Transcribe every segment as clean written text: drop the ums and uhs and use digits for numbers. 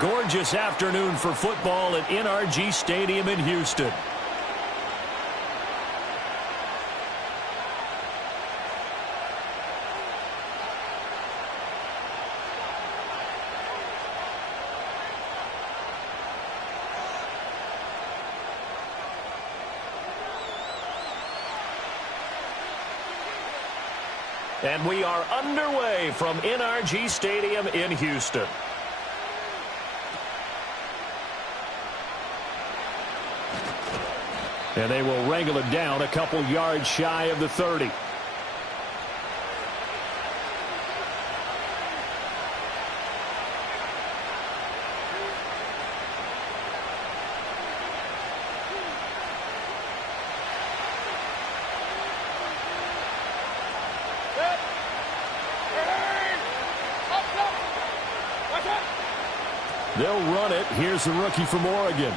gorgeous afternoon for football at NRG Stadium in Houston. And we are underway from NRG Stadium in Houston. And they will wrangle it down a couple yards shy of the 30. They'll run it. Here's the rookie from Oregon.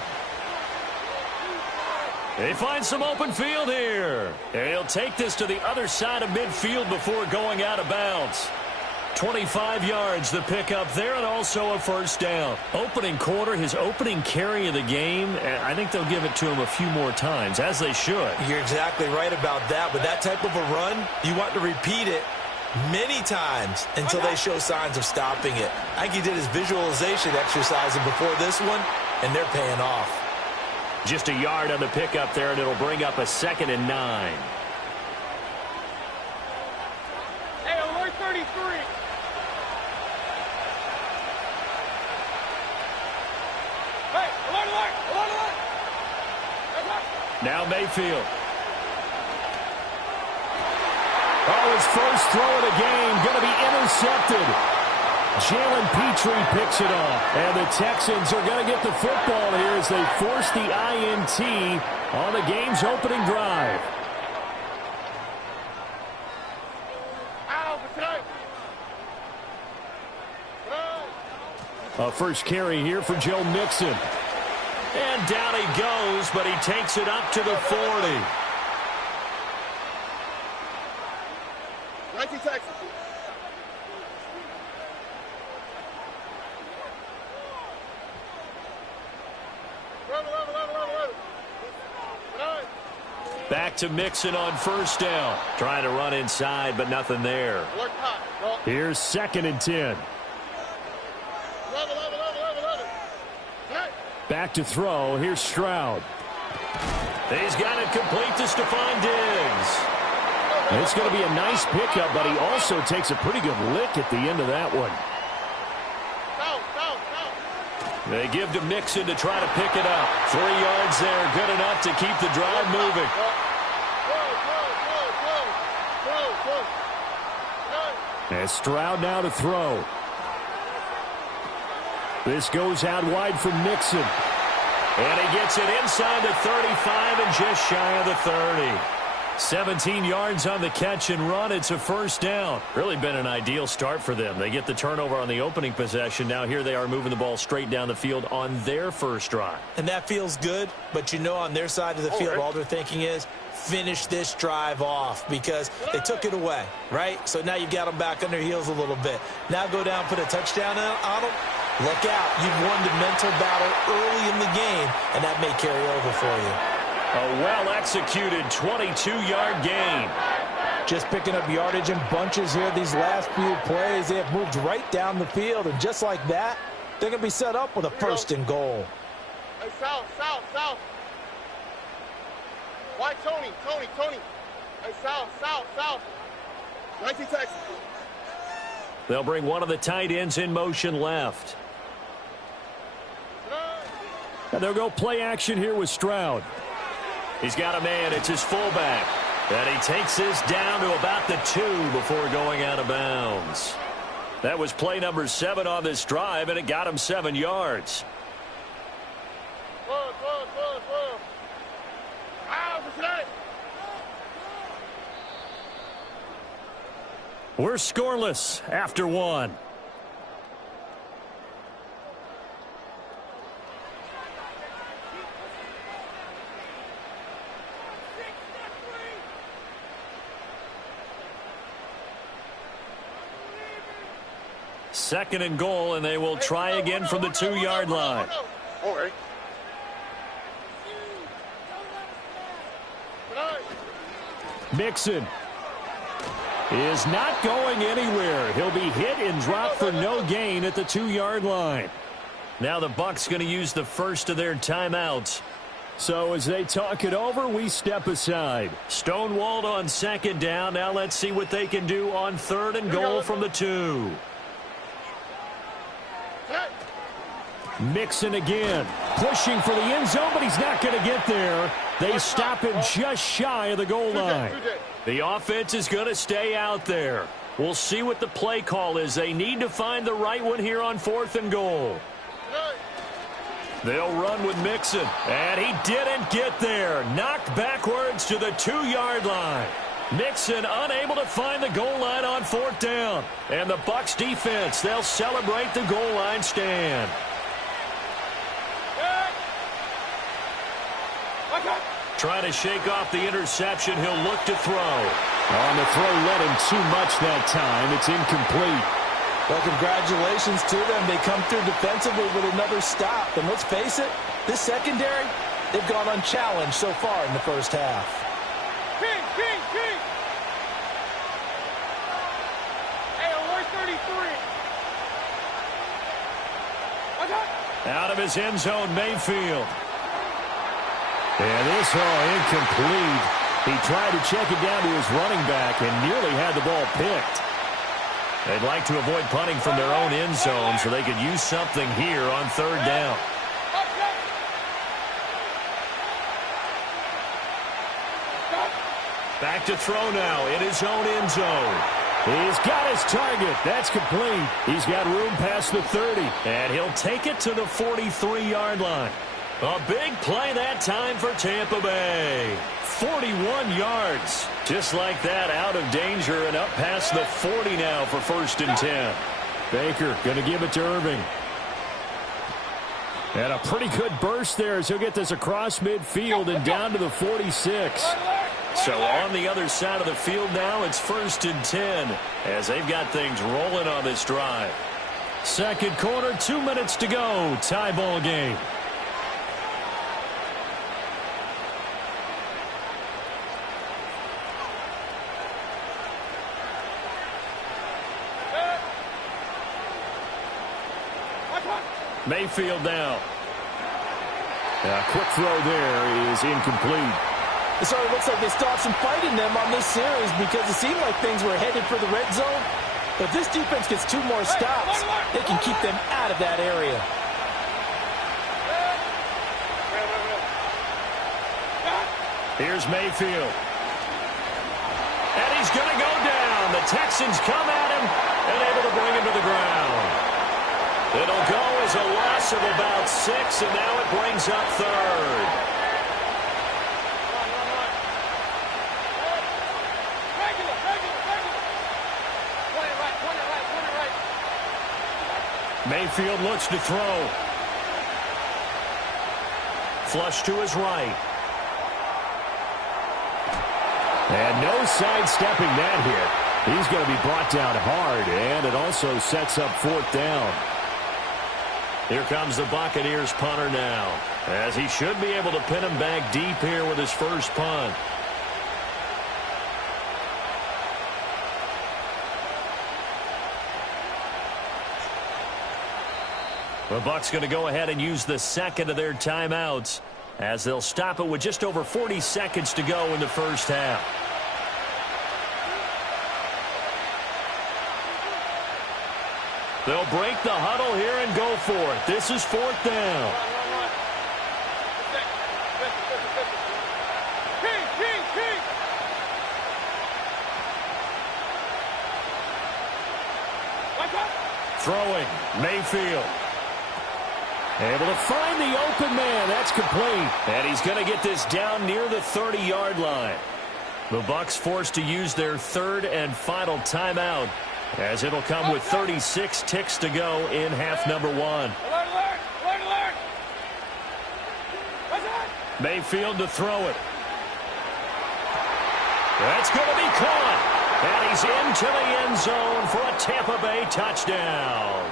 They find some open field here. And he'll take this to the other side of midfield before going out of bounds. 25 yards the pickup there, and also a first down. Opening quarter, his opening carry of the game, and I think they'll give it to him a few more times, as they should. You're exactly right about that, but that type of a run, you want to repeat it many times until they show signs of stopping it. I think he did his visualization exercising before this one, and they're paying off. Just a yard on the pickup there, and it'll bring up a 2nd and 9. Hey, alert 33. Hey, alert. Now Mayfield. Oh, his first throw of the game going to be intercepted. Jalen Petrie picks it off. And the Texans are going to get the football here as they force the INT on the game's opening drive. A first carry here for Joe Mixon. And down he goes, but he takes it up to the 40. Back to Mixon on first down. Trying to run inside, but nothing there. Here's 2nd and 10. Back to throw. Here's Stroud. He's got it complete to Stephon Diggs. It's going to be a nice pickup, but he also takes a pretty good lick at the end of that one. They give to Mixon to try to pick it up. 3 yards there, good enough to keep the drive moving. And Stroud now to throw. This goes out wide for Mixon. And he gets it inside the 35 and just shy of the 30. 17 yards on the catch and run. It's a first down. Really been an ideal start for them. They get the turnover on the opening possession. Now here they are moving the ball straight down the field on their first drive. And that feels good, but you know on their side of the field, all they're thinking is finish this drive off because they took it away, right? So now you've got them back on their heels a little bit. Now go down, put a touchdown on them. Look out. You've won the mental battle early in the game, and that may carry over for you. A well-executed 22-yard gain. Just picking up yardage in bunches here these last few plays. They have moved right down the field, and just like that, they're going to be set up with a first and goal. Hey, south. Why Tony? Hey, south. 19 Texas. They'll bring one of the tight ends in motion left. And they'll go play action here with Stroud. He's got a man. It's his fullback. And he takes this down to about the 2 before going out of bounds. That was play number 7 on this drive, and it got him 7 yards. We're scoreless after 1. 2nd and goal, and they will try again from the 2-yard line. All right. Mixon is not going anywhere. He'll be hit and dropped for no gain at the 2-yard line. Now the Bucs going to use the first of their timeouts. So as they talk it over, we step aside. Stonewalled on 2nd down. Now let's see what they can do on 3rd and goal from the 2. Mixon again, pushing for the end zone, but he's not going to get there. They stop him just shy of the goal line. The offense is going to stay out there. We'll see what the play call is. They need to find the right one here on 4th and goal. They'll run with Mixon, and he didn't get there. Knocked backwards to the 2-yard line. Mixon unable to find the goal line on 4th down. And the Bucs defense, they'll celebrate the goal line stand. Trying to shake off the interception. He'll look to throw. On the throw, led him too much that time. It's incomplete. Well, congratulations to them. They come through defensively with another stop. And let's face it, this secondary, they've gone unchallenged so far in the first half. King. Hey, alert 33. Out of his end zone, Mayfield. And this incomplete. He tried to check it down to his running back and nearly had the ball picked. They'd like to avoid punting from their own end zone so they could use something here on 3rd down. Back to throw now in his own end zone. He's got his target. That's complete. He's got room past the 30. And he'll take it to the 43-yard line. A big play that time for Tampa Bay. 41 yards. Just like that, out of danger and up past the 40 now for 1st and 10. Baker going to give it to Irving. And a pretty good burst there as he'll get this across midfield and down to the 46. So on the other side of the field now, it's 1st and 10 as they've got things rolling on this drive. 2nd quarter, 2 minutes to go. Tie ball game. Mayfield now. A quick throw there is incomplete. It sort of looks like they stopped some fight in them on this series because it seemed like things were headed for the red zone. But if this defense gets 2 more stops, they can keep them out of that area. Here's Mayfield. And he's going to go down. The Texans come at him and able to bring him to the ground. It'll go as a loss of about 6, and now it brings up 3rd. Mayfield looks to throw. Flush to his right. And no sidestepping that hit. He's going to be brought down hard, and it also sets up 4th down. Here comes the Buccaneers punter now, as he should be able to pin him back deep here with his first punt. The Bucs going to go ahead and use the 2nd of their timeouts as they'll stop it with just over 40 seconds to go in the first half. They'll break the huddle here and go for it. This is 4th down. Throwing, Mayfield. Able to find the open man. That's complete. And he's going to get this down near the 30-yard line. The Bucs forced to use their 3rd and final timeout, as it'll come with 36 ticks to go in half number 1. Mayfield to throw it. That's going to be caught. And he's into the end zone for a Tampa Bay touchdown.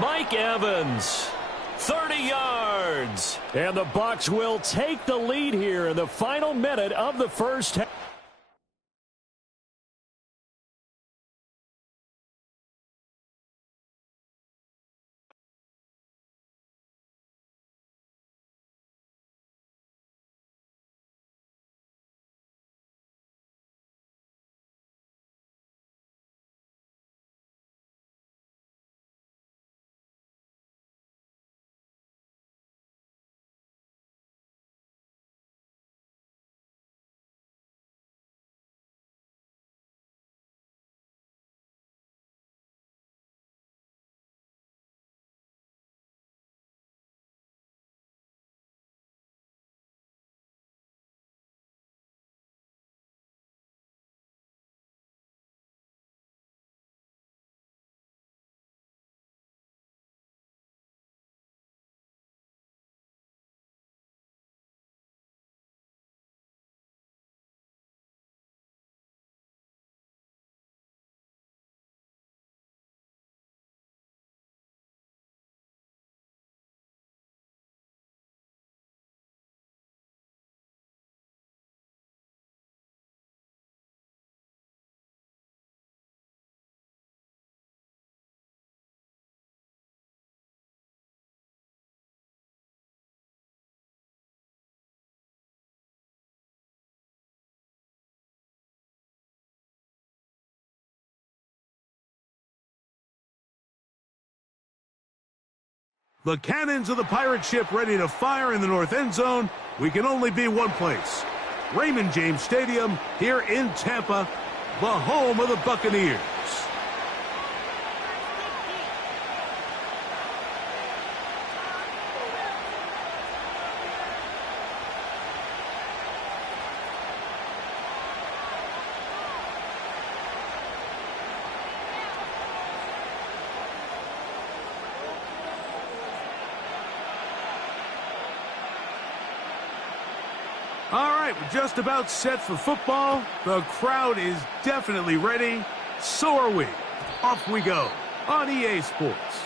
Mike Evans, 30 yards. And the Bucs will take the lead here in the final minute of the first half. The cannons of the pirate ship ready to fire in the north end zone. We can only be one place. Raymond James Stadium here in Tampa, the home of the Buccaneers. All right, we're just about set for football. The crowd is definitely ready. So are we. Off we go on EA Sports.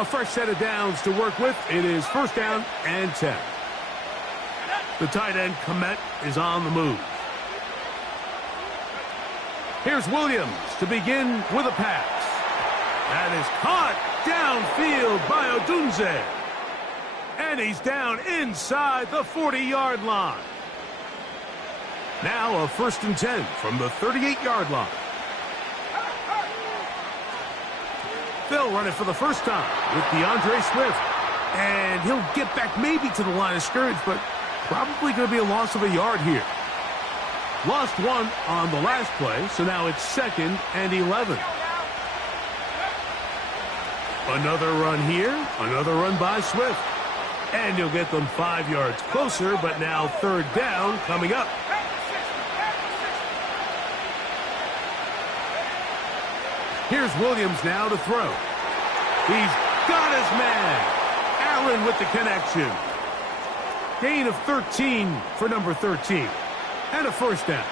A fresh set of downs to work with. It is first down and 10. The tight end, Komet, is on the move. Here's Williams to begin with a pass. That is caught downfield by Odunze. And he's down inside the 40-yard line. Now a first and 10 from the 38-yard line. They'll run it for the first time with DeAndre Swift. And he'll get back maybe to the line of scrimmage, but probably going to be a loss of a yard here. Lost one on the last play, so now it's 2nd and 11. Another run here, another run by Swift. And you'll get them 5 yards closer, but now 3rd down coming up. Here's Williams now to throw. He's got his man. Allen with the connection. Gain of 13 for number 13. And a first down.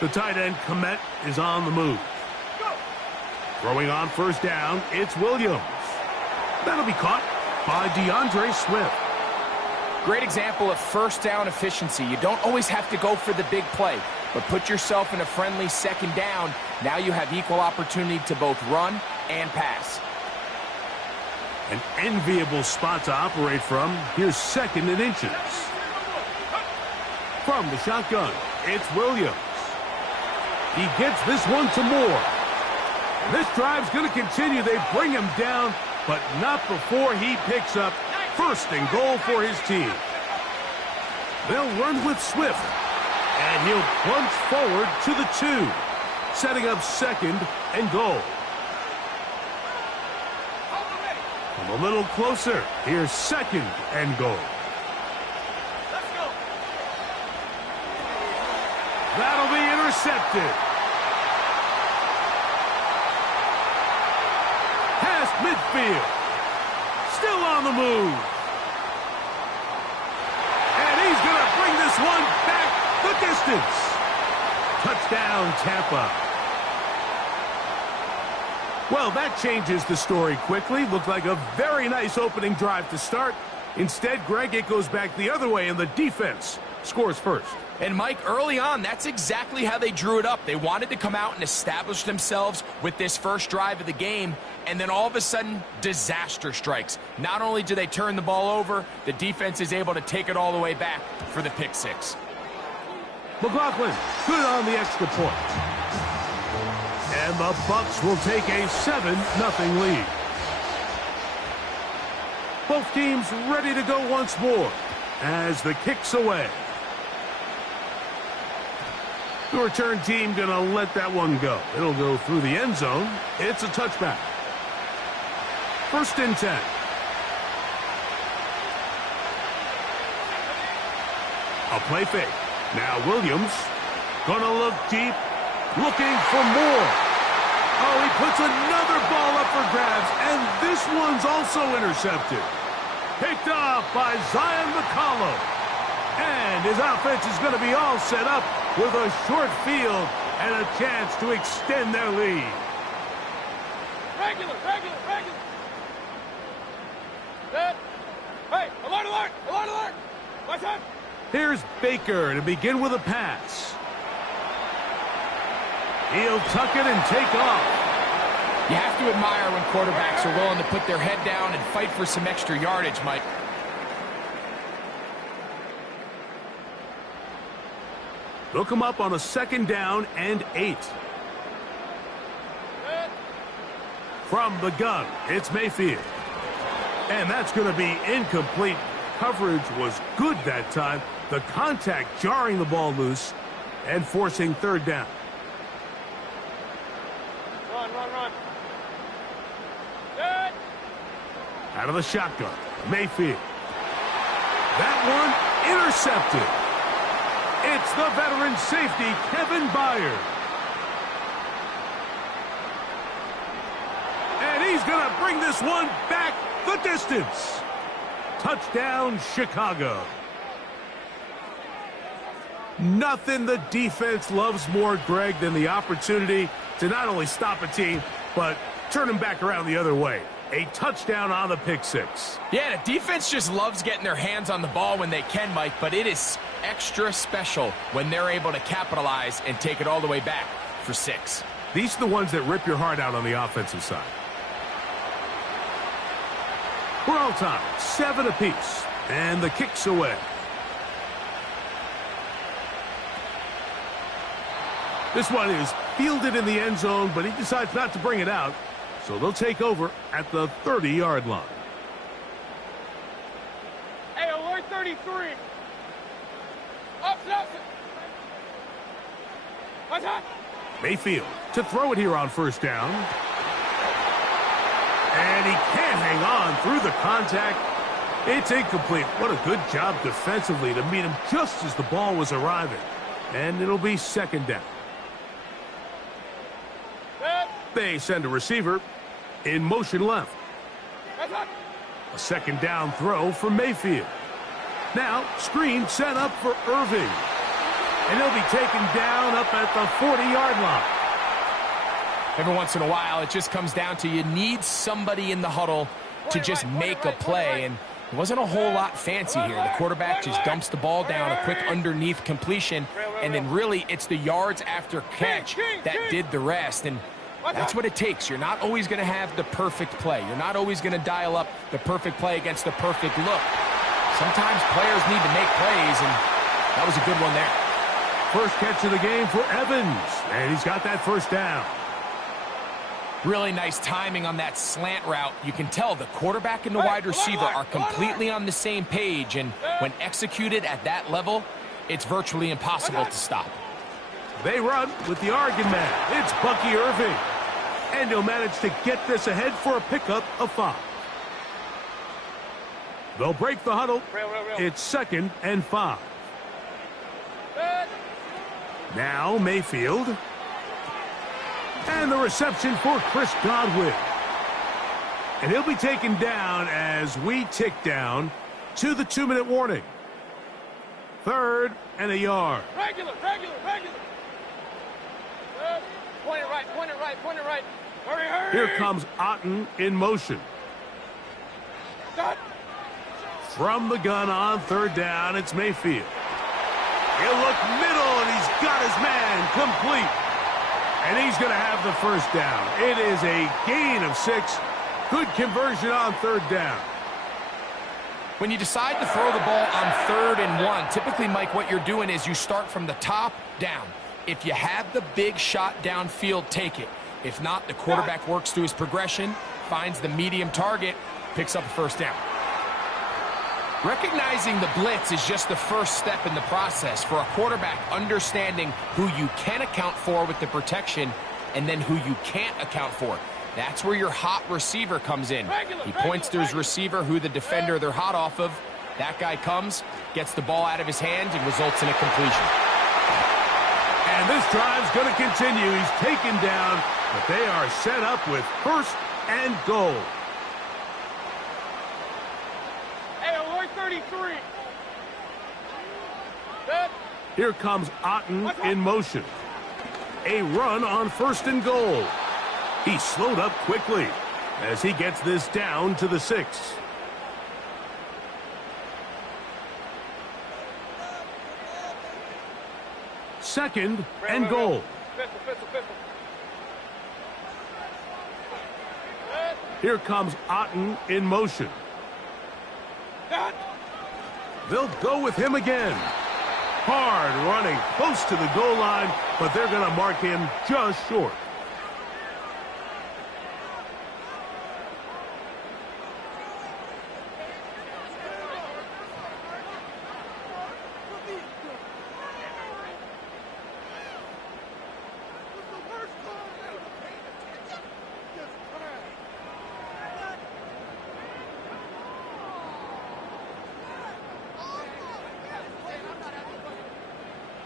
The tight end, Komet, is on the move. Throwing on first down, it's Williams. That'll be caught by DeAndre Swift. Great example of first down efficiency. You don't always have to go for the big play, but put yourself in a friendly 2nd down. Now you have equal opportunity to both run and pass. An enviable spot to operate from. Here's 2nd and inches. From the shotgun, it's Williams. He gets this one to Moore. This drive's going to continue. They bring him down, but not before he picks up 1st and goal for his team. They'll run with Swift, and he'll plunge forward to the 2, setting up 2nd and goal. Come a little closer. Here's 2nd and goal. Let's go. That'll be intercepted. Past midfield. Still on the move. And he's going to bring this one back the distance. Touchdown, Tampa. Well, that changes the story quickly. Looked like a very nice opening drive to start. Instead, Greg, it goes back the other way, and the defense scores first. And, Mike, early on, that's exactly how they drew it up. They wanted to come out and establish themselves with this first drive of the game, and then all of a sudden, disaster strikes. Not only do they turn the ball over, the defense is able to take it all the way back for the pick six. McLaughlin, good on the extra point. And the Bucs will take a 7-0 lead. Both teams ready to go once more as the kick's away. The return team going to let that one go. It'll go through the end zone. It's a touchback. 1st and 10. A play fake. Now Williams going to look deep, looking for more. Oh, he puts another ball up for grabs, and this one's also intercepted. Picked off by Zion McCollum. And his offense is going to be all set up with a short field and a chance to extend their lead. Regular. Set. Hey, alert. My time. Here's Baker to begin with a pass. He'll tuck it and take off. You have to admire when quarterbacks are willing to put their head down and fight for some extra yardage, Mike. Look him up on a 2nd down and 8. From the gun, it's Mayfield. And that's going to be incomplete. Coverage was good that time. The contact jarring the ball loose and forcing 3rd down. Run. Set. Out of the shotgun, Mayfield. That one intercepted. It's the veteran safety, Kevin Byard. And he's going to bring this one back the distance. Touchdown, Chicago. Nothing the defense loves more, Greg, than the opportunity to not only stop a team, but turn them back around the other way. A touchdown on the pick six. Yeah, the defense just loves getting their hands on the ball when they can, Mike, but it is extra special when they're able to capitalize and take it all the way back for 6. These are the ones that rip your heart out on the offensive side. We're all time, 7 apiece, and the kick's away. This one is fielded in the end zone, but he decides not to bring it out, so they'll take over at the 30-yard line. Hey, alert 33. Up. What's that? Mayfield to throw it here on 1st down. And he can't hang on through the contact. It's incomplete. What a good job defensively to meet him just as the ball was arriving. And it'll be 2nd down. They send a receiver in motion left. A 2nd down throw for Mayfield. Now, screen set up for Irving. And he'll be taken down up at the 40-yard line. Every once in a while, it just comes down to you need somebody in the huddle to just make a play. And it wasn't a whole lot fancy here. The quarterback just dumps the ball down, a quick underneath completion, and then really it's the yards after catch that did the rest. And That's what it takes. You're not always going to have the perfect play. You're not always going to dial up the perfect play against the perfect look. Sometimes players need to make plays, and that was a good one there. First catch of the game for Evans, and he's got that first down. Really nice timing on that slant route. You can tell the quarterback and the wide receiver are completely on the same page, and when executed at that level, it's virtually impossible to stop. They run with the Oregon man. It's Bucky Irving. And he'll manage to get this ahead for a pickup of 5. They'll break the huddle. It's 2nd and 5. Now Mayfield. And the reception for Chris Godwin. And he'll be taken down as we tick down to the 2-minute warning. 3rd and a yard. Regular. Point it right. Hurry. Here comes Otten in motion. Done. From the gun on 3rd down, it's Mayfield. He'll look middle, and he's got his man complete. And he's going to have the first down. It is a gain of 6. Good conversion on 3rd down. When you decide to throw the ball on 3rd and 1, typically, Mike, what you're doing is you start from the top down. If you have the big shot downfield, take it. If not, the quarterback works through his progression, finds the medium target, picks up a first down. Recognizing the blitz is just the first step in the process for a quarterback understanding who you can account for with the protection and then who you can't account for. That's where your hot receiver comes in. He points to his receiver, who the defender they're hot off of. That guy comes, gets the ball out of his hand, and results in a completion. And this drive's going to continue. He's taken down, but they are set up with 1st and goal. Hey, alert 33. Good. Here comes Otten in motion. A run on 1st and goal. He slowed up quickly as he gets this down to the 6. Second and goal. Pistol. Here comes Otten in motion. Done. They'll go with him again. Hard running close to the goal line, but they're going to mark him just short.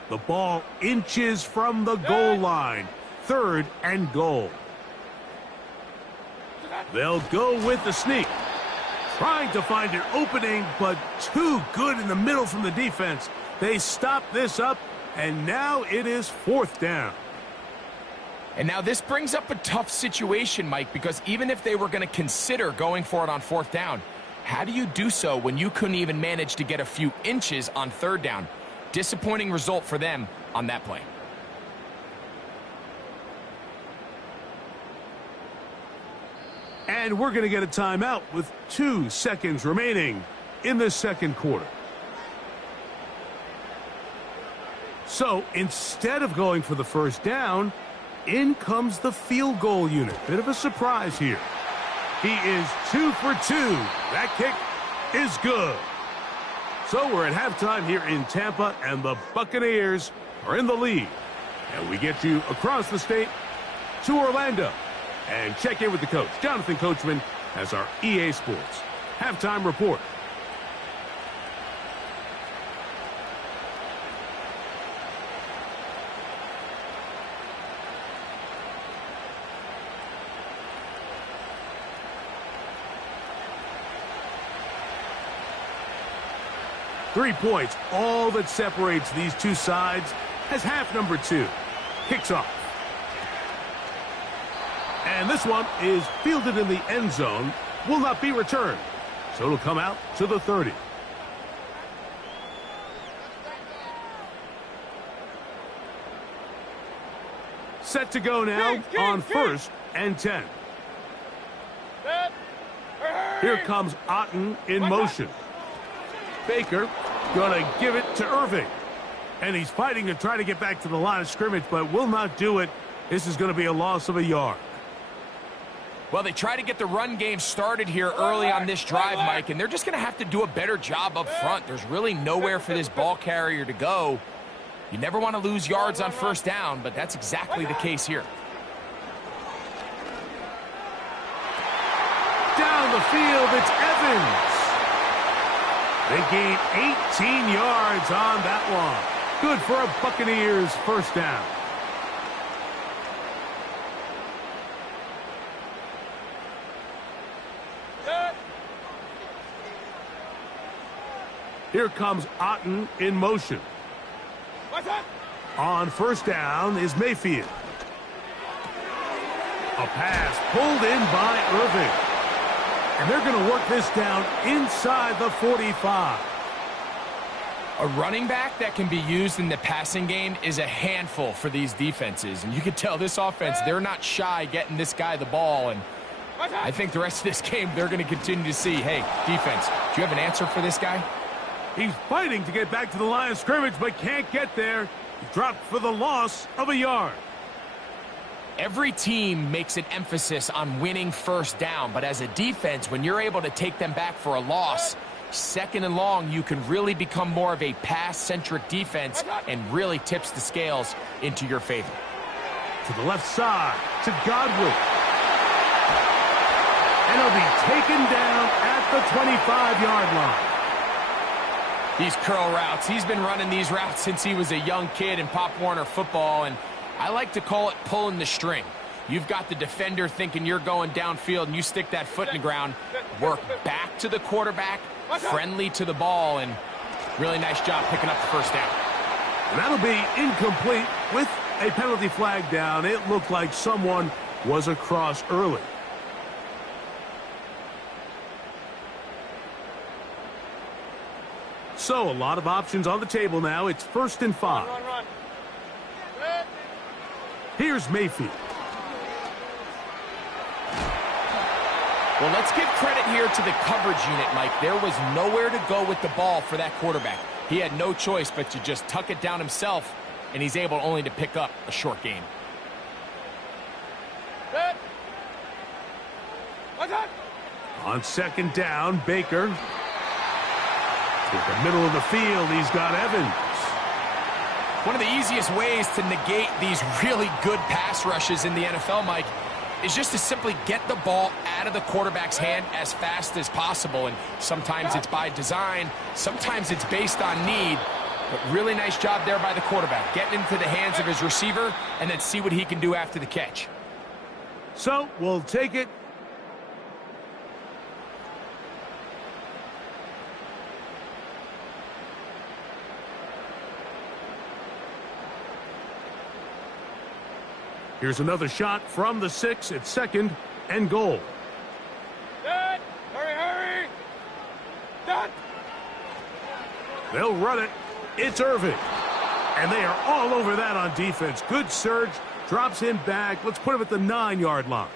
The ball inches from the goal line. 3rd and goal. They'll go with the sneak. Trying to find an opening, but too good in the middle from the defense. They stop this up, and now it is 4th down. And now this brings up a tough situation, Mike, because even if they were going to consider going for it on 4th down, how do you do so when you couldn't even manage to get a few inches on 3rd down? Disappointing result for them on that play. And we're going to get a timeout with 2 seconds remaining in the 2nd quarter. So instead of going for the first down, in comes the field goal unit. Bit of a surprise here. He is 2 for 2. That kick is good. So we're at halftime here in Tampa, and the Buccaneers are in the lead. And we get you across the state to Orlando. And check in with the coach, Jonathan Coachman, as our EA Sports halftime report. Three points, all that separates these two sides, as half number 2 kicks off. And this one is fielded in the end zone, will not be returned. So it'll come out to the 30. Set to go now on 1st and 10. Here comes Otten in motion. Baker going to give it to Irving. And he's fighting to try to get back to the line of scrimmage, but will not do it. This is going to be a loss of a yard. Well, they try to get the run game started here early on this drive, Mike, and they're just going to have to do a better job up front. There's really nowhere for this ball carrier to go. You never want to lose yards on 1st down, but that's exactly the case here. Down the field, it's Evans. They gain 18 yards on that one. Good for a Buccaneers 1st down. Here comes Otten in motion. On 1st down is Mayfield. A pass pulled in by Irving. And they're going to work this down inside the 45. A running back that can be used in the passing game is a handful for these defenses. And you can tell this offense, they're not shy getting this guy the ball. And I think the rest of this game, they're going to continue to see, hey, defense, do you have an answer for this guy? He's fighting to get back to the line of scrimmage, but can't get there. He dropped for the loss of a yard. Every team makes an emphasis on winning 1st down, but as a defense, when you're able to take them back for a loss, 2nd and long, you can really become more of a pass-centric defense and really tips the scales into your favor. To the left side, to Godwin. And he'll be taken down at the 25-yard line. These curl routes, he's been running these routes since he was a young kid in Pop Warner football, and I like to call it pulling the string. You've got the defender thinking you're going downfield, and you stick that foot in the ground, work back to the quarterback, friendly to the ball, and really nice job picking up the 1st down. And that'll be incomplete with a penalty flag down. It looked like someone was across early. So a lot of options on the table now. It's 1st and 5. Run. Here's Mayfield. Well, let's give credit here to the coverage unit, Mike. There was nowhere to go with the ball for that quarterback. He had no choice but to just tuck it down himself, and he's able only to pick up a short gain. On 2nd down, Baker. To the middle of the field, he's got Evans. One of the easiest ways to negate these really good pass rushes in the NFL, Mike, is just to simply get the ball out of the quarterback's hand as fast as possible. And sometimes it's by design, sometimes it's based on need. But really nice job there by the quarterback, getting into the hands of his receiver and then see what he can do after the catch. So we'll take it. Here's another shot from the 6 at 2nd and goal. Hurry! Done! They'll run it. It's Irving. And they are all over that on defense. Good surge. Drops him back. Let's put him at the 9-yard line.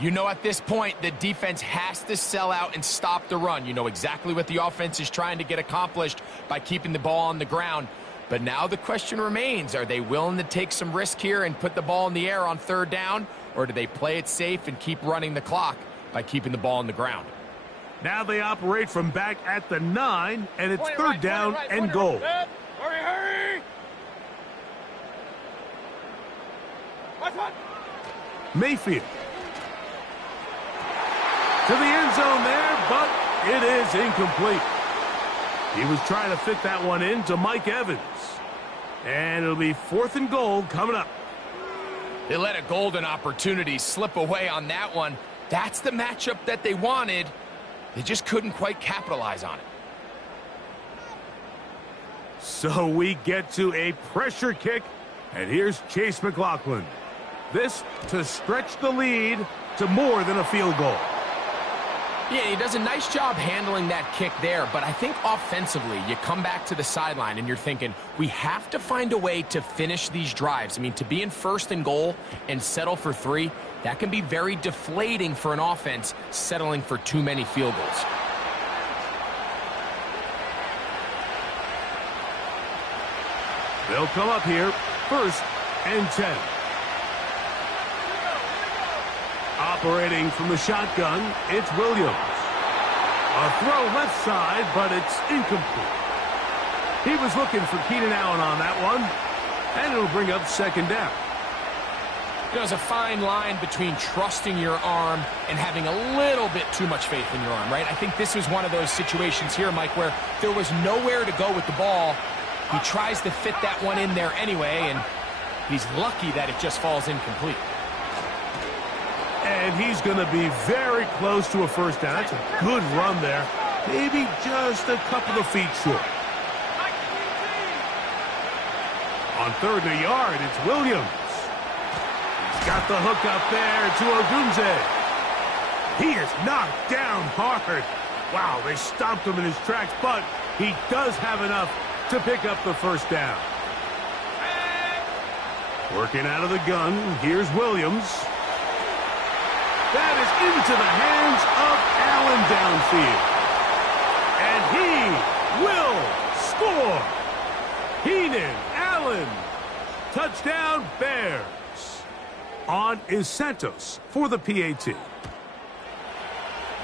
You know, at this point, the defense has to sell out and stop the run. You know exactly what the offense is trying to get accomplished by keeping the ball on the ground. But now the question remains, are they willing to take some risk here and put the ball in the air on 3rd down? Or do they play it safe and keep running the clock by keeping the ball on the ground? Now they operate from back at the 9, and it's 3rd down and goal. Hurry! Mayfield. To the end zone there, but it is incomplete. He was trying to fit that one in to Mike Evans. And it'll be 4th and goal coming up. They let a golden opportunity slip away on that one. That's the matchup that they wanted. They just couldn't quite capitalize on it. So we get to a pressure kick, and here's Chase McLaughlin. This to stretch the lead to more than a field goal. Yeah, he does a nice job handling that kick there, but I think offensively, you come back to the sideline and you're thinking, we have to find a way to finish these drives. I mean, to be in first and goal and settle for 3, that can be very deflating for an offense settling for too many field goals. They'll come up here, 1st and 10. Operating from the shotgun, it's Williams. A throw left side, but it's incomplete. He was looking for Keenan Allen on that one, and it'll bring up 2nd down. There's a fine line between trusting your arm and having a little bit too much faith in your arm, right? I think this was one of those situations here, Mike, where there was nowhere to go with the ball. He tries to fit that one in there anyway, and he's lucky that it just falls incomplete. And he's going to be very close to a 1st down. That's a good run there. Maybe just a couple of feet short. On 3rd and a yard, it's Williams. He's got the hook up there to Odunze. He is knocked down hard. Wow, they stopped him in his tracks, but he does have enough to pick up the 1st down. Working out of the gun, here's Williams. That is into the hands of Allen downfield. And he will score. Keenan Allen. Touchdown, Bears. On is Santos for the PAT.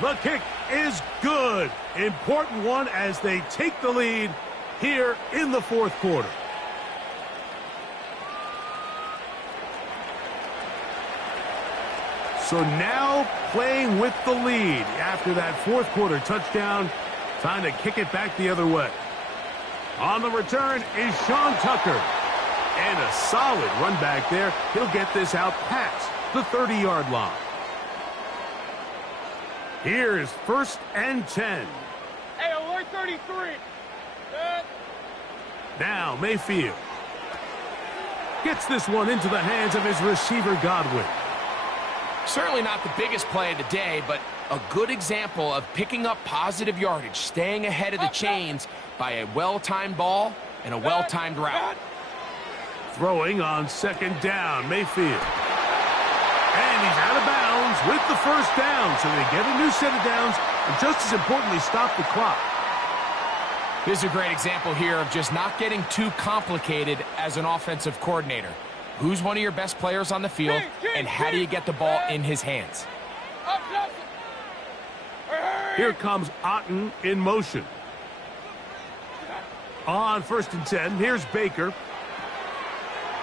The kick is good. Important one as they take the lead here in the 4th quarter. So now playing with the lead after that 4th quarter touchdown, trying to kick it back the other way. On the return is Sean Tucker. And a solid run back there. He'll get this out past the 30-yard line. Here is 1st and 10. Hey, alert 33. Good. Now Mayfield gets this one into the hands of his receiver Godwin. Certainly not the biggest play of the day, but a good example of picking up positive yardage, staying ahead of the chains by a well-timed ball and a well-timed route. Throwing on 2nd down, Mayfield. And he's out of bounds with the 1st down, so they get a new set of downs, and just as importantly, stop the clock. This is a great example here of just not getting too complicated as an offensive coordinator. Who's one of your best players on the field, and how do you get the ball in his hands? Here comes Otten in motion. On 1st and 10, here's Baker.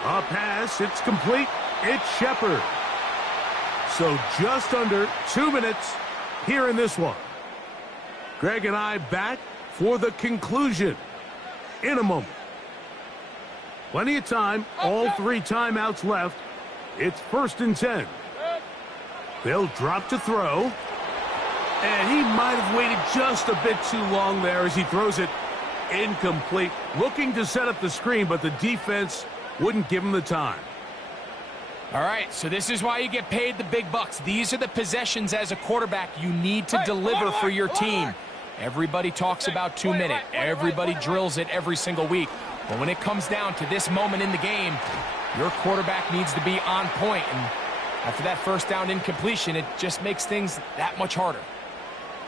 A pass, it's complete. It's Shepard. So just under 2 minutes here in this one. Greg and I back for the conclusion in a moment. Plenty of time, all 3 timeouts left. It's 1st and 10. They'll drop to throw. And he might have waited just a bit too long there as he throws it incomplete. Looking to set up the screen, but the defense wouldn't give him the time. All right, so this is why you get paid the big bucks. These are the possessions as a quarterback you need to deliver for your team. Everybody talks about 2 minutes. Everybody drills it every single week. But when it comes down to this moment in the game, your quarterback needs to be on point. And after that 1st down incompletion, it just makes things that much harder.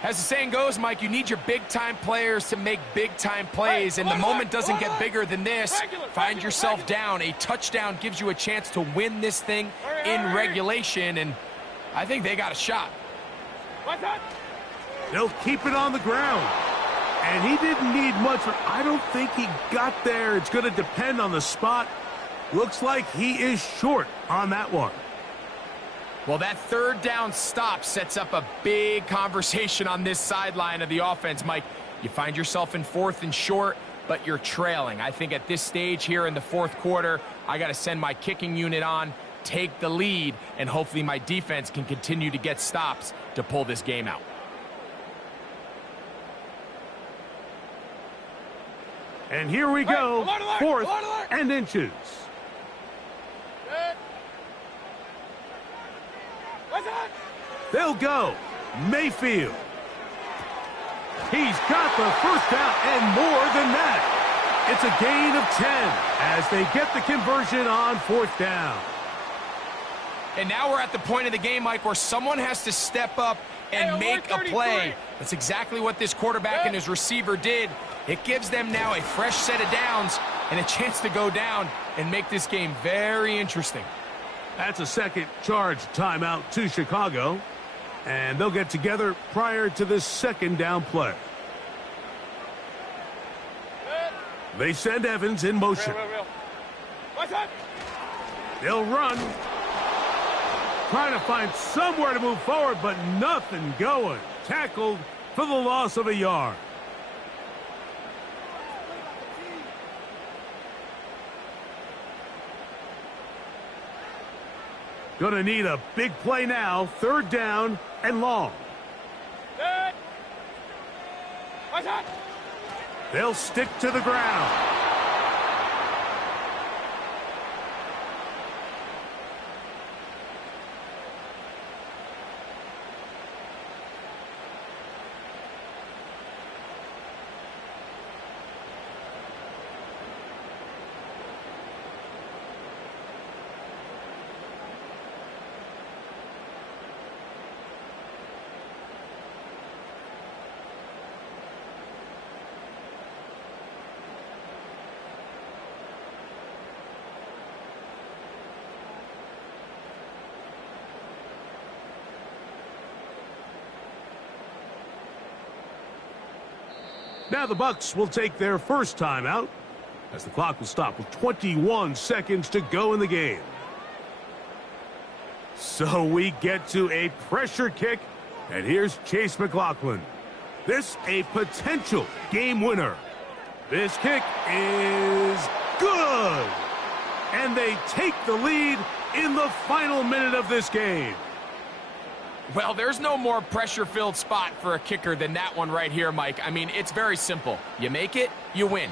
As the saying goes, Mike, you need your big-time players to make big-time plays, and the moment doesn't get bigger than this. Find yourself down. A touchdown gives you a chance to win this thing in regulation, and I think they got a shot. They'll keep it on the ground. And he didn't need much, but I don't think he got there. It's going to depend on the spot. Looks like he is short on that one. Well, that 3rd down stop sets up a big conversation on this sideline of the offense, Mike. You find yourself in 4th and short, but you're trailing. I think at this stage here in the 4th quarter, I got to send my kicking unit on, take the lead, and hopefully my defense can continue to get stops to pull this game out. And here we go, 4th and inches. They'll go. Mayfield He's got the first down and more than that. It's a gain of 10 as they get the conversion on fourth down. And now we're at the point of the game, Mike, where someone has to step up and make a play. That's exactly what this quarterback and his receiver did. It gives them now a fresh set of downs and a chance to go down and make this game very interesting. That's a second charge timeout to Chicago. And they'll get together prior to this second down play. They send Evans in motion. They'll run. Trying to find somewhere to move forward, but nothing going. Tackled for the loss of a yard. Gonna need a big play now. Third down and long. They'll stick to the ground. Now the Bucs will take their first timeout as the clock will stop with 21 seconds to go in the game. So we get to a pressure kick, and here's Chase McLaughlin. This a potential game winner. This kick is good. And they take the lead in the final minute of this game. Well, there's no more pressure-filled spot for a kicker than that one right here, Mike. I mean, it's very simple. You make it, you win.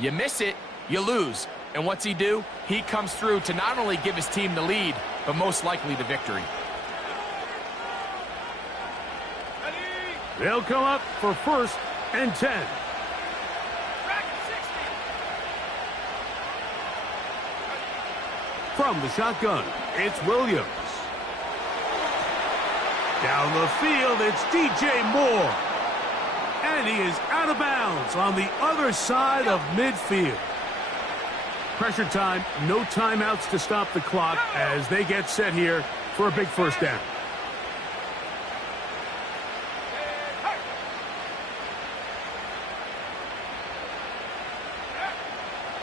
You miss it, you lose. And what's he do? He comes through to not only give his team the lead, but most likely the victory. They'll come up for first and 10. From the shotgun, it's Williams. Down the field, it's DJ Moore. And he is out of bounds on the other side of midfield. Pressure time, no timeouts to stop the clock as they get set here for a big first down.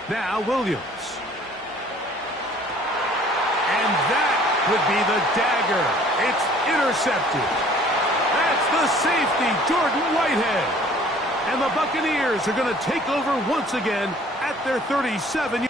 Now Williams. And that would be the dagger. It's intercepted. That's the safety, Jordan Whitehead. And the Buccaneers are going to take over once again at their 37.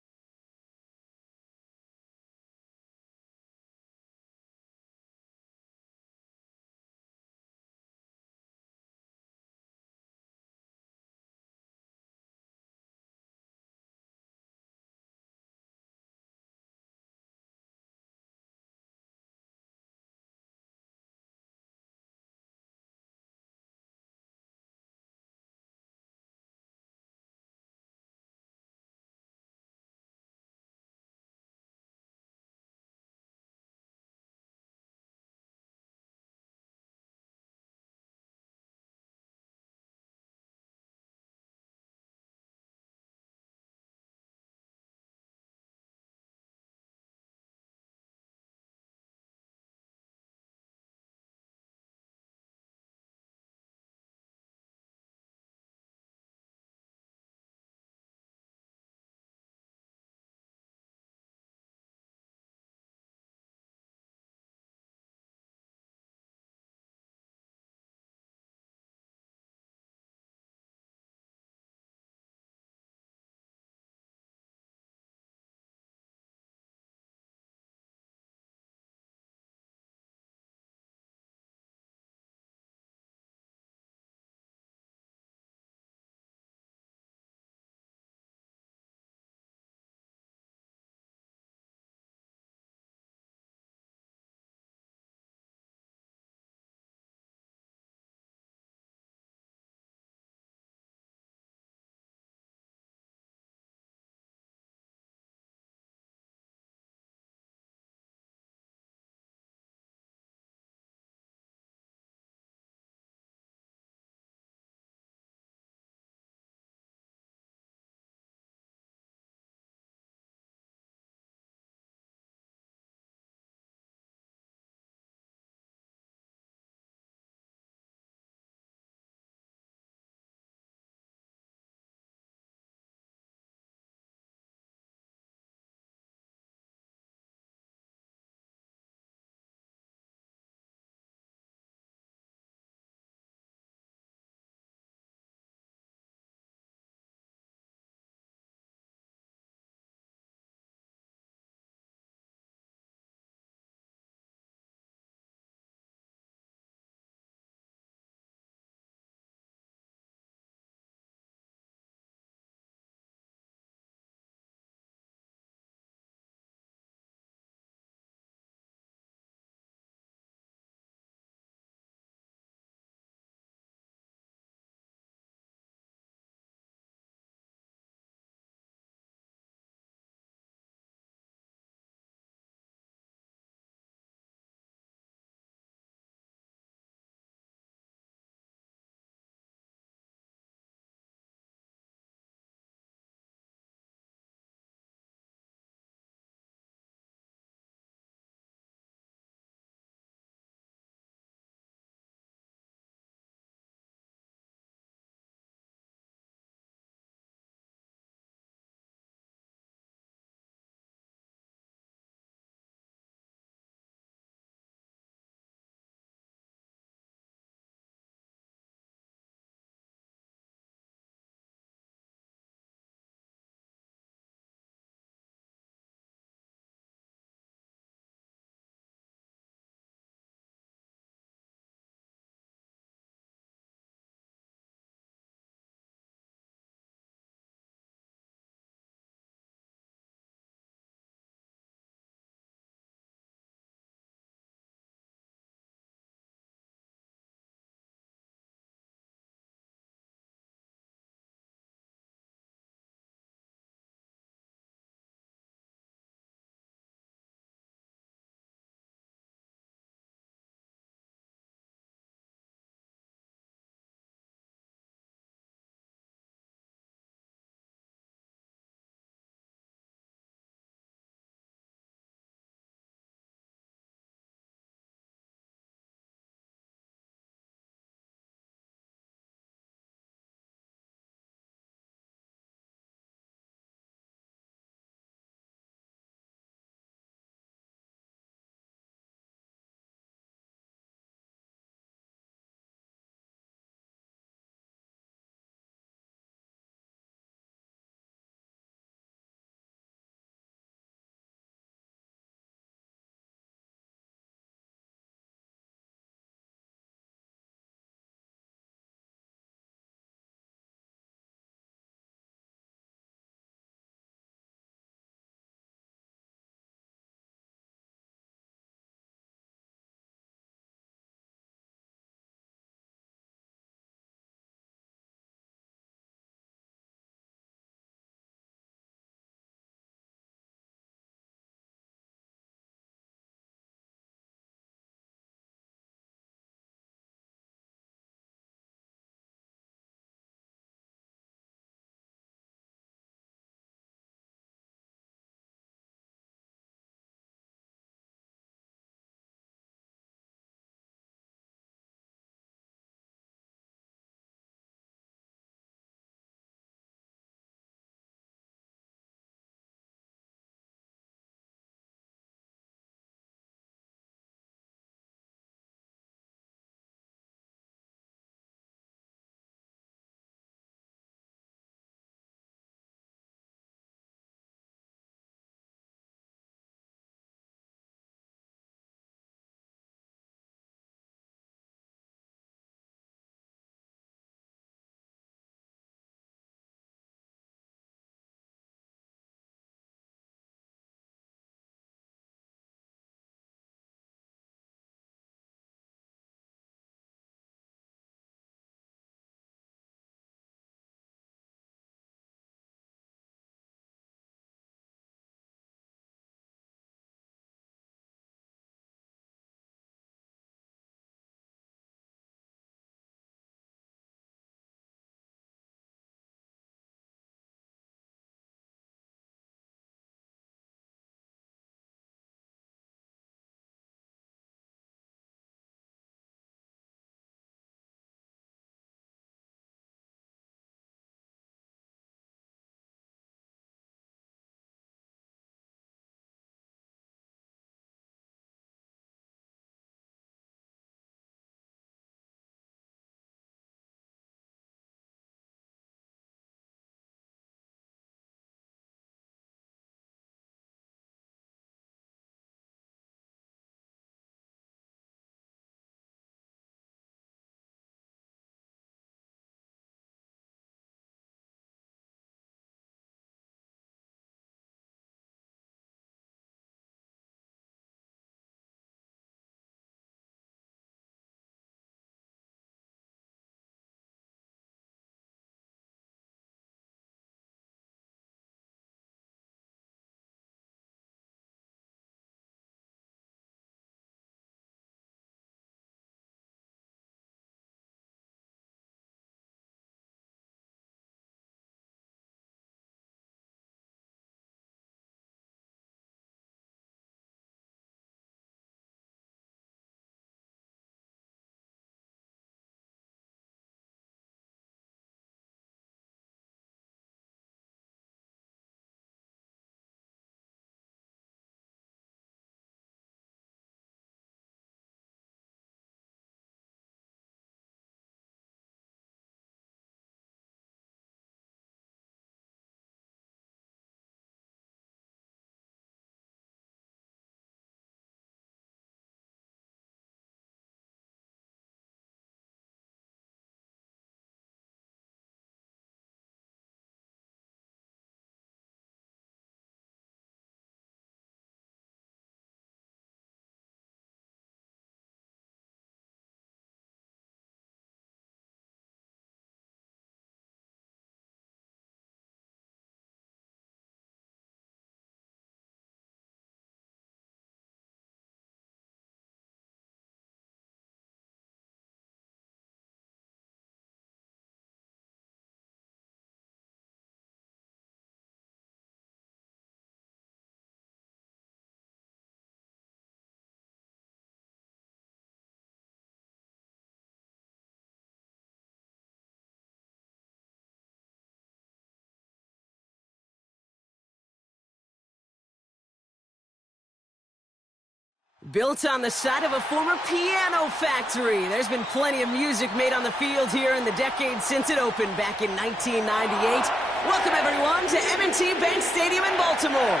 Built on the site of a former piano factory, there's been plenty of music made on the field here in the decade since it opened back in 1998. Welcome, everyone, to M&T Bank Stadium in Baltimore.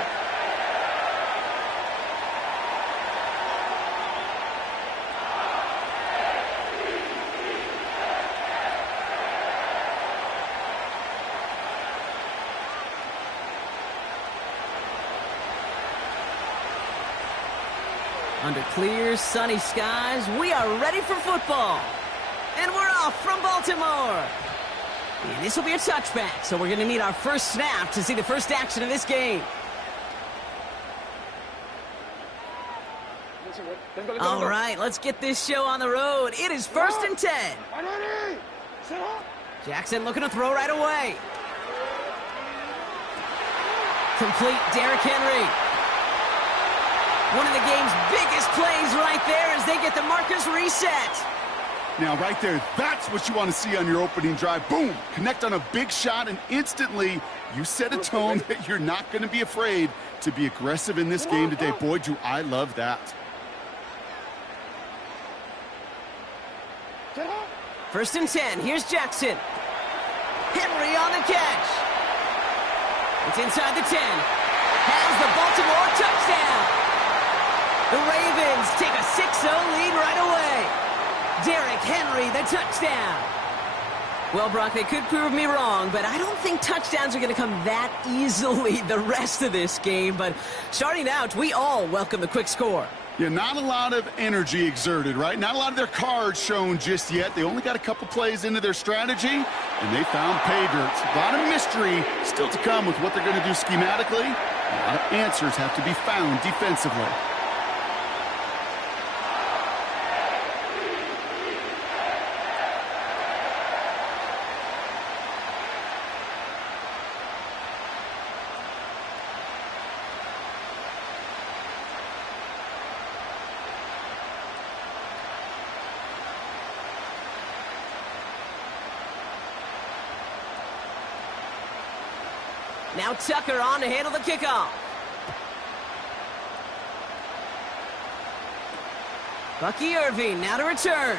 Under clear, sunny skies, we are ready for football. And we're off from Baltimore. And this will be a touchback, so we're going to need our first snap to see the first action of this game. All right, let's get this show on the road. It is 1st and 10. Jackson looking to throw right away. Complete Derrick Henry. One of the game's biggest plays right there as they get the markers reset. Now, right there, that's what you want to see on your opening drive. Boom! Connect on a big shot, and instantly you set a tone that you're not going to be afraid to be aggressive in this game today. Boy, do I love that. 1st and 10. Here's Jackson. Henry on the catch. It's inside the 10. Has the Baltimore touchdown. The Ravens take a 6-0 lead right away. Derrick Henry, the touchdown. Well, Brock, they could prove me wrong, but I don't think touchdowns are going to come that easily the rest of this game. But starting out, we all welcome the quick score. Yeah, not a lot of energy exerted, right? Not a lot of their cards shown just yet. They only got a couple plays into their strategy, and they found pay dirt. A lot of mystery still to come with what they're going to do schematically. A lot of answers have to be found defensively. Now Tucker on to handle the kickoff. Bucky Irving now to return.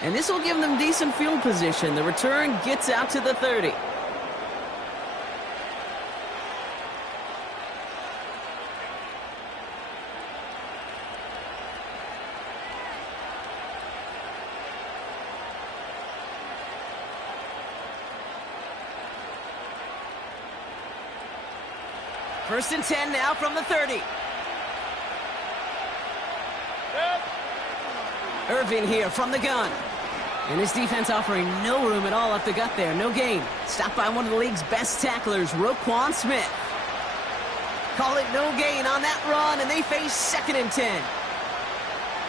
And this will give them decent field position. The return gets out to the 30. First and 10 now from the 30. Irving here from the gun. And his defense offering no room at all up the gut there. No gain. Stopped by one of the league's best tacklers, Roquan Smith. Call it no gain on that run, and they face 2nd and 10.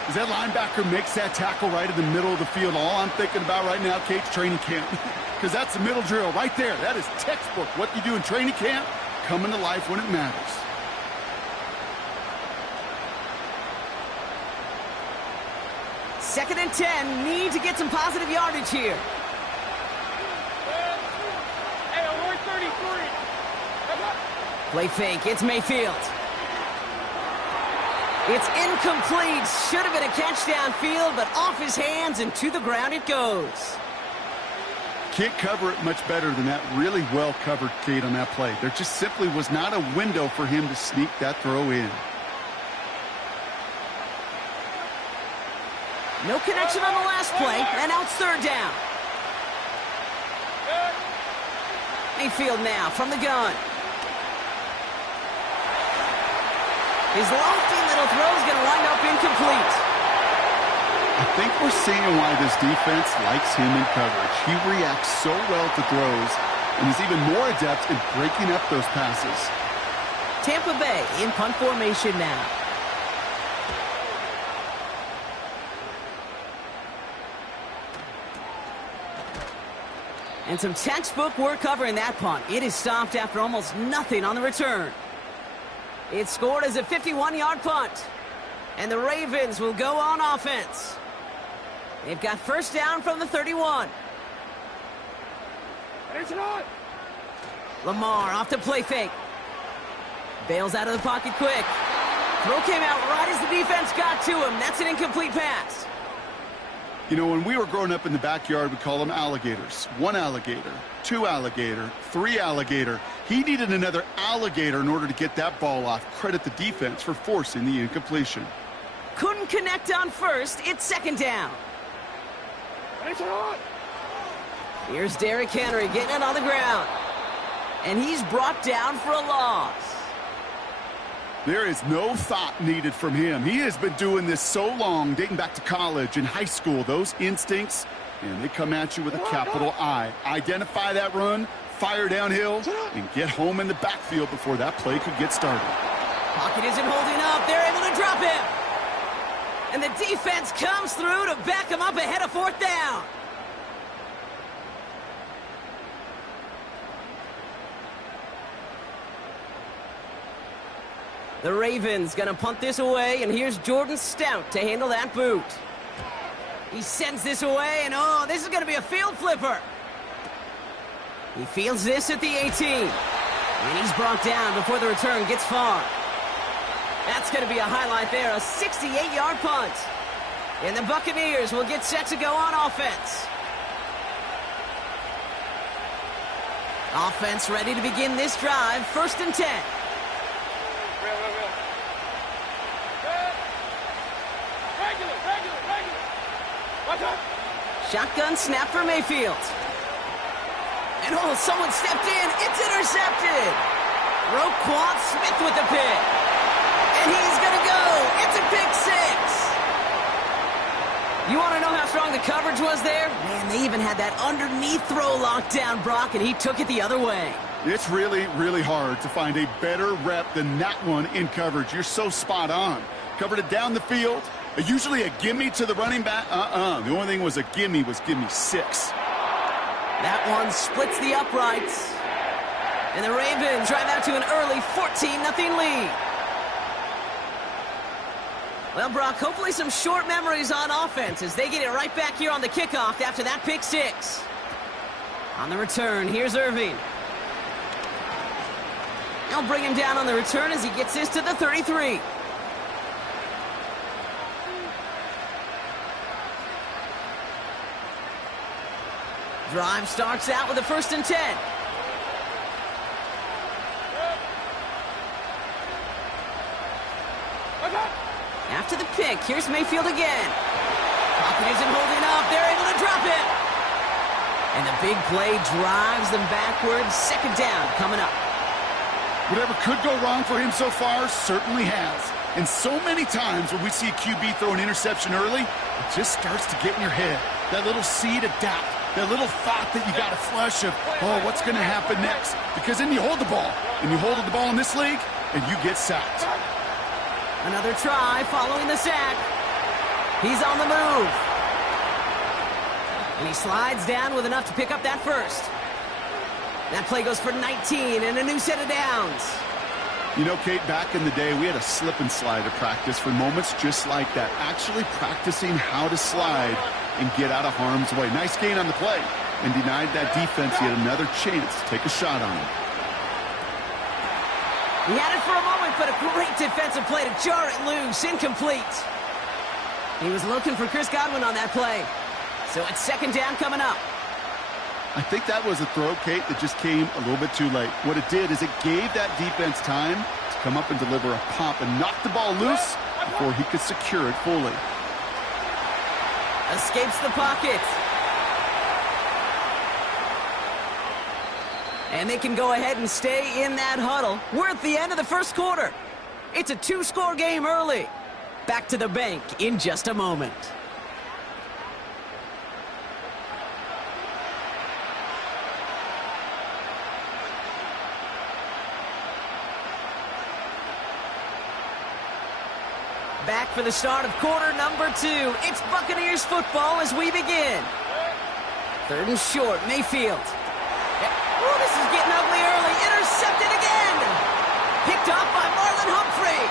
As that linebacker makes that tackle right in the middle of the field, all I'm thinking about right now, Kate's training camp. Because that's the middle drill right there. That is textbook. What you do in training camp, coming to life when it matters. Second and 10. Need to get some positive yardage here. Hey, alert 33. Play fake. It's Mayfield. It's incomplete. Should have been a catch downfield, but off his hands and to the ground it goes. Can't cover it much better than that. Really well covered, Kate, on that play. There just simply was not a window for him to sneak that throw in. No connection on the last play, and now it's 3rd down. Mayfield now from the gun. His lofty little throw is going to wind up incomplete. I think we're seeing why this defense likes him in coverage. He reacts so well to throws, and is even more adept in breaking up those passes. Tampa Bay in punt formation now. And some textbook work covering that punt. It is stopped after almost nothing on the return. It's scored as a 51-yard punt. And the Ravens will go on offense. They've got first down from the 31. Lamar off the play fake. Bails out of the pocket quick. Throw came out right as the defense got to him. That's an incomplete pass. You know, when we were growing up in the backyard, we call them alligators. 1 alligator, 2 alligator, 3 alligator. He needed another alligator in order to get that ball off. Credit the defense for forcing the incompletion. Couldn't connect on first. It's second down. Here's Derrick Henry getting it on the ground. And he's brought down for a loss. There is no thought needed from him. He has been doing this so long, dating back to college and high school. Those instincts, and they come at you with a capital I. Identify that run, fire downhill, and get home in the backfield before that play could get started. Pocket isn't holding up. They're able to drop him. And the defense comes through to back him up ahead of fourth down. The Ravens gonna punt this away, and here's Jordan Stout to handle that boot. He sends this away, and oh, this is gonna be a field flipper. He fields this at the 18. And he's brought down before the return gets far. That's gonna be a highlight there, a 68-yard punt. And the Buccaneers will get set to go on offense. Offense ready to begin this drive, 1st and 10. Shotgun snap for Mayfield. And oh, someone stepped in. It's intercepted. Roquan Smith with the pick. And he's going to go. It's a pick 6. You want to know how strong the coverage was there? Man, they even had that underneath throw locked down, Brock, and he took it the other way. It's really, really hard to find a better rep than that one in coverage. You're so spot on. Covered it down the field. Usually a gimme to the running back. The only thing was a gimme 6. That one splits the uprights. And the Ravens drive out to an early 14-0 lead. Well, Brock, hopefully some short memories on offense as they get it right back here on the kickoff after that pick 6. On the return, here's Irving. They'll bring him down on the return as he gets this to the 33. Drive starts out with a 1st and 10. After the pick, here's Mayfield again. Pocket isn't holding up. They're able to drop it. And the big play drives them backwards. 2nd down coming up. Whatever could go wrong for him so far certainly has. And so many times when we see a QB throw an interception early, it just starts to get in your head. That little seed of doubt. That little thought that you got to flush of, oh, what's going to happen next? Because then you hold the ball, and you hold the ball in this league, and you get sacked. Another try following the sack. He's on the move. And he slides down with enough to pick up that 1st. That play goes for 19 and a new set of downs. You know, Kate, back in the day, we had a slip and slide at practice for moments just like that. Actually practicing how to slide and get out of harm's way. Nice gain on the play and denied that defense yet another chance to take a shot on him. He had it for a moment, but a great defensive play to jar it loose. Incomplete. He was looking for Chris Godwin on that play. So it's 2nd down coming up. I think that was a throw, Kate, that just came a little bit too late. What it did is it gave that defense time to come up and deliver a pop and knock the ball loose before he could secure it fully. Escapes the pocket. And they can go ahead and stay in that huddle. We're at the end of the 1st quarter. It's a 2-score game early. Back to the bank in just a moment. Back for the start of quarter number 2. It's Buccaneers football as we begin. 3rd and short, Mayfield. Oh, this is getting ugly early. Intercepted again. Picked off by Marlon Humphrey.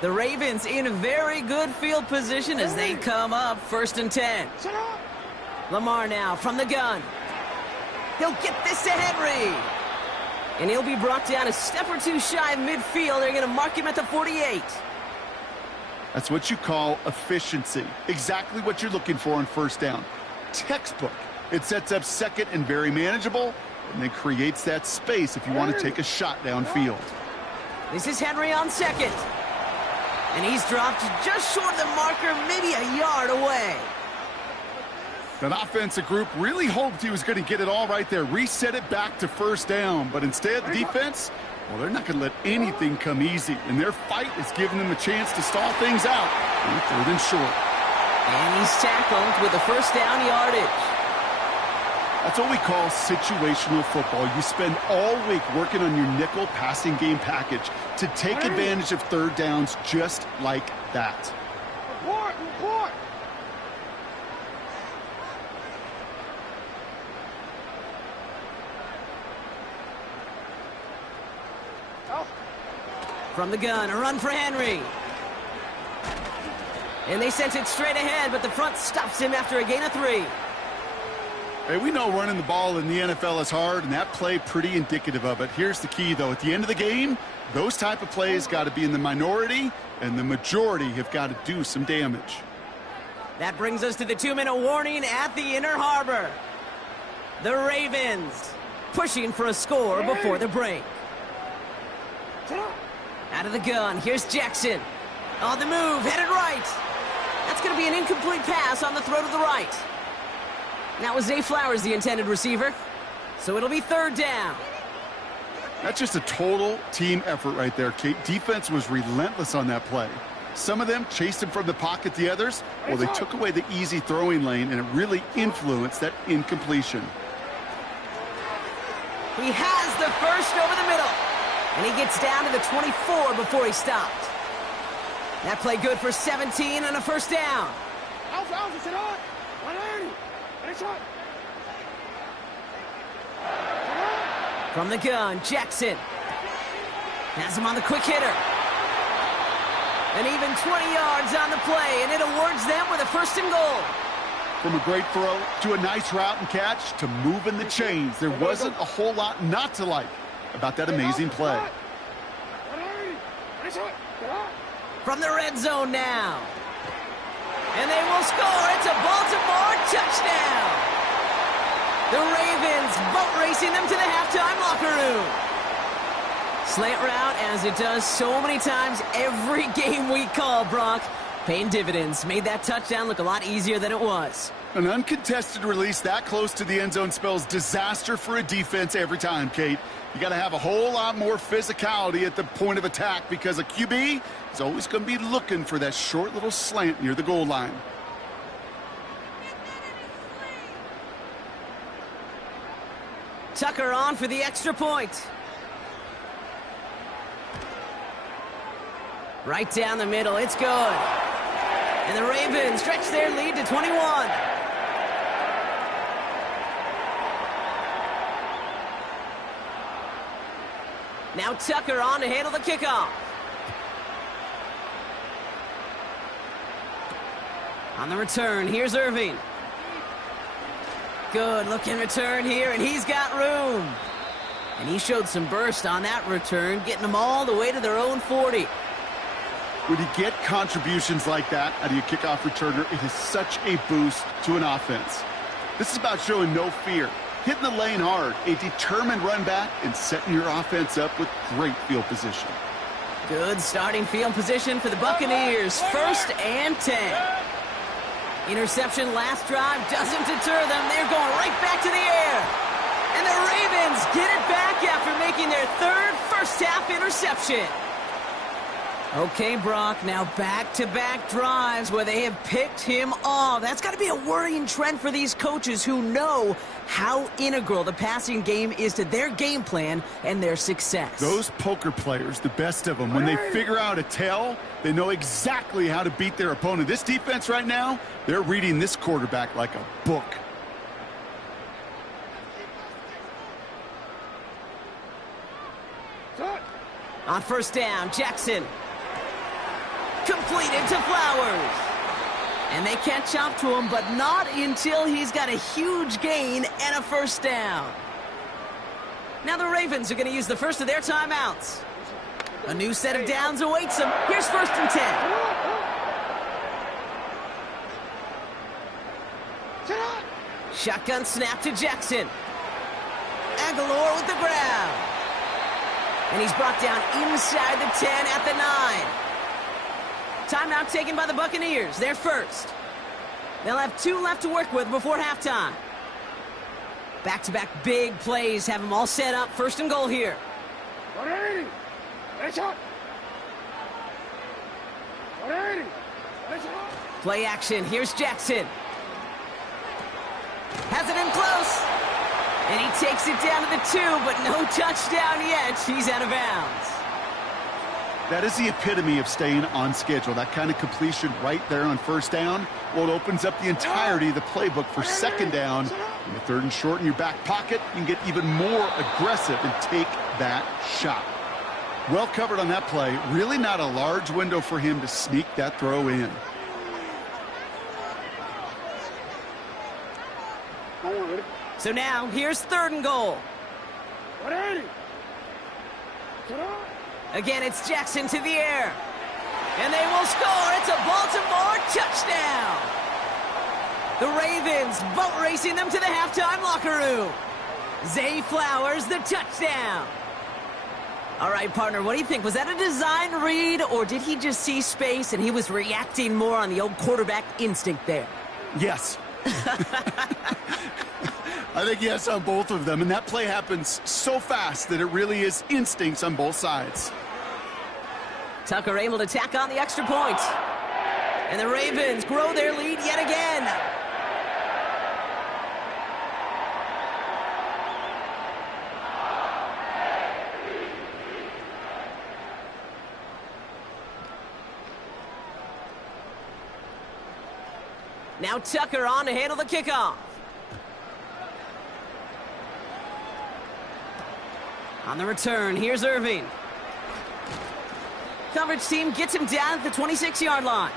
The Ravens in very good field position as they come up 1st and 10. Lamar now from the gun. He'll get this to Henry. And he'll be brought down a step or two shy of midfield. They're going to mark him at the 48. That's what you call efficiency. Exactly what you're looking for on 1st down. Textbook. It sets up 2nd and very manageable, and then creates that space if you want to take a shot downfield. This is Henry on 2nd. And he's dropped just short of the marker, maybe a yard away. That offensive group really hoped he was going to get it all right there, reset it back to 1st down. But instead, the defense, well, they're not going to let anything come easy. And their fight is giving them a chance to stall things out on 3rd and short. And he's tackled with the 1st down yardage. That's what we call situational football. You spend all week working on your nickel passing game package to take advantage of 3rd downs just like that. Report! From the gun, a run for Henry. And they sent it straight ahead, but the front stops him after a gain of 3. Hey, we know running the ball in the NFL is hard, and that play pretty indicative of it. Here's the key, though. At the end of the game, those type of plays got to be in the minority, and the majority have got to do some damage. That brings us to the 2-minute warning at the Inner Harbor. The Ravens pushing for a score before the break. Out of the gun, here's Jackson. On the move, headed right. That's going to be an incomplete pass on the throw to the right. That was Zay Flowers, the intended receiver. So it'll be 3rd down. That's just a total team effort right there, Kate. Defense was relentless on that play. Some of them chased him from the pocket, the others, well, they took away the easy throwing lane, and it really influenced that incompletion. He has the 1st over the middle. And he gets down to the 24 before he stopped. That play good for 17 and a 1st down. From the gun, Jackson has him on the quick hitter. And even 20 yards on the play, and it awards them with a 1st and goal. From a great throw to a nice route and catch to moving the chains, there wasn't a whole lot not to like about that amazing play. From the red zone now. And they will score. It's a Baltimore touchdown. The Ravens boat racing them to the halftime locker room. Slant route, as it does so many times every game we call, Brock. Paying dividends. Made that touchdown look a lot easier than it was. An uncontested release that close to the end zone spells disaster for a defense every time, Kate. You got to have a whole lot more physicality at the point of attack because a QB is always going to be looking for that short little slant near the goal line. Tucker on for the extra point. Right down the middle. It's good. And the Ravens stretch their lead to 21. Now Tucker on to handle the kickoff. On the return, here's Irving. Good looking return here, and he's got room. And he showed some burst on that return, getting them all the way to their own 40. When you get contributions like that out of your kickoff returner, it is such a boost to an offense. This is about showing no fear, hitting the lane hard, a determined run back, and setting your offense up with great field position. Good starting field position for the Buccaneers. 1st and 10. Interception last drive doesn't deter them. They're going right back to the air. And the Ravens get it back after making their 3rd first-half interception. Okay, Brock, now back-to-back drives where they have picked him off. That's got to be a worrying trend for these coaches who know how integral the passing game is to their game plan and their success. Those poker players, the best of them, when they figure out a tell, they know exactly how to beat their opponent. This defense right now, they're reading this quarterback like a book. On 1st down, Jackson. completed to Flowers. And they catch up to him, but not until he's got a huge gain and a first down. Now the Ravens are going to use the first of their timeouts. A new set of downs awaits them. Here's 1st and 10. Shotgun snap to Jackson. Aguilar with the grab. And he's brought down inside the 10 at the 9. Timeout taken by the Buccaneers. They're first. They'll have 2 left to work with before halftime. Back-to-back big plays have them all set up. 1st and goal here. Play action. Here's Jackson. Has it in close. And he takes it down to the 2, but no touchdown yet. He's out of bounds. That is the epitome of staying on schedule. That kind of completion right there on 1st down. Well, it opens up the entirety of the playbook for 2nd down. In the 3rd and short in your back pocket, you can get even more aggressive and take that shot. Well covered on that play. Really not a large window for him to sneak that throw in. So now, here's 3rd and goal. Again, it's Jackson to the air. And they will score. It's a Baltimore touchdown. The Ravens boat racing them to the halftime locker room. Zay Flowers, the touchdown. All right, partner, what do you think? Was that a design read, or did he just see space and he was reacting more on the old quarterback instinct there? Yes. I think yes on both of them, and that play happens so fast that it really is instincts on both sides. Tucker able to tack on the extra point. And the Ravens grow their lead yet again. Now Tucker on to handle the kickoff. On the return, here's Irving. Coverage team gets him down at the 26-yard line.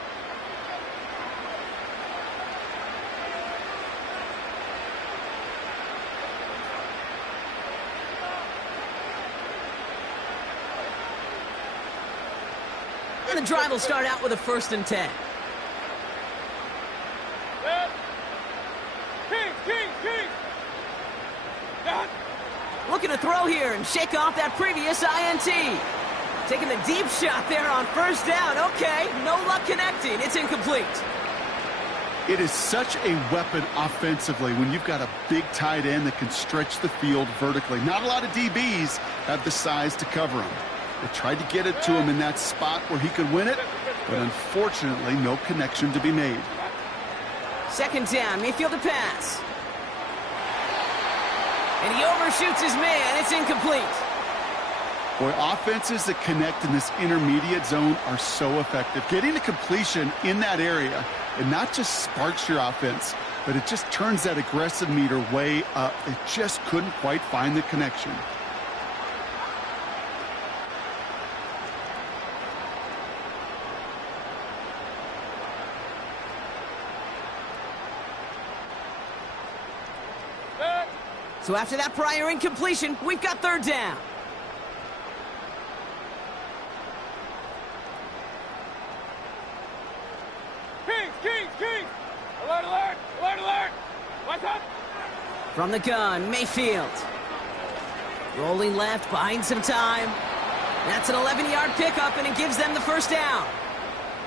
And the drive will start out with a 1st and 10. Looking to throw here and shake off that previous INT. Taking the deep shot there on 1st down. Okay, no luck connecting. It's incomplete. It is such a weapon offensively when you've got a big tight end that can stretch the field vertically. Not a lot of DBs have the size to cover him. They tried to get it to him in that spot where he could win it, but unfortunately, no connection to be made. 2nd down, Mayfield to pass. And he overshoots his man. It's incomplete. Boy, offenses that connect in this intermediate zone are so effective. Getting a completion in that area, it not just sparks your offense, but it just turns that aggressive meter way up. They just couldn't quite find the connection. So after that prior incompletion, we've got 3rd down. Kings! Alert, alert! Alert, alert! What's up? From the gun, Mayfield. Rolling left, buying some time. That's an 11-yard pickup, and it gives them the 1st down.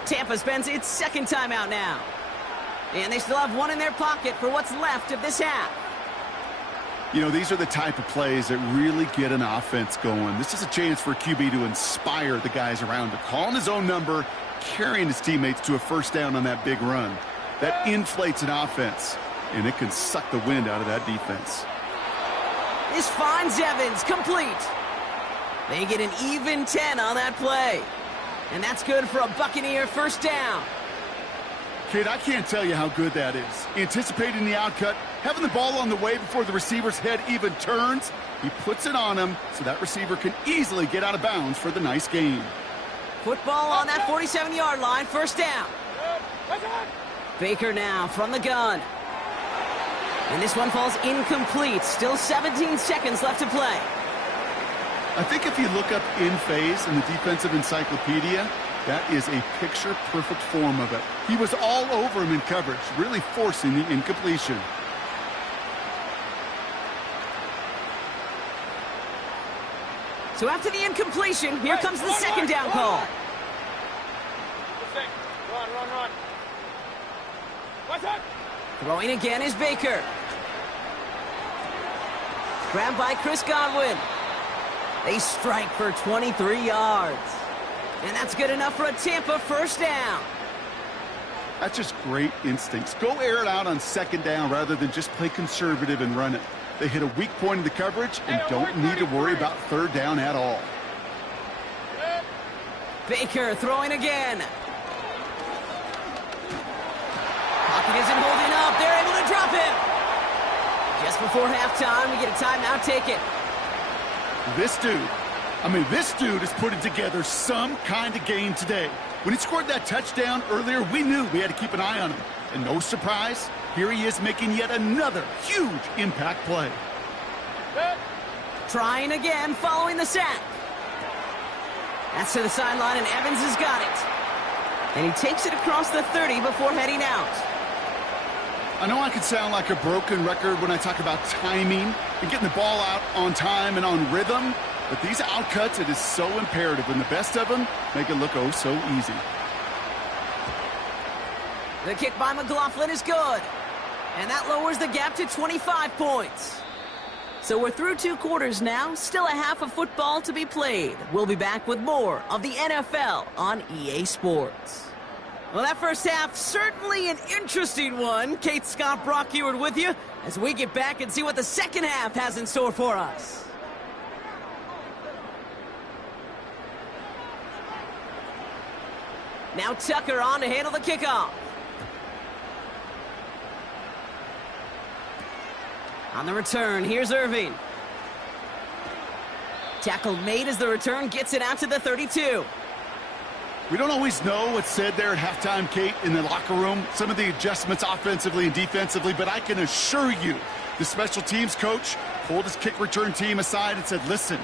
Tampa spends its 2nd timeout now. And they still have 1 in their pocket for what's left of this half. You know, these are the type of plays that really get an offense going. This is a chance for a QB to inspire the guys around him. Calling his own number, carrying his teammates to a 1st down on that big run. That inflates an offense, and it can suck the wind out of that defense. This finds Evans complete. They get an even 10 on that play. And that's good for a Buccaneer 1st down. Kid, I can't tell you how good that is. Anticipating the outcut, having the ball on the way before the receiver's head even turns. He puts it on him so that receiver can easily get out of bounds for the nice gain. Football on that 47-yard line, first down. Baker now from the gun. And this one falls incomplete. Still 17 seconds left to play. I think if you look up in phase in the defensive encyclopedia, that is a picture-perfect form of it. He was all over him in coverage, really forcing the incompletion. So after the incompletion, here comes the second down call. Run. What's up? Throwing again is Baker. Grabbed by Chris Godwin. They strike for 23 yards. And that's good enough for a Tampa first down. That's just great instincts. Go air it out on second down rather than just play conservative and run it. They hit a weak point in the coverage and don't need to worry about third down at all. Baker throwing again. Pocket isn't holding up. They're able to drop him. Just before halftime, we get a timeout. Take it. This dude is putting together some kind of game today. When he scored that touchdown earlier, we knew we had to keep an eye on him. And no surprise, here he is making yet another huge impact play. Trying again following the sack. That's to the sideline, and Evans has got it. And he takes it across the 30 before heading out. I know I can sound like a broken record when I talk about timing and getting the ball out on time and on rhythm, but these outcuts, it is so imperative, and the best of them make it look oh so easy. The kick by McLaughlin is good. And that lowers the gap to 25 points. So we're through 2 quarters now. Still a half of football to be played. We'll be back with more of the NFL on EA Sports. Well, that first half, certainly an interesting one. Kate, Scott, Brock Ewart with you as we get back and see what the second half has in store for us. Now Tucker on to handle the kickoff. On the return, here's Irving. Tackle made as the return gets it out to the 32. We don't always know what's said there at halftime, Kate, in the locker room, some of the adjustments offensively and defensively, but I can assure you the special teams coach pulled his kick return team aside and said, listen,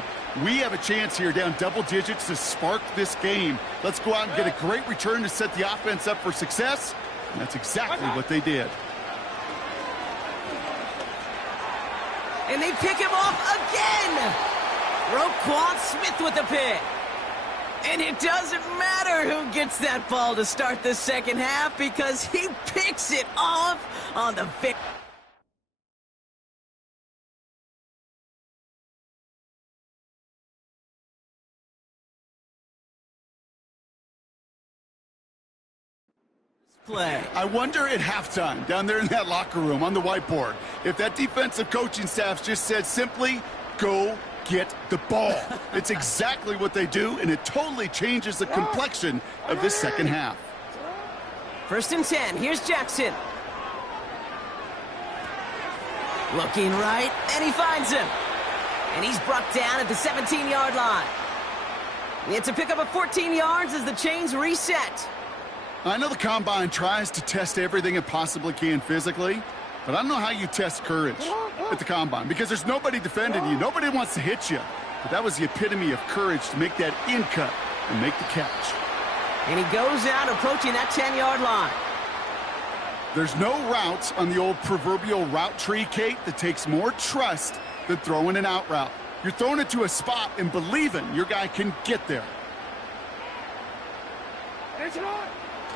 we have a chance here down double digits to spark this game. Let's go out and get a great return to set the offense up for success, and that's exactly what they did. And they pick him off again. Roquan Smith with the pick. And it doesn't matter who gets that ball to start the second half because he picks it off on the pick. Play. I wonder at halftime, down there in that locker room on the whiteboard, if that defensive coaching staff just said simply, go get the ball. It's exactly what they do, and it totally changes the complexion of this second half. 1st and 10. Here's Jackson. Looking right, and he finds him. And he's brought down at the 17-yard line. It's a pickup of 14 yards as the chains reset. I know the Combine tries to test everything it possibly can physically, but I don't know how you test courage at the Combine because there's nobody defending you. Nobody wants to hit you. But that was the epitome of courage to make that in cut and make the catch. And he goes out approaching that 10-yard line. There's no routes on the old proverbial route tree, Kate, that takes more trust than throwing an out route. You're throwing it to a spot and believing your guy can get there.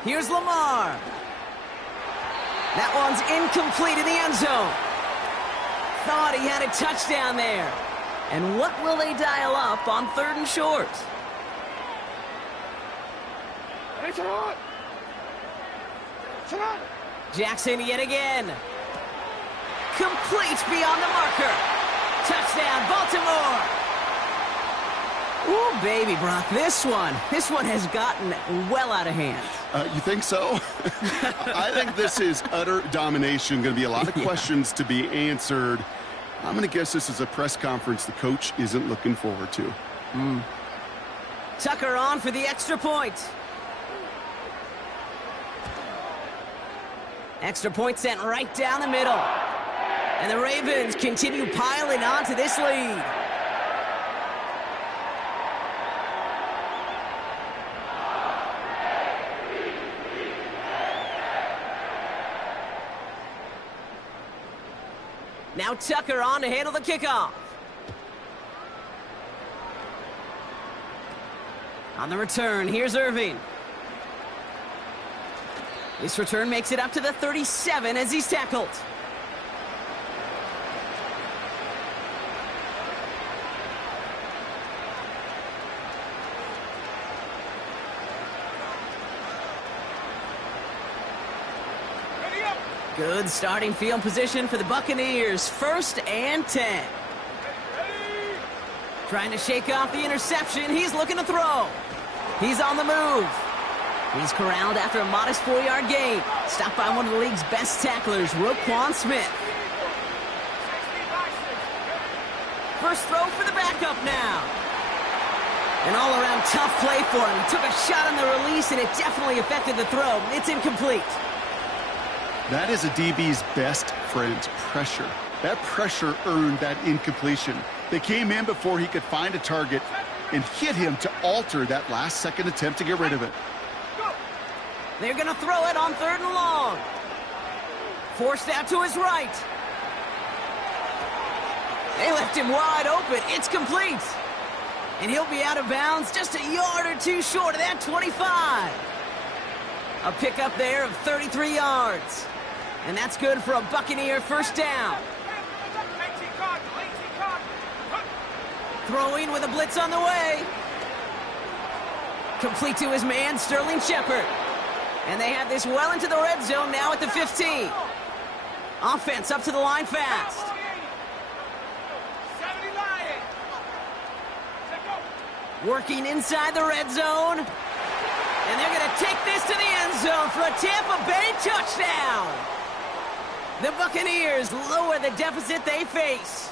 Here's Lamar. That one's incomplete in the end zone. Thought he had a touchdown there. And what will they dial up on 3rd and short? Jackson yet again. Complete beyond the marker. Touchdown, Baltimore. Ooh, baby, Brock, this one has gotten well out of hand. You think so? I think this is utter domination. Going to be a lot of questions to be answered. I'm going to guess this is a press conference the coach isn't looking forward to. Tucker on for the extra point. Extra point sent right down the middle. And the Ravens continue piling on to this lead. Now Tucker on to handle the kickoff. On the return, here's Irving. This return makes it up to the 37 as he's tackled. Good starting field position for the Buccaneers. 1st and 10. Trying to shake off the interception. He's looking to throw. He's on the move. He's corralled after a modest 4-yard gain. Stopped by one of the league's best tacklers, Roquan Smith. First throw for the backup now. An all-around tough play for him. He took a shot on the release, and it definitely affected the throw. It's incomplete. That is a DB's best friend, pressure. That pressure earned that incompletion. They came in before he could find a target and hit him to alter that last-second attempt to get rid of it. They're going to throw it on 3rd and long. Forced out to his right. They left him wide open. It's complete. And he'll be out of bounds just a yard or two short of that 25. A pickup there of 33 yards. And that's good for a Buccaneer first down. Throwing with a blitz on the way. Complete to his man, Sterling Shepard. And they have this well into the red zone now at the 15. Offense up to the line fast. Working inside the red zone. And they're going to take this to the end zone for a Tampa Bay touchdown. The Buccaneers lower the deficit they face.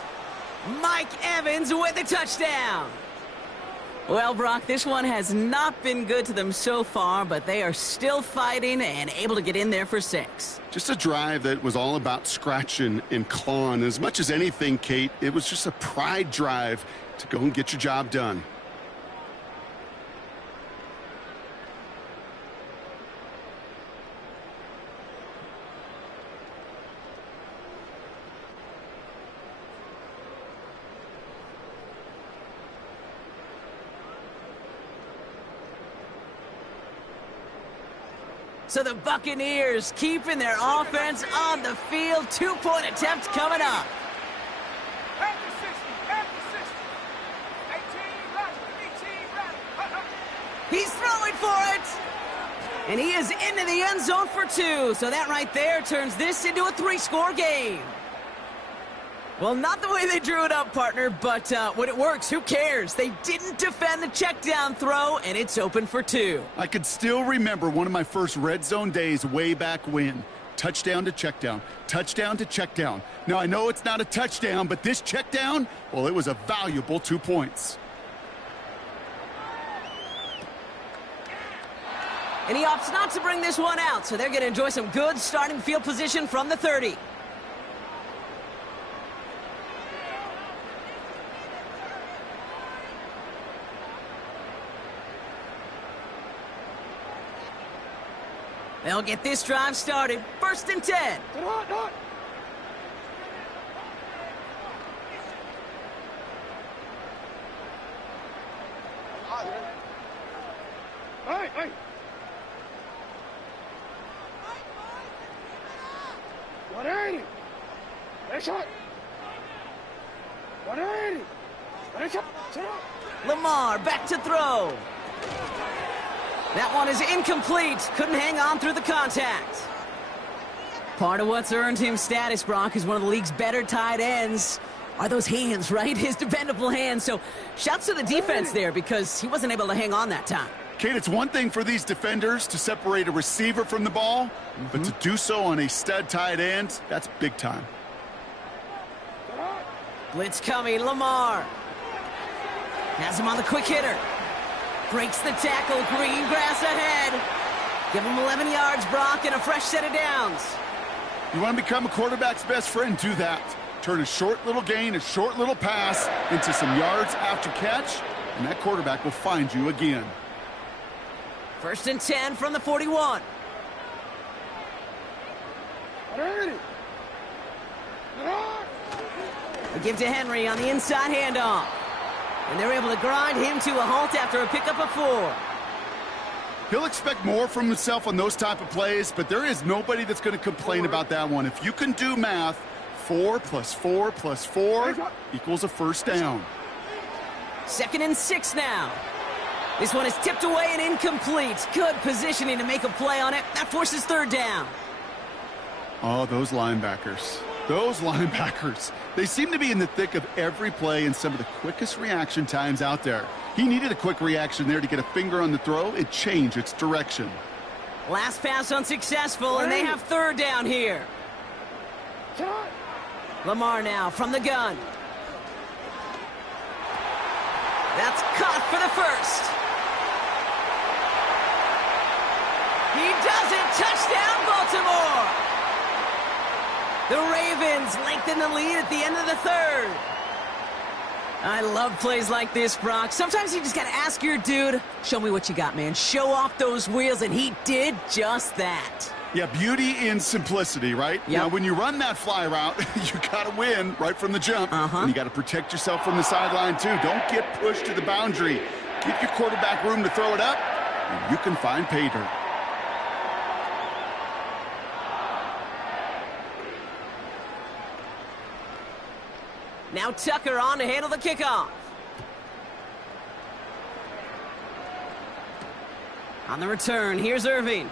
Mike Evans with the touchdown. Well, Brock, this one has not been good to them so far, but they are still fighting and able to get in there for 6. Just a drive that was all about scratching and clawing. As much as anything, Kate, it was just a pride drive to go and get your job done. So the Buccaneers keeping their offense on the field. 2-point attempt coming up. He's throwing for it. And he is into the end zone for 2. So that right there turns this into a 3-score game. Well, not the way they drew it up, partner, but when it works, who cares? They didn't defend the check down throw, and it's open for 2. I could still remember one of my first red zone days way back when. Touchdown to check down. Touchdown to check down. Now, I know it's not a touchdown, but this check down, well, it was a valuable 2 points. And he opts not to bring this one out, so they're going to enjoy some good starting field position from the 30. They'll get this drive started. 1st and 10. Hey! What are you? Shot. What are you? Lamar back to throw. That one is incomplete. Couldn't hang on through the contact. Part of what's earned him status, Brock, is one of the league's better tight ends. Are those hands, right? His dependable hands. So shouts to the defense there because he wasn't able to hang on that time. Kate, it's one thing for these defenders to separate a receiver from the ball, but to do so on a stud tight end, that's big time. Blitz coming, Lamar. Has him on the quick hitter. Breaks the tackle. Green grass ahead. Give him 11 yards, Brock, and a fresh set of downs. You want to become a quarterback's best friend, do that. Turn a short little gain, a short little pass into some yards after catch, and that quarterback will find you again. 1st and 10 from the 41. They give to Henry on the inside handoff. And they're able to grind him to a halt after a pickup of 4. He'll expect more from himself on those type of plays, but there is nobody that's going to complain about that one. If you can do math, 4 plus 4 plus 4 equals a first down. 2nd and 6 now. This one is tipped away and incomplete. Good positioning to make a play on it. That forces 3rd down. Oh, those linebackers. Those linebackers. They seem to be in the thick of every play and some of the quickest reaction times out there. He needed a quick reaction there to get a finger on the throw. It changed its direction. Last pass unsuccessful, and they have 3rd down here. Lamar now from the gun. That's caught for the 1st. He does it. Touchdown, Baltimore. The Ravens lengthen the lead at the end of the 3rd. I love plays like this, Brock. Sometimes you just got to ask your dude, show me what you got, man. Show off those wheels, and he did just that. Yeah, beauty in simplicity, right? Yep. Now, when you run that fly route, you got to win right from the jump. And you got to protect yourself from the sideline, too. Don't get pushed to the boundary. Give your quarterback room to throw it up, and you can find pay dirt. Now Tucker on to handle the kickoff. On the return, here's Irving.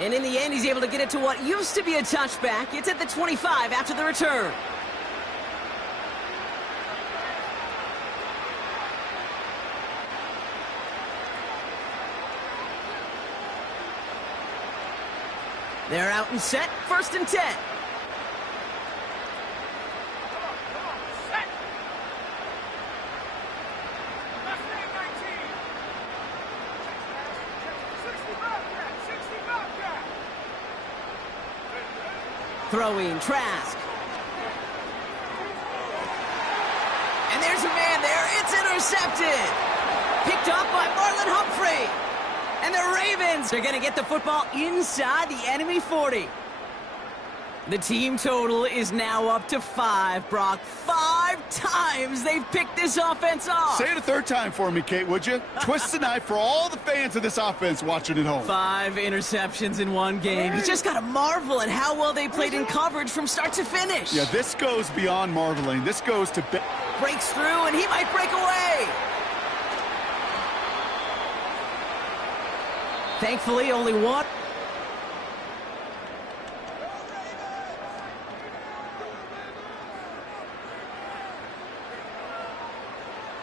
And in the end, he's able to get it to what used to be a touchback. It's at the 25 after the return. They're out and set, 1st and 10. Throwing, Trask. And there's a man there. It's intercepted. Picked up by Marlon Humphrey. And the Ravens are going to get the football inside the enemy 40. The team total is now up to 5, Brock. 5 times they've picked this offense off. Say it a 3rd time for me, Kate, would you? Twist the knife for all the fans of this offense watching at home. 5 interceptions in one game. You just got to marvel at how well they played in coverage from start to finish. Yeah, this goes beyond marveling. This goes to... Breaks through, and he might break away. Thankfully, only one.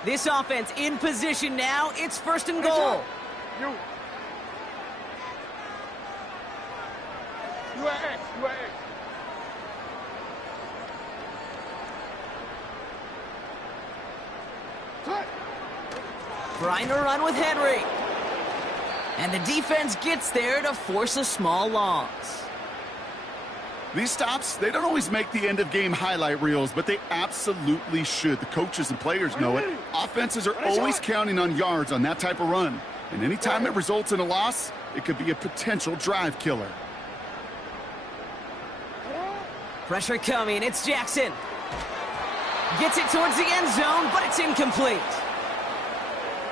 This offense in position now. It's 1st and goal. Trying to run with Henry. And the defense gets there to force a small loss. These stops, they don't always make the end-of-game highlight reels, but they absolutely should. The coaches and players know it. Offenses are always counting on yards on that type of run. And anytime it results in a loss, it could be a potential drive killer. Pressure coming. It's Jackson. Gets it towards the end zone, but it's incomplete.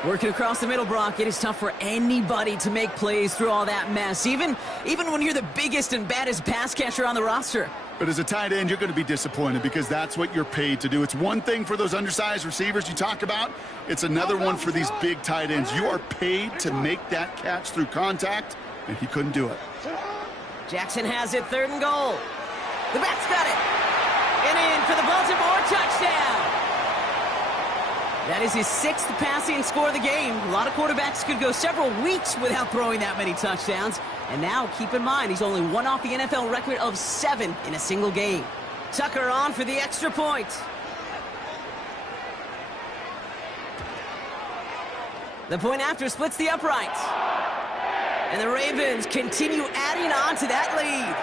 Working across the middle, Brock, it is tough for anybody to make plays through all that mess, even when you're the biggest and baddest pass catcher on the roster. But as a tight end, you're going to be disappointed because that's what you're paid to do. It's one thing for those undersized receivers you talk about. It's another one for these big tight ends. You are paid to make that catch through contact, and he couldn't do it. Jackson has it, 3rd and goal. The back's got it. And in for the Baltimore touchdown. That is his 6th passing score of the game. A lot of quarterbacks could go several weeks without throwing that many touchdowns. And now, keep in mind, he's only one off the NFL record of 7 in a single game. Tucker on for the extra point. The point after splits the uprights. And the Ravens continue adding on to that lead.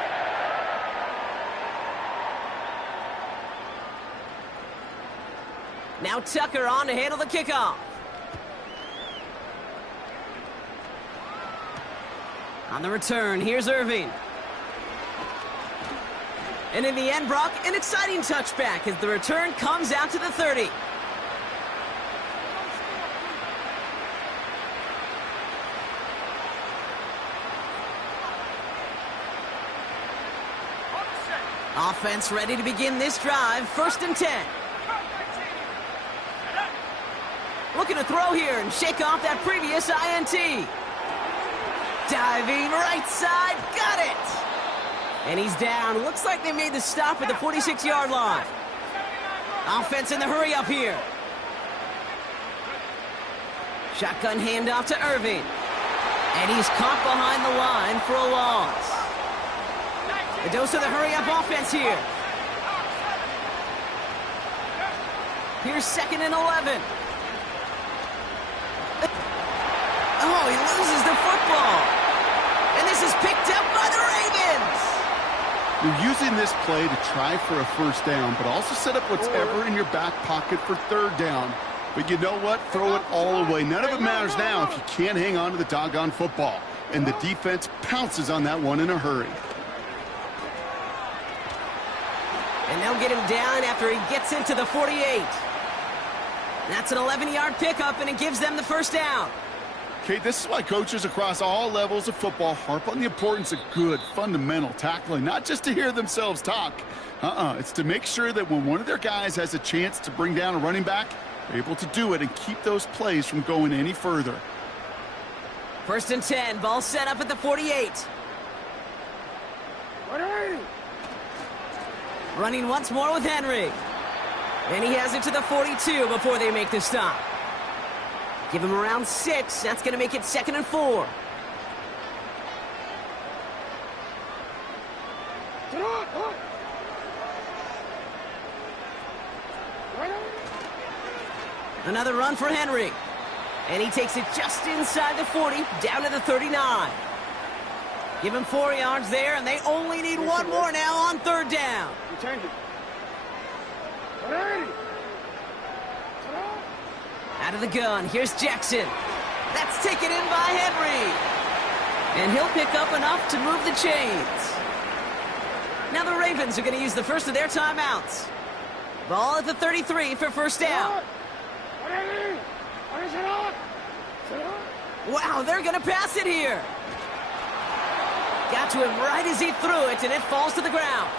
Now Tucker on to handle the kickoff. On the return, here's Irving. And in the end, Brock, an exciting touchback as the return comes out to the 30. Offense ready to begin this drive, 1st and 10. Looking to throw here and shake off that previous INT. Diving right side, got it! And he's down. Looks like they made the stop at the 46-yard line. Offense in the hurry up here. Shotgun handoff to Irving. And he's caught behind the line for a loss. A dose of the hurry-up offense here. Here's 2nd and 11. Oh, he loses the football. And this is picked up by the Ravens. You're using this play to try for a 1st down, but also set up what's ever in your back pocket for 3rd down. But you know what? Throw it all away. None of it matters now if you can't hang on to the doggone football. And the defense pounces on that one in a hurry. And they'll get him down after he gets into the 48. That's an 11-yard pickup, and it gives them the 1st down. Okay, this is why coaches across all levels of football harp on the importance of good, fundamental tackling, not just to hear themselves talk. It's to make sure that when one of their guys has a chance to bring down a running back, they're able to do it and keep those plays from going any further. 1st and 10, ball set up at the 48. Running once more with Henry. And he has it to the 42 before they make the stop. Give him around 6. That's going to make it 2nd and 4. Another run for Henry. And he takes it just inside the 40, down to the 39. Give him 4 yards there, and they only need one more now on 3rd down. Out of the gun, here's Jackson. That's taken in by Henry. And he'll pick up enough to move the chains. Now the Ravens are going to use the first of their timeouts. Ball at the 33 for 1st down. Wow, they're going to pass it here. Got to him right as he threw it, and it falls to the ground.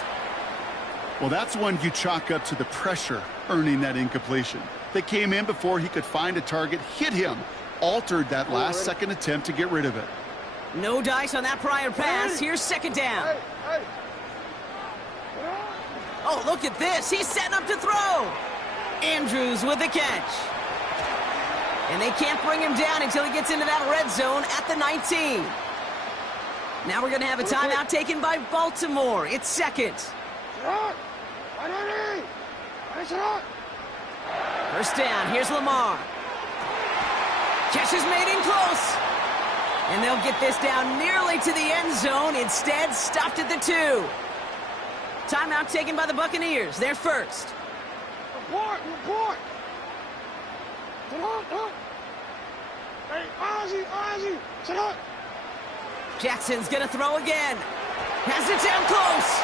Well, that's one you chalk up to the pressure earning that incompletion. They came in before he could find a target, hit him, altered that last-second attempt to get rid of it. No dice on that prior pass. Here's 2nd down. Oh, look at this. He's setting up to throw. Andrews with the catch. And they can't bring him down until he gets into that red zone at the 19. Now we're going to have a timeout taken by Baltimore. It's 2nd. 1st down. Here's Lamar. Catch is made in close. And they'll get this down nearly to the end zone. Instead, stopped at the 2. Timeout taken by the Buccaneers. They're first. Report. Hey, Ozzy, sit up. Jackson's going to throw again. Has it down close.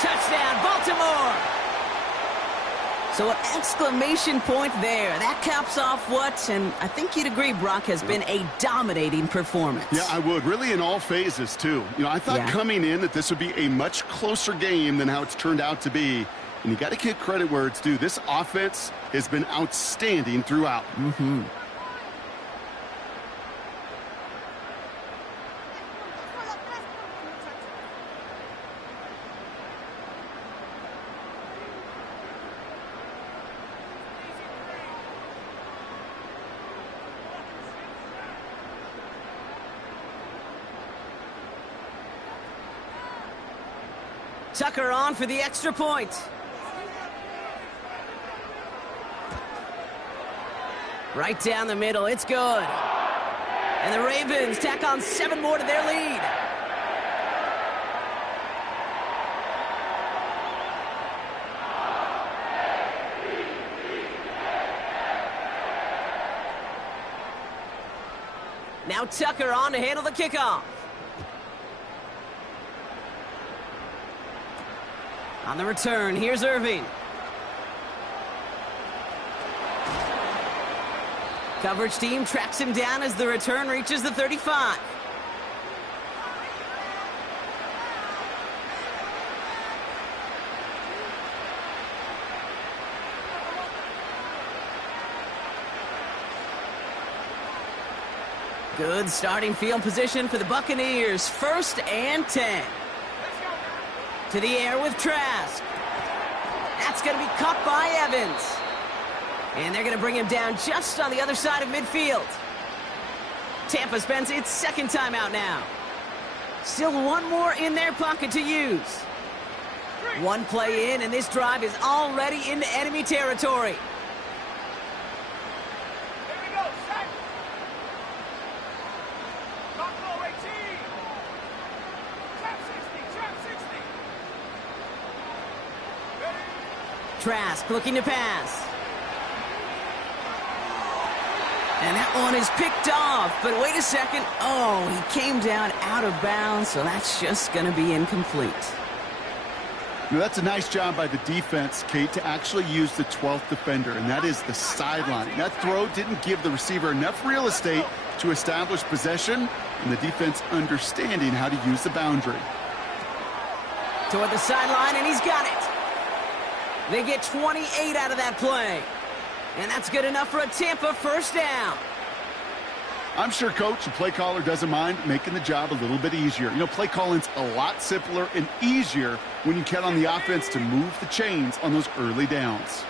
Touchdown, Baltimore. So an exclamation point there. That caps off what, and I think you'd agree, Brock, has been a dominating performance. Yeah, I would. Really in all phases, too. You know, I thought coming in that this would be a much closer game than how it's turned out to be. And you got to give credit where it's due. This offense has been outstanding throughout. Mm-hmm. Tucker on for the extra point. Right down the middle. It's good. And the Ravens tack on 7 more to their lead. Now Tucker on to handle the kickoff. On the return, here's Irving. Coverage team tracks him down as the return reaches the 35. Good starting field position for the Buccaneers. 1st and 10. To the air with Trask. That's going to be caught by Evans. And they're going to bring him down just on the other side of midfield. Tampa spends its 2nd timeout now. Still 1 more in their pocket to use. 1 play in, and this drive is already into enemy territory. Trask looking to pass. And that one is picked off, but wait a second. Oh, he came down out of bounds, so that's just going to be incomplete. Now, that's a nice job by the defense, Kate, to actually use the 12th defender, and that is the sideline. That throw didn't give the receiver enough real estate to establish possession, and the defense understanding how to use the boundary. Toward the sideline, and he's got it. They get 28 out of that play. And that's good enough for a Tampa 1st down. I'm sure Coach, the play caller, doesn't mind making the job a little bit easier. You know, play calling's a lot simpler and easier when you count on the offense to move the chains on those early downs.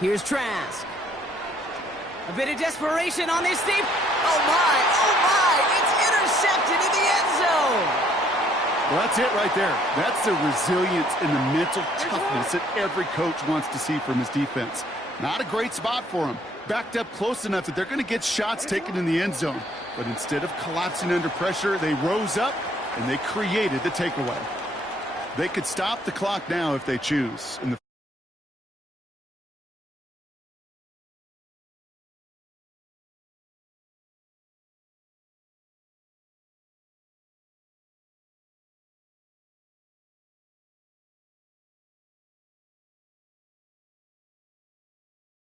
Here's Trask. A bit of desperation on this deep. Oh my, it's intercepted in the end zone. Well, that's it right there. That's the resilience and the mental toughness that every coach wants to see from his defense. Not a great spot for him. Backed up close enough that they're going to get shots taken in the end zone. But instead of collapsing under pressure, they rose up and they created the takeaway. They could stop the clock now if they choose. In the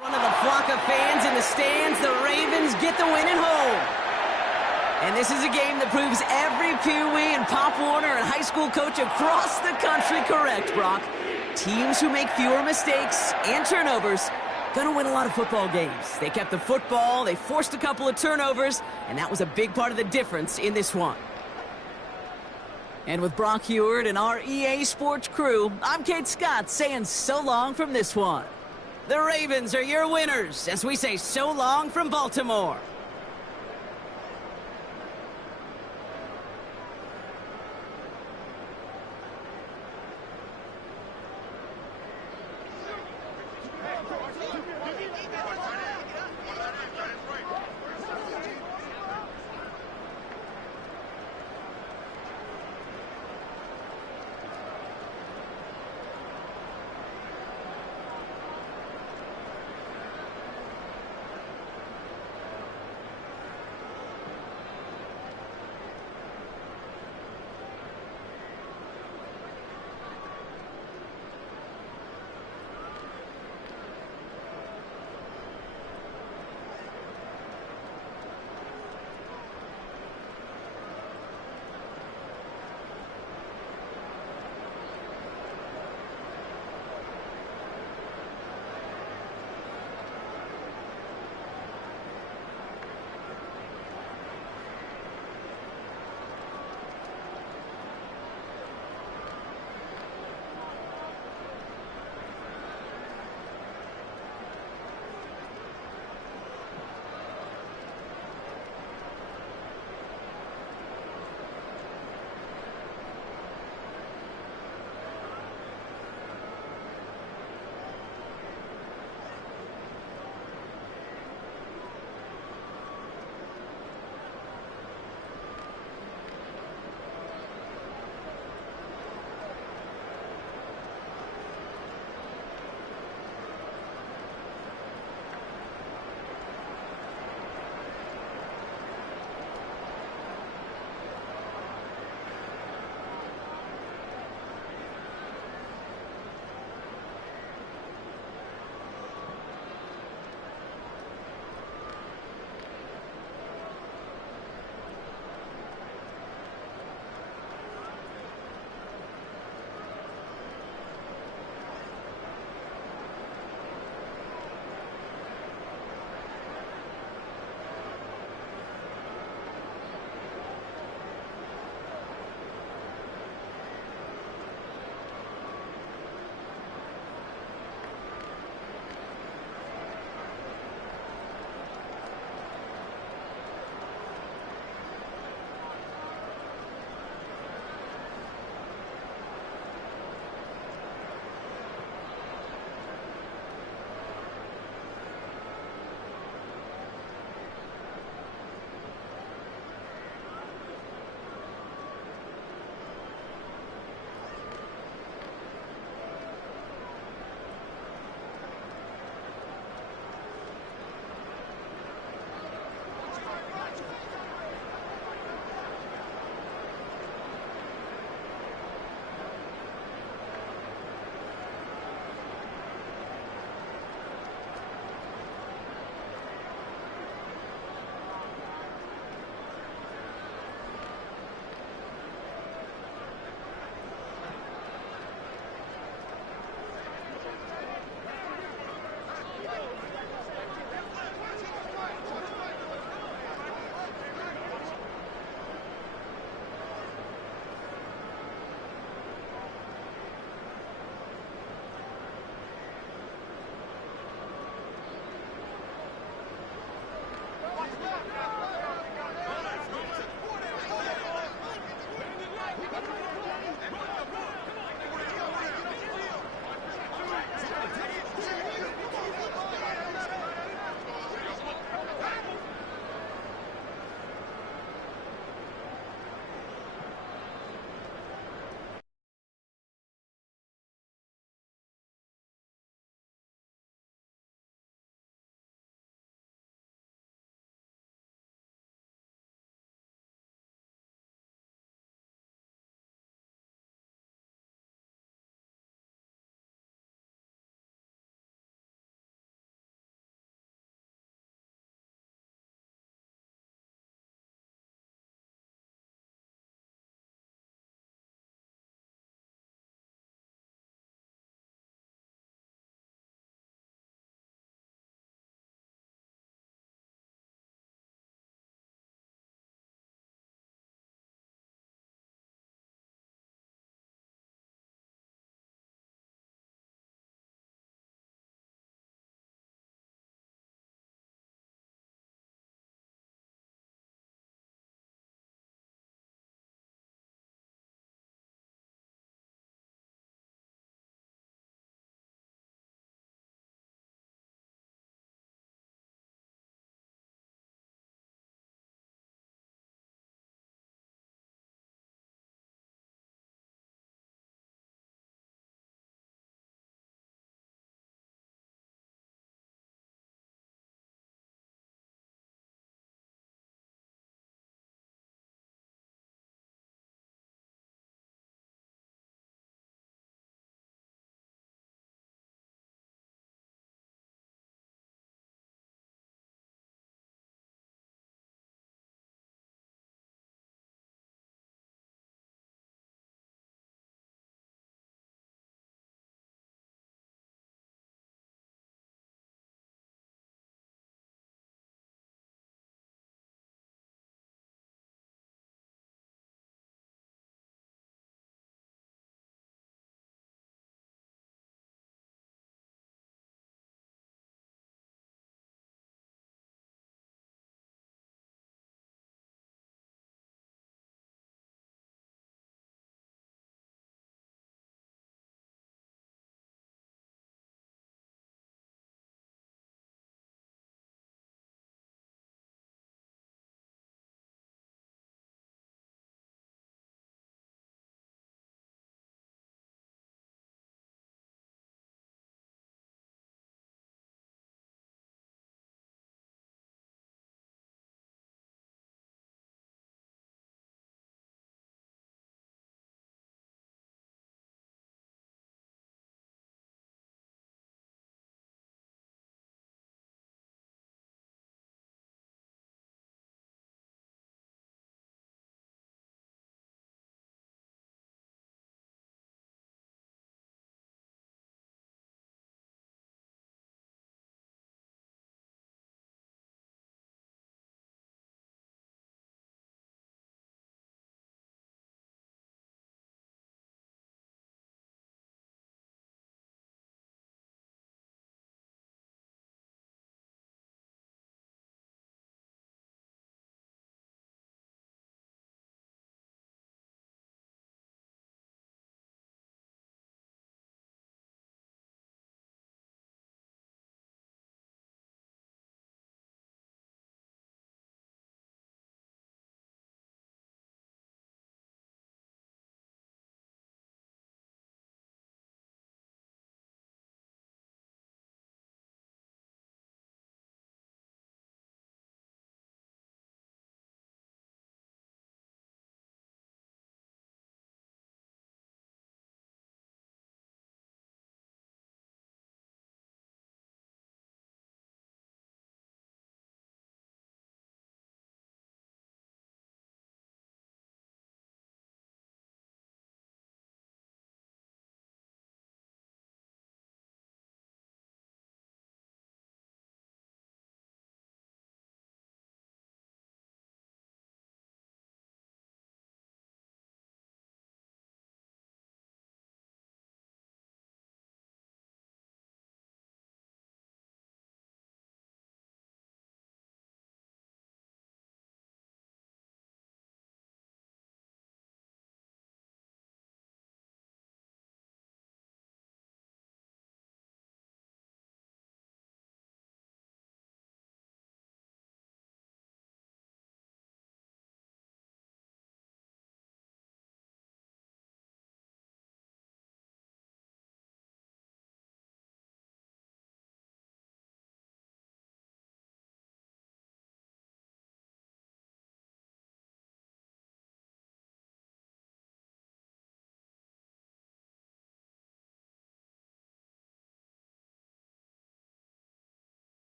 One of the flock of fans in the stands, the Ravens get the win at home. And this is a game that proves every Pee Wee and Pop Warner and high school coach across the country correct, Brock. Teams who make fewer mistakes and turnovers gonna win a lot of football games. They kept the football, they forced a couple of turnovers, and that was a big part of the difference in this one. And with Brock Heward and our EA Sports crew, I'm Kate Scott saying so long from this one. The Ravens are your winners as we say so long from Baltimore.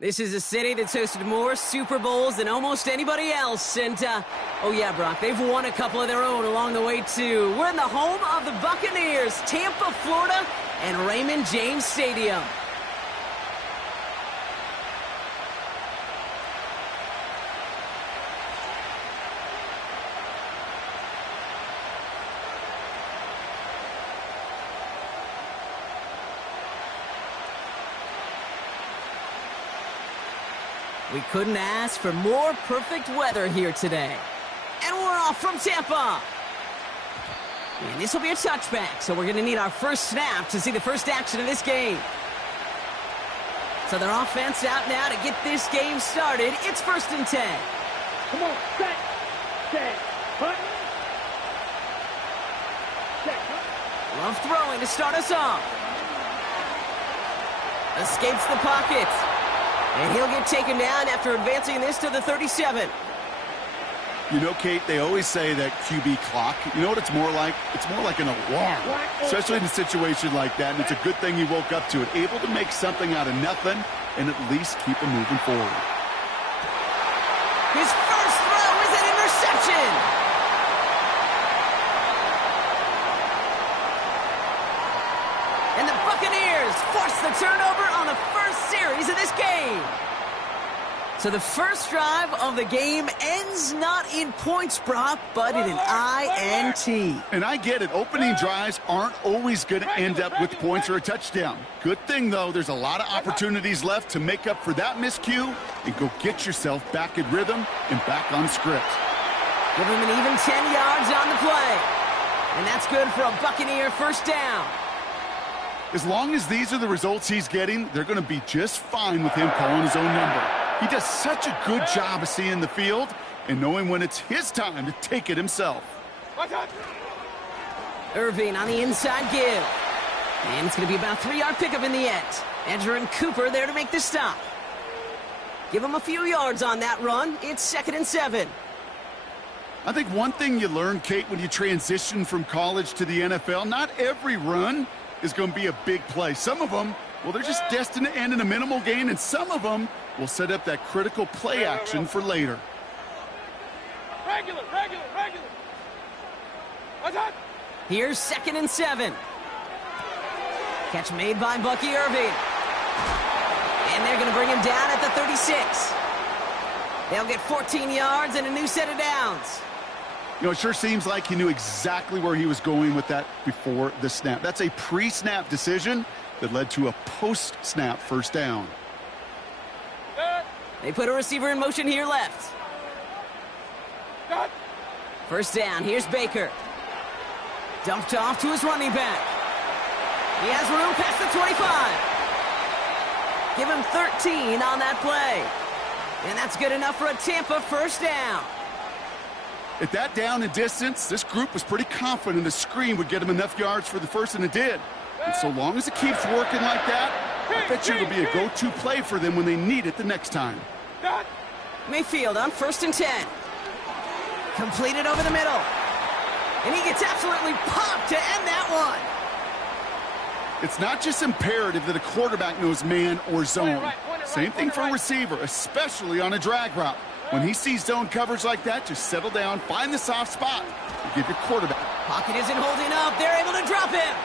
This is a city that's hosted more Super Bowls than almost anybody else. And, oh yeah, Brock, they've won a couple of their own along the way, too. We're in the home of the Buccaneers, Tampa, Florida, and Raymond James Stadium. We couldn't ask for more perfect weather here today. And we're off from Tampa. And this will be a touchback, so we're going to need our first snap to see the first action of this game. So their offense out now to get this game started. It's 1st and 10. Come on, set, cut. Set, cut. Love throwing to start us off. Escapes the pocket. And he'll get taken down after advancing this to the 37. You know, Kate, they always say that QB clock, you know what it's more like? It's more like an alarm, especially in a situation like that. And it's a good thing he woke up to it, able to make something out of nothing and at least keep him moving forward. His first throw is an interception. And the Buccaneers force the turnover on the first series of this game. So the first drive of the game ends not in points, Brock, but in an INT. And I get it. Opening drives aren't always going to end up with points or a touchdown. Good thing, though, there's a lot of opportunities left to make up for that miscue and go get yourself back in rhythm and back on script. Give him an even 10 yards on the play. And that's good for a Buccaneer first down. As long as these are the results he's getting, they're going to be just fine with him calling his own number. He does such a good job of seeing the field and knowing when it's his time to take it himself. Irving on the inside give. And it's going to be about a 3-yard pickup in the end. Edger and Cooper there to make the stop. Give him a few yards on that run. It's 2nd and 7. I think one thing you learn, Kate, when you transition from college to the NFL, not every run is going to be a big play. Some of them, well, they're just destined to end in a minimal gain, and some of them will set up that critical play action for later. Regular. Here's 2nd and 7. Catch made by Bucky Irving. And they're going to bring him down at the 36. They'll get 14 yards and a new set of downs. You know, it sure seems like he knew exactly where he was going with that before the snap. That's a pre-snap decision that led to a post-snap first down. They put a receiver in motion here left. First down, here's Baker. Dumped off to his running back. He has room past the 25. Give him 13 on that play. And that's good enough for a Tampa first down. At that down and distance, this group was pretty confident a screen would get him enough yards for the first, and it did. And so long as it keeps working like that, I bet you it'll be a go-to play for them when they need it the next time. Mayfield on 1st and 10. Completed over the middle. And he gets absolutely popped to end that one. It's not just imperative that a quarterback knows man or zone. Same thing for a receiver, especially on a drag route. When he sees zone coverage like that, just settle down, find the soft spot, and give your quarterback. Pocket isn't holding up. They're able to drop him.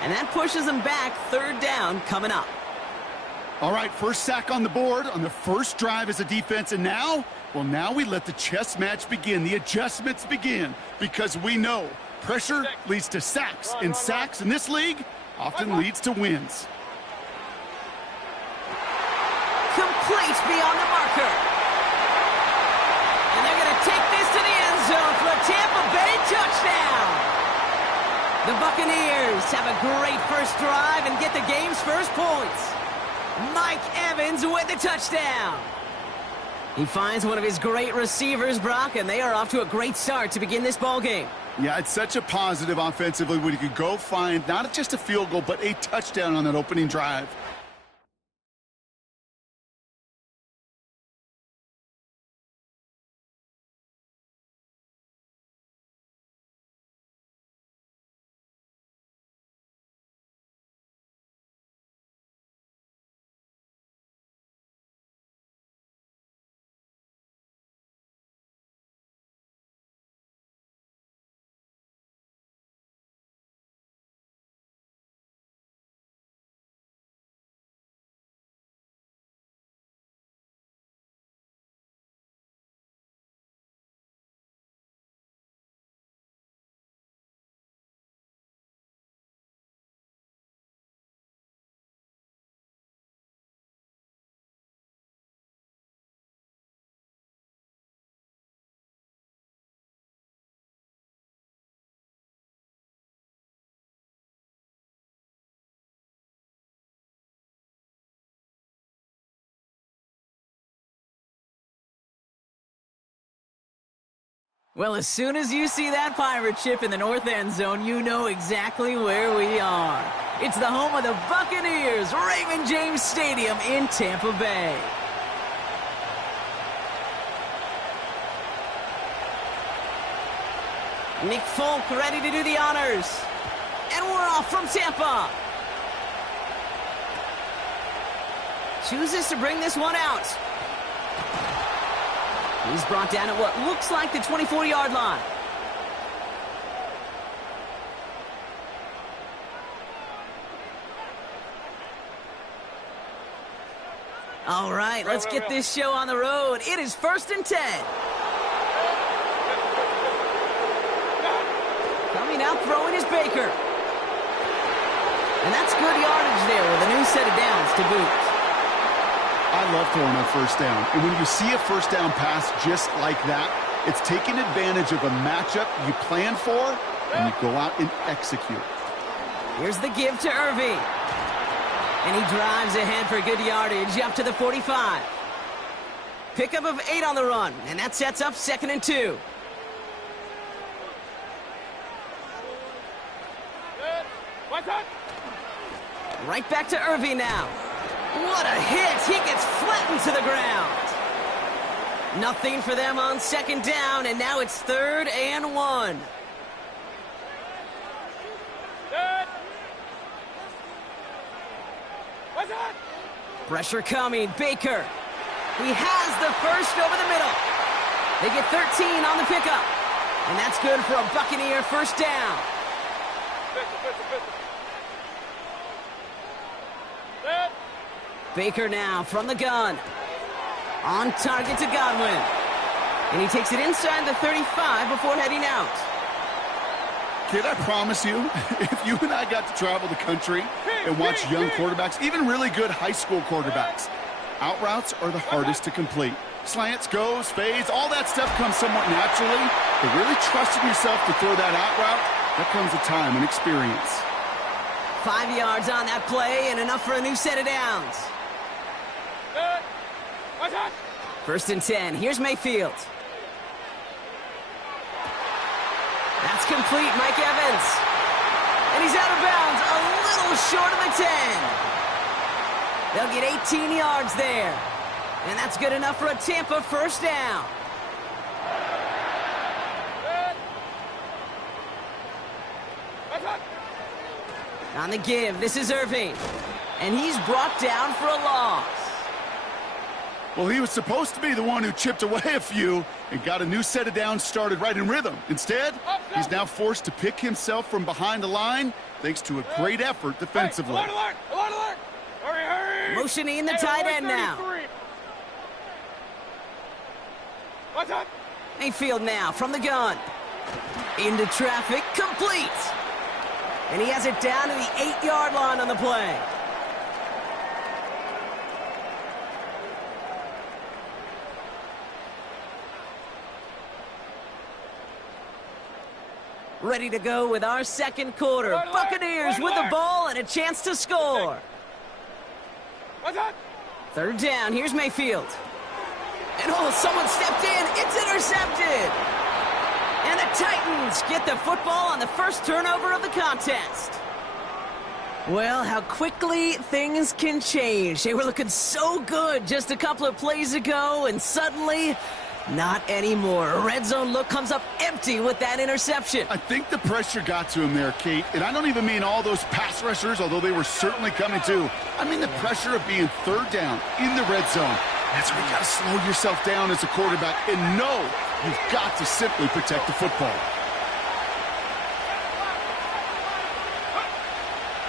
And that pushes them back. 3rd down coming up. All right, first sack on the board on the first drive as a defense. And now, well, now we let the chess match begin. The adjustments begin because we know pressure leads to sacks. And sacks in this league often leads to wins. Complete beyond the marker. And they're going to take this to the end zone for a Tampa Bay touchdown. The Buccaneers have a great first drive and get the game's first points. Mike Evans with the touchdown. He finds one of his great receivers, Brock, and they are off to a great start to begin this ball game. Yeah, it's such a positive offensively when you could go find not just a field goal, but a touchdown on that opening drive. Well, as soon as you see that pirate ship in the north end zone, you know exactly where we are. It's the home of the Buccaneers, Raymond James Stadium in Tampa Bay. Nick Folk ready to do the honors. And we're off from Tampa. Chooses to bring this one out. He's brought down at what looks like the 24-yard line. All right, let's get this show on the road. It is 1st and 10. Coming out throwing is Baker. And that's good yardage there with a new set of downs to boot. I love throwing on first down. And when you see a first down pass just like that, it's taking advantage of a matchup you plan for, and you go out and execute. Here's the give to Irving. And he drives ahead for good yardage up to the 45. Pickup of 8 on the run, and that sets up 2nd and 2. Right back to Irving now. What a hit! He gets flattened to the ground. Nothing for them on 2nd down, and now it's 3rd and 1. Pressure coming. Baker. He has the first over the middle. They get 13 on the pickup. And that's good for a Buccaneer first down. Baker now from the gun. On target to Godwin. And he takes it inside the 35 before heading out. Kid, I promise you, if you and I got to travel the country and watch young quarterbacks, even really good high school quarterbacks, out routes are the hardest to complete. Slants, goes, fades, all that stuff comes somewhat naturally, but really trusting yourself to throw that out route, that comes with time and experience. 5 yards on that play and enough for a new set of downs. 1st and 10. Here's Mayfield. That's complete, Mike Evans. And he's out of bounds, a little short of the 10. They'll get 18 yards there. And that's good enough for a Tampa first down. On the give, this is Irving. And he's brought down for a loss. Well, he was supposed to be the one who chipped away a few and got a new set of downs started right in rhythm. Instead, he's now forced to pick himself from behind the line thanks to a great effort defensively. Motioning the tight end now. Mayfield now from the gun. Into traffic, complete. And he has it down to the 8-yard line on the play. Ready to go with our second quarter. Buccaneers with the ball and a chance to score. 3rd down. Here's Mayfield. And oh, someone stepped in. It's intercepted. And the Titans get the football on the first turnover of the contest. Well, how quickly things can change. They were looking so good just a couple of plays ago, and suddenly, not anymore. A red zone look comes up empty with that interception. I think the pressure got to him there, Kate. And I don't even mean all those pass rushers, although they were certainly coming too. I mean the pressure of being 3rd down in the red zone. That's where you got to slow yourself down as a quarterback and know you've got to simply protect the football.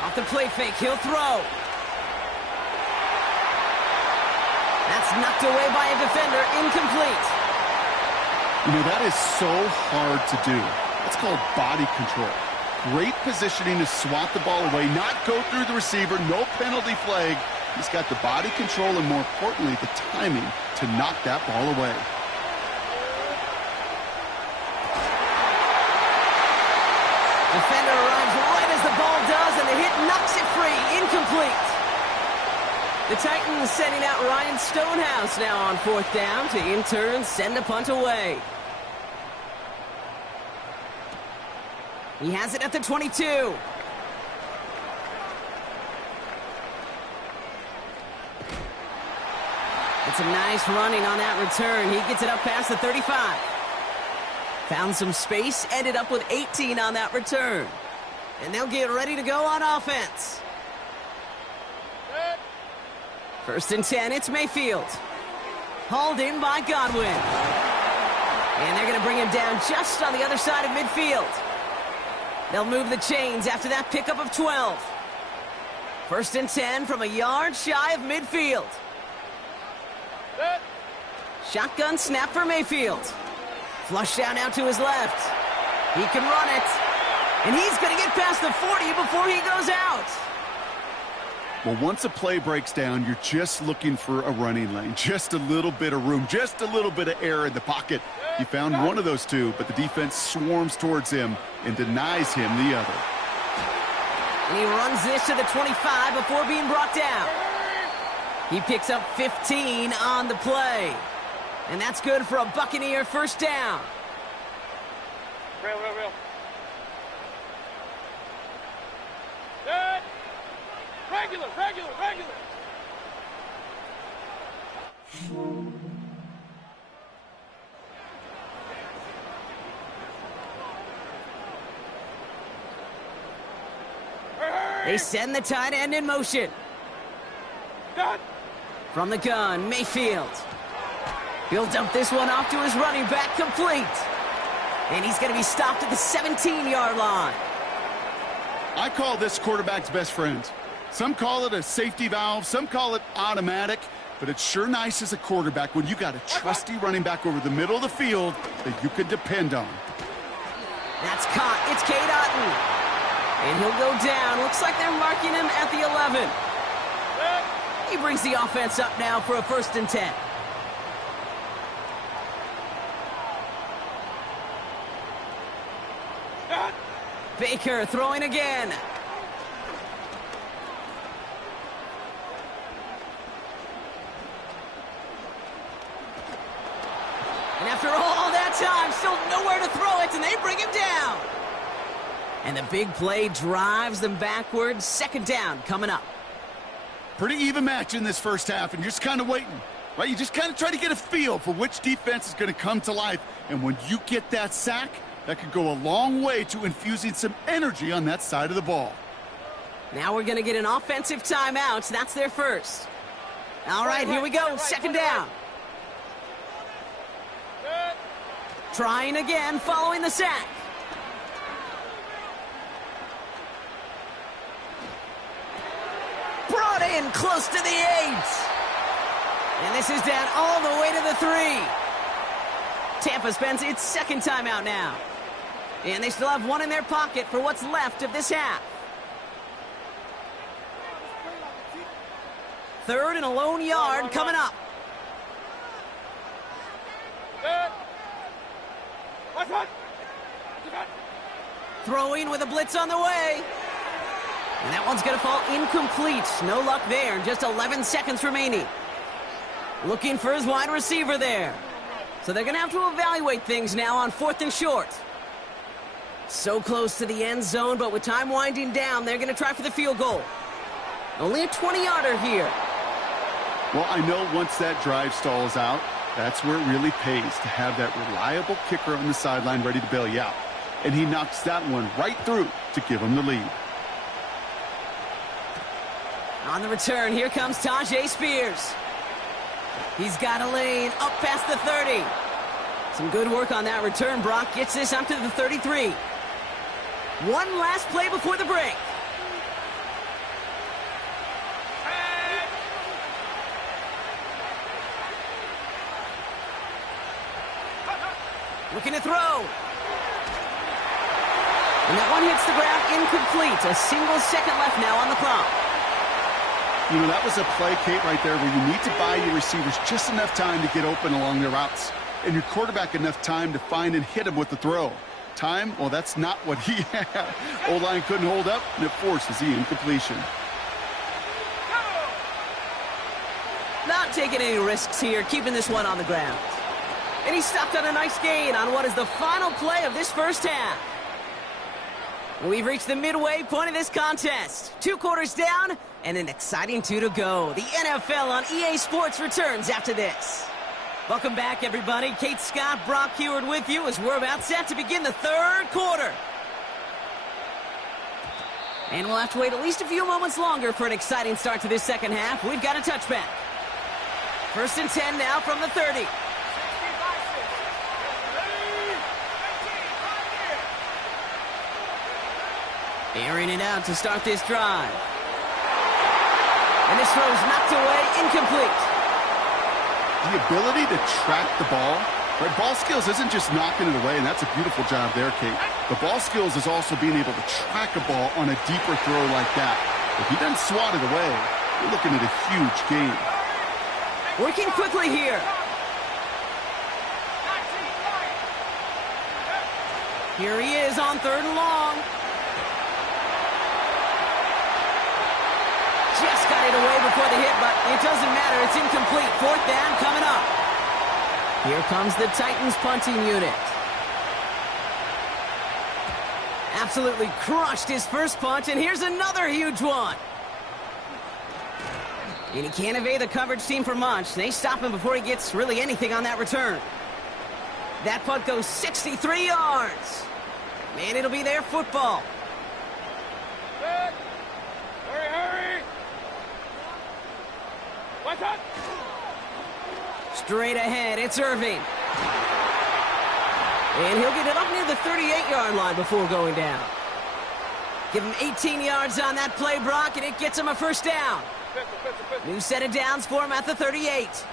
Off the play fake, he'll throw. That's knocked away by a defender, incomplete. You know, that is so hard to do. That's called body control. Great positioning to swat the ball away, not go through the receiver, no penalty flag. He's got the body control and, more importantly, the timing to knock that ball away. Defender arrives right as the ball does, and the hit knocks it free. Incomplete. The Titans sending out Ryan Stonehouse now on 4th down to in turn send a punt away. He has it at the 22. It's a nice running on that return. He gets it up past the 35. Found some space, ended up with 18 on that return. And they'll get ready to go on offense. First and 10, it's Mayfield. Hauled in by Godwin. And they're going to bring him down just on the other side of midfield. They'll move the chains after that pickup of 12. First and 10 from a yard shy of midfield. Shotgun snap for Mayfield. Flush down out to his left. He can run it. And he's going to get past the 40 before he goes out. Well, once a play breaks down, you're just looking for a running lane. Just a little bit of room, just a little bit of air in the pocket. He found one of those two, but the defense swarms towards him and denies him the other. And he runs this to the 25 before being brought down. He picks up 15 on the play. And that's good for a Buccaneer first down. Real. Good. Regular. They send the tight end in motion. Done. From the gun, Mayfield. He'll dump this one off to his running back, complete. And he's going to be stopped at the 17-yard line. I call this quarterback's best friend. Some call it a safety valve, some call it automatic, but it's sure nice as a quarterback when you got a trusty running back over the middle of the field that you can depend on. That's caught. It's Cade Otton. And he'll go down. Looks like they're marking him at the 11. He brings the offense up now for a first and 10. Baker throwing again. And after all that time, still nowhere to throw it, and they bring him down. And the big play drives them backwards. Second down coming up. Pretty even match in this first half, and you're just kind of waiting, right? You just kind of try to get a feel for which defense is going to come to life. And when you get that sack, that could go a long way to infusing some energy on that side of the ball. Now we're going to get an offensive timeout. That's their first. All right, here we go. Second down. Trying again following the sack. Brought in close to the 8. And this is down all the way to the 3. Tampa spends its second timeout now. And they still have one in their pocket for what's left of this half. Third and a lone yard coming up. Throwing with a blitz on the way. And that one's going to fall incomplete. No luck there. Just 11 seconds remaining. Looking for his wide receiver there. So they're going to have to evaluate things now on 4th and short. So close to the end zone, but with time winding down, they're going to try for the field goal. Only a 20-yarder here. Well, I know once that drive stalls out, that's where it really pays to have that reliable kicker on the sideline ready to bail you out. And he knocks that one right through to give him the lead. On the return, here comes Tajay Spears. He's got a lane up past the 30. Some good work on that return. Brock gets this up to the 33. One last play before the break. Looking to throw. And that one hits the ground incomplete. A single second left now on the clock. You know, that was a play, Kate, right there, where you need to buy your receivers just enough time to get open along their routes. And your quarterback enough time to find and hit him with the throw. Time, well, that's not what he had. O-line couldn't hold up, and it forces the incompletion. Not taking any risks here, keeping this one on the ground. And he stopped on a nice gain on what is the final play of this first half. We've reached the midway point of this contest. 2 quarters down and an exciting 2 to go. The NFL on EA Sports returns after this. Welcome back, everybody. Kate Scott, Brock Heward with you as we're about set to begin the 3rd quarter. And we'll have to wait at least a few moments longer for an exciting start to this second half. We've got a touchback. 1st and 10 now from the 30. Airing it out to start this drive. And this throw's knocked away, incomplete. The ability to track the ball, right? Ball skills isn't just knocking it away, and that's a beautiful job there, Kate. The ball skills is also being able to track a ball on a deeper throw like that. If he doesn't swat it away, you're looking at a huge gain. Working quickly here. Here he is on 3rd and long. Just got it away before the hit, but it doesn't matter. It's incomplete. 4th down coming up. Here comes the Titans punting unit. Absolutely crushed his first punt, and here's another huge one. And he can't evade the coverage team for much. They stop him before he gets really anything on that return. That punt goes 63 yards. Man, it'll be their football. Good. Hurry. What's up? Straight ahead, it's Irving. And he'll get it up near the 38-yard line before going down. Give him 18 yards on that play, Brock, and it gets him a 1st down. New set of downs for him at the 38.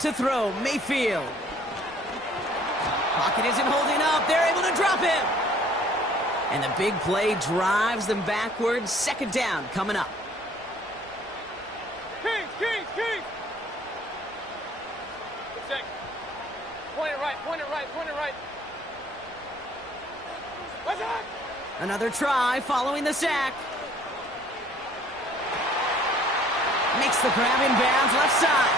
To throw, Mayfield. Pocket isn't holding up. They're able to drop him. And the big play drives them backwards. 2nd down coming up. Kings. Point it right. What's up? Another try following the sack. Makes the grab in bounds left side.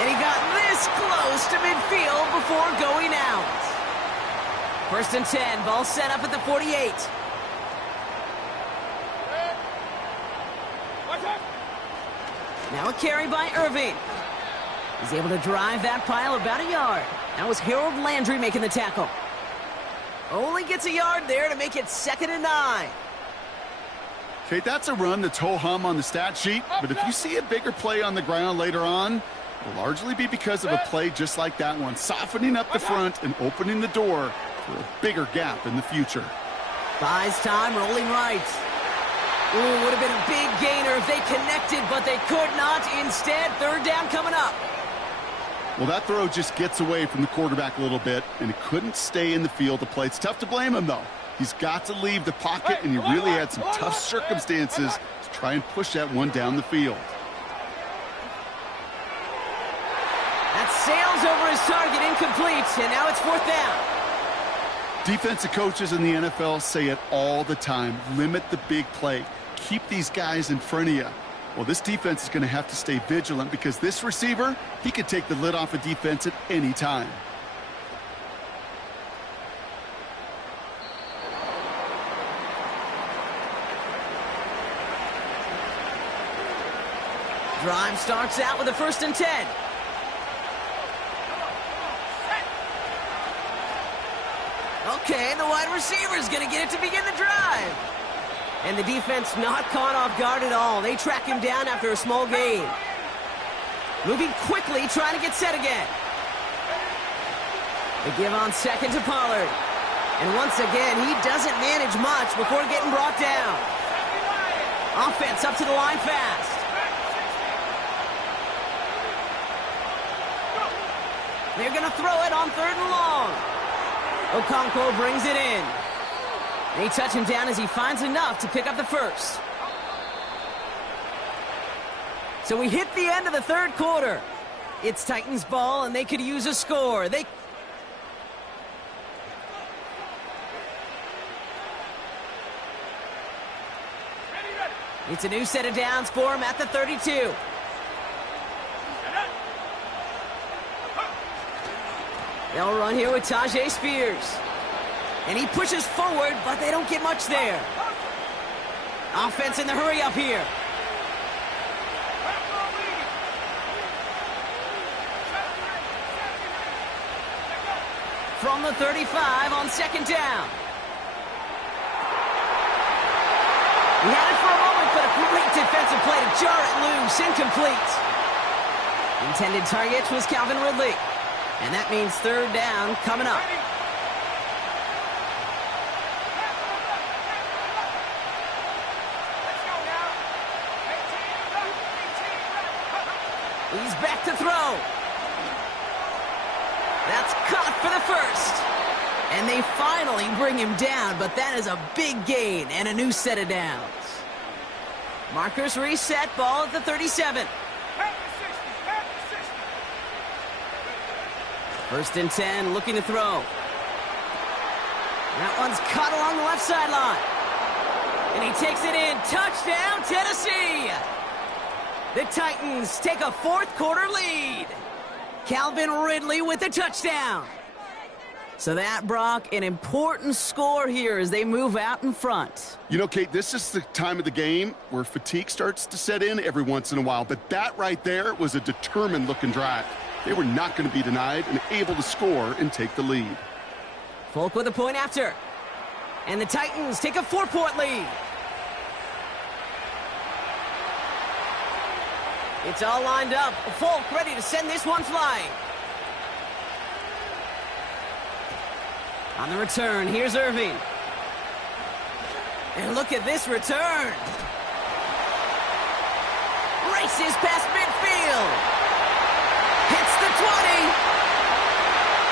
And he got this close to midfield before going out. 1st and 10, ball set up at the 48. What's up? Now a carry by Irving. He's able to drive that pile about a yard. That was Harold Landry making the tackle. Only gets a yard there to make it 2nd and 9. Kate, that's a run that's ho-hum on the stat sheet, but if you see a bigger play on the ground later on, it'll largely be because of a play just like that one, softening up the front and opening the door for a bigger gap in the future. Buys time, rolling right. Ooh, would have been a big gainer if they connected, but they could not. Instead, 3rd down coming up. Well, that throw just gets away from the quarterback a little bit, and it couldn't stay in the field to play. It's tough to blame him, though. He's got to leave the pocket, and he really had some tough circumstances to try and push that one down the field. That sails over his target, incomplete, and now it's 4th down. Defensive coaches in the NFL say it all the time. Limit the big play. Keep these guys in front of you. Well, this defense is going to have to stay vigilant because this receiver, he could take the lid off a defense at any time. Drive starts out with a 1st and 10. Okay, the wide receiver's going to get it to begin the drive. And the defense not caught off guard at all. They track him down after a small gain. Moving quickly, trying to get set again. They give on 2nd to Pollard. And once again, he doesn't manage much before getting brought down. Offense up to the line fast. They're going to throw it on 3rd and long. Okonkwo brings it in. They touch him down as he finds enough to pick up the 1st. So we hit the end of the 3rd quarter. It's Titans ball, and they could use a score. It's a new set of downs for him at the 32. They'll run here with Tajay Spears. And he pushes forward, but they don't get much there. Offense in the hurry up here. From the 35 on second down. He had it for a moment, but a great defensive play to jar it loose. Incomplete. Intended target was Calvin Ridley. And that means third down coming up. He's back to throw. That's caught for the first. And they finally bring him down, but that is a big gain and a new set of downs. Markers reset, ball at the 37. First and 10, looking to throw. That one's caught along the left sideline. And he takes it in. Touchdown, Tennessee! The Titans take a fourth-quarter lead. Calvin Ridley with a touchdown. So that, Brock, an important score here as they move out in front. You know, Kate, this is the time of the game where fatigue starts to set in every once in a while. But that right there was a determined-looking drive. They were not going to be denied and able to score and take the lead. Folk with a point after. And the Titans take a 4-point lead. It's all lined up. Folk ready to send this one flying. On the return, here's Irving. And look at this return. Races past midfield. Hits the 20.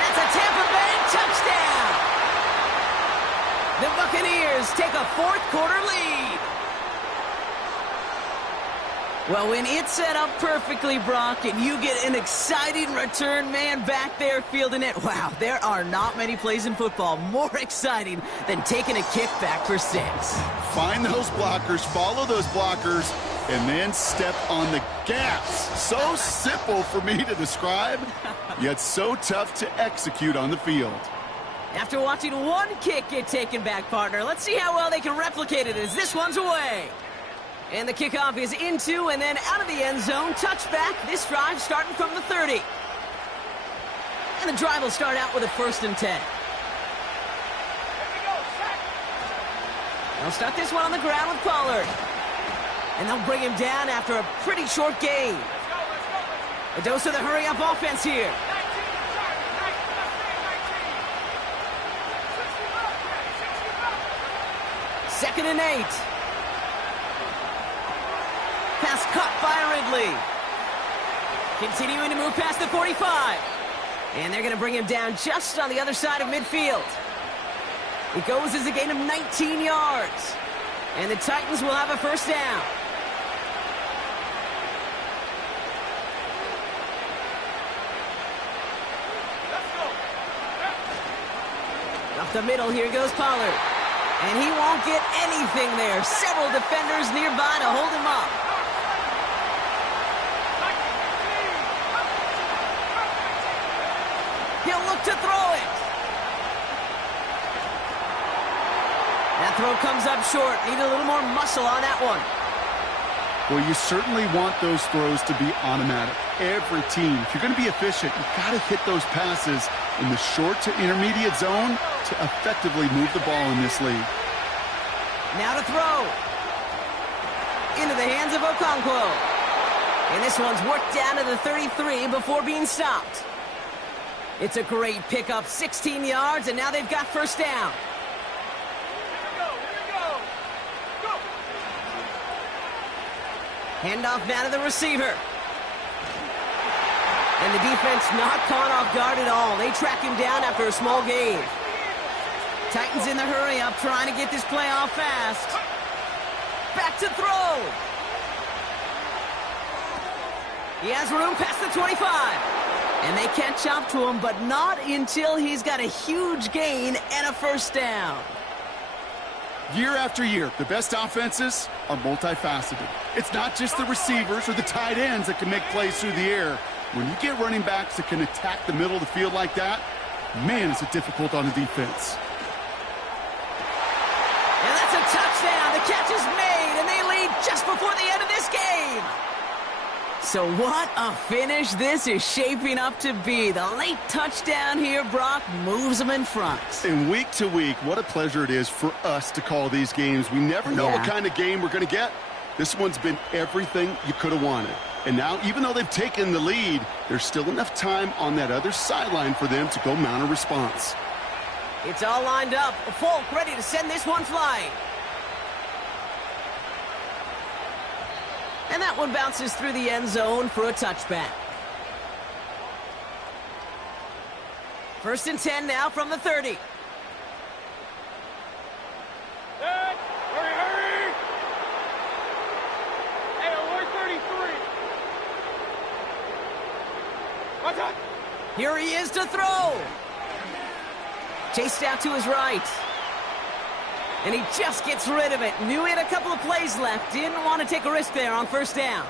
That's a Tampa Bay touchdown. The Buccaneers take a fourth-quarter lead. Well, when it's set up perfectly, Brock, and you get an exciting return man back there fielding it, wow, there are not many plays in football more exciting than taking a kick back for 6. Find those blockers, follow those blockers, and then step on the gas. So simple for me to describe, yet so tough to execute on the field. After watching one kick get taken back, partner, let's see how well they can replicate it as this one's away. And the kickoff is into and then out of the end zone. Touchback. This drive starting from the 30. And the drive will start out with a 1st and 10. They'll start this one on the ground with Pollard. And they'll bring him down after a pretty short gain. A dose of the hurry-up offense here. 2nd and 8. Pass caught by Ridley. Continuing to move past the 45. And they're going to bring him down just on the other side of midfield. It goes as a gain of 19 yards. And the Titans will have a 1st down. Up the middle, here goes Pollard. And he won't get anything there. Several defenders nearby to hold him up. He'll look to throw it. That throw comes up short. Need a little more muscle on that one. Well, you certainly want those throws to be automatic. Every team, if you're going to be efficient, you've got to hit those passes in the short to intermediate zone to effectively move the ball in this league. Now to throw. Into the hands of Okonkwo. And this one's worked down to the 33 before being stopped. It's a great pickup, 16 yards, and now they've got 1st down. Handoff now to the receiver. And the defense not caught off guard at all. They track him down after a small gain. Titans in the hurry-up, trying to get this play off fast. Back to throw. He has room past the 25. And they catch up to him, but not until he's got a huge gain and a 1st down. Year after year, the best offenses are multifaceted. It's not just the receivers or the tight ends that can make plays through the air. When you get running backs that can attack the middle of the field like that, man, is it difficult on the defense. And that's a touchdown. The catch is made, and they lead just before the end of this game. So what a finish this is shaping up to be. The late touchdown here, Brock, moves them in front. And week to week, what a pleasure it is for us to call these games. We never know what kind of game we're going to get. This one's been everything you could have wanted. And now, even though they've taken the lead, there's still enough time on that other sideline for them to go mount a response. It's all lined up. Folk ready to send this one flying. And that one bounces through the end zone for a touchback. 1st and 10 now from the 30. Set. Hurry, hurry. Hey, we're 33. What's up? Here he is to throw. Chased out to his right. And he just gets rid of it. Knew he had a couple of plays left. Didn't want to take a risk there on 1st down.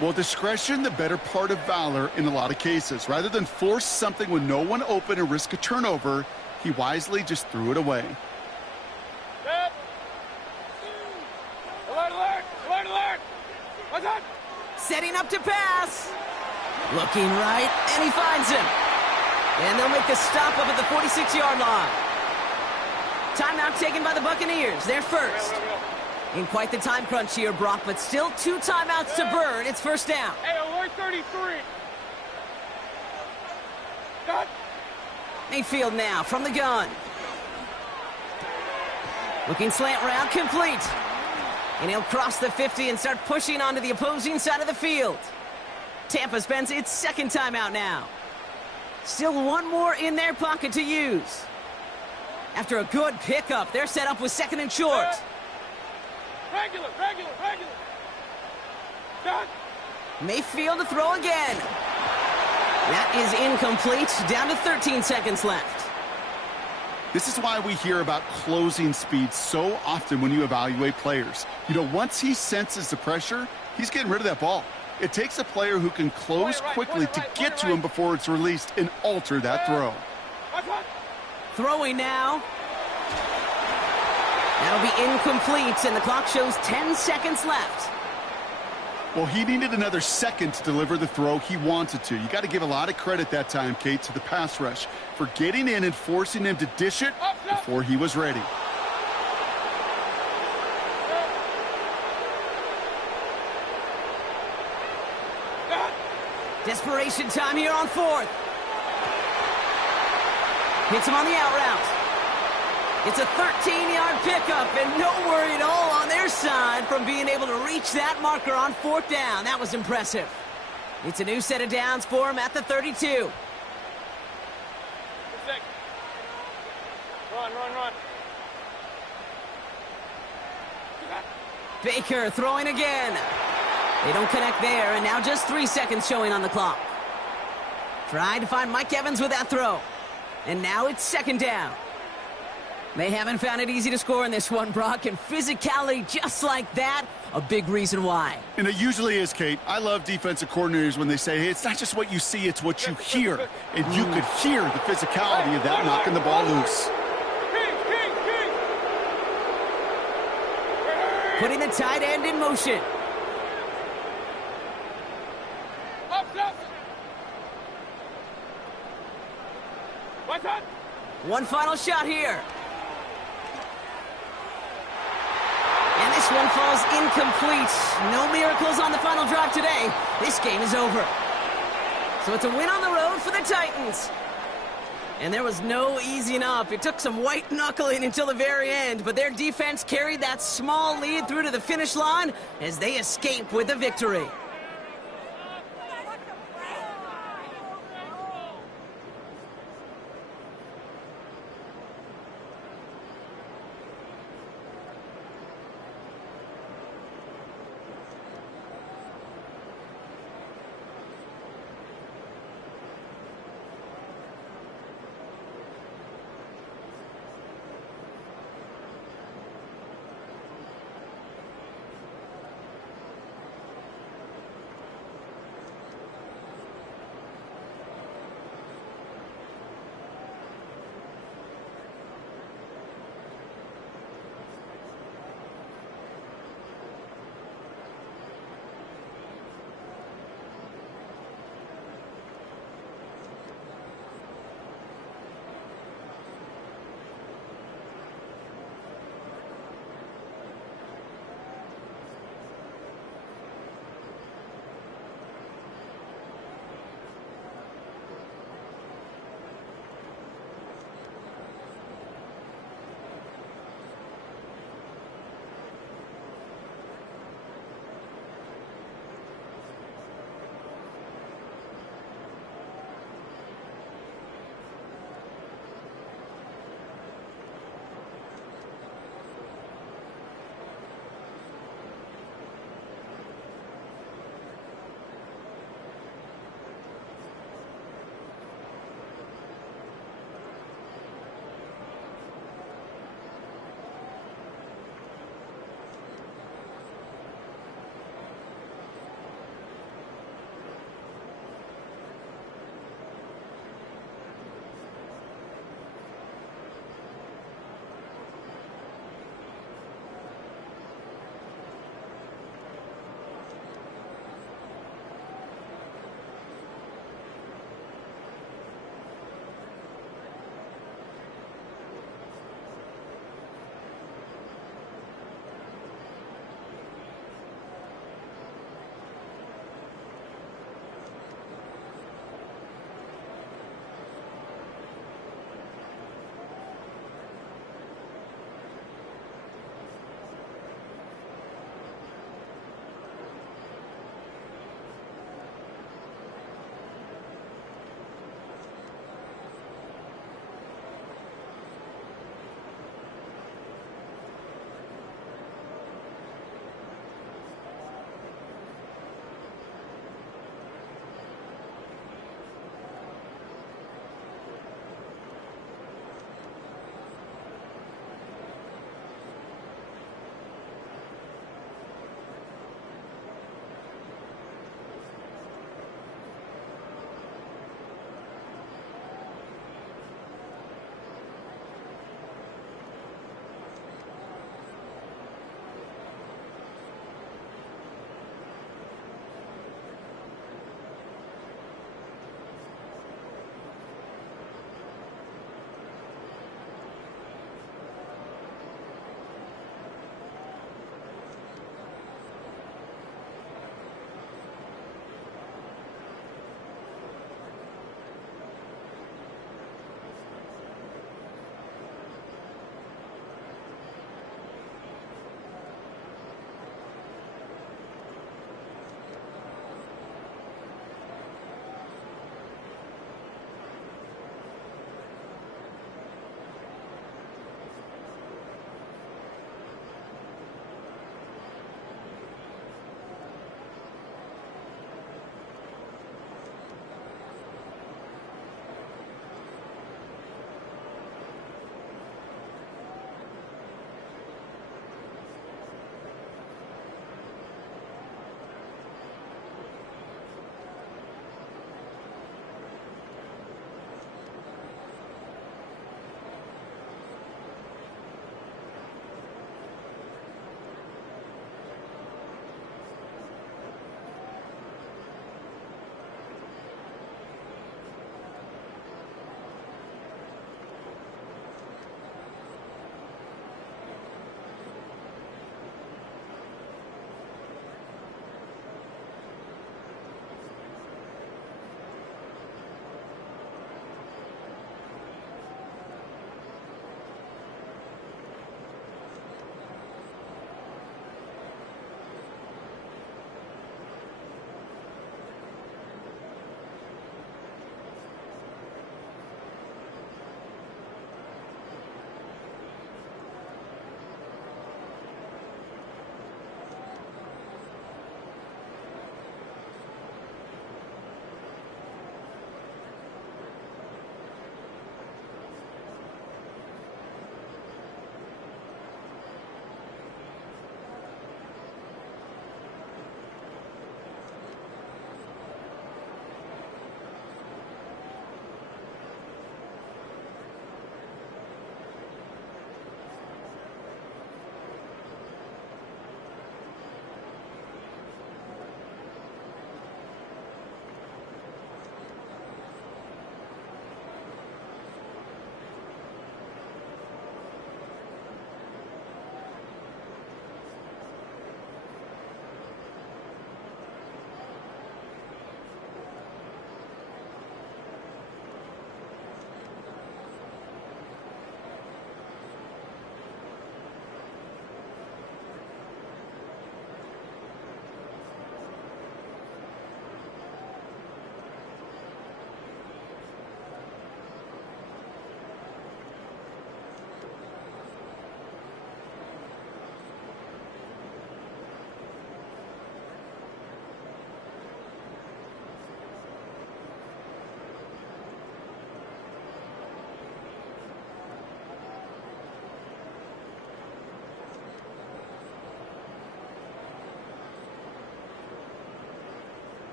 Well, discretion, the better part of valor in a lot of cases. Rather than force something with no one open and risk a turnover, he wisely just threw it away. Set. Alert, alert, alert, alert. What's up? Setting up to pass. Looking right, and he finds him. And they'll make the stop up at the 46-yard line. Timeout taken by the Buccaneers. They're first. In quite the time crunch here, Brock, but still 2 timeouts to burn. It's 1st down. Hey, we're 33. Cut. Mayfield now from the gun. Looking slant route, complete. And he'll cross the 50 and start pushing onto the opposing side of the field. Tampa spends its 2nd timeout now. Still one more in their pocket to use. After a good pickup, they're set up with 2nd and short. Regular. Cut. Mayfield to throw again. That is incomplete. Down to 13 seconds left. This is why we hear about closing speed so often when you evaluate players. You know, once he senses the pressure, he's getting rid of that ball. It takes a player who can close quickly to get to him before it's released and alter that throw. Throwing now. That'll be incomplete, and the clock shows 10 seconds left. Well, he needed another second to deliver the throw he wanted to. You got to give a lot of credit that time, Kate, to the pass rush for getting in and forcing him to dish it before he was ready. Desperation time here on 4th. Hits him on the out route. It's a 13-yard pickup, and no worry at all on their side from being able to reach that marker on 4th down. That was impressive. It's a new set of downs for him at the 32. Run. Baker throwing again. They don't connect there, and now just 3 seconds showing on the clock. Trying to find Mike Evans with that throw. And now it's 2nd down. They haven't found it easy to score in this one, Brock, and physicality just like that, a big reason why. And it usually is, Kate. I love defensive coordinators when they say, hey, it's not just what you see, it's what you hear. And you could hear the physicality of that knocking the ball loose. Putting the tight end in motion. What's up? One final shot here. And this one falls incomplete. No miracles on the final drive today. This game is over. So it's a win on the road for the Titans. And there was no easing up. It took some white knuckling until the very end, but their defense carried that small lead through to the finish line as they escape with the victory.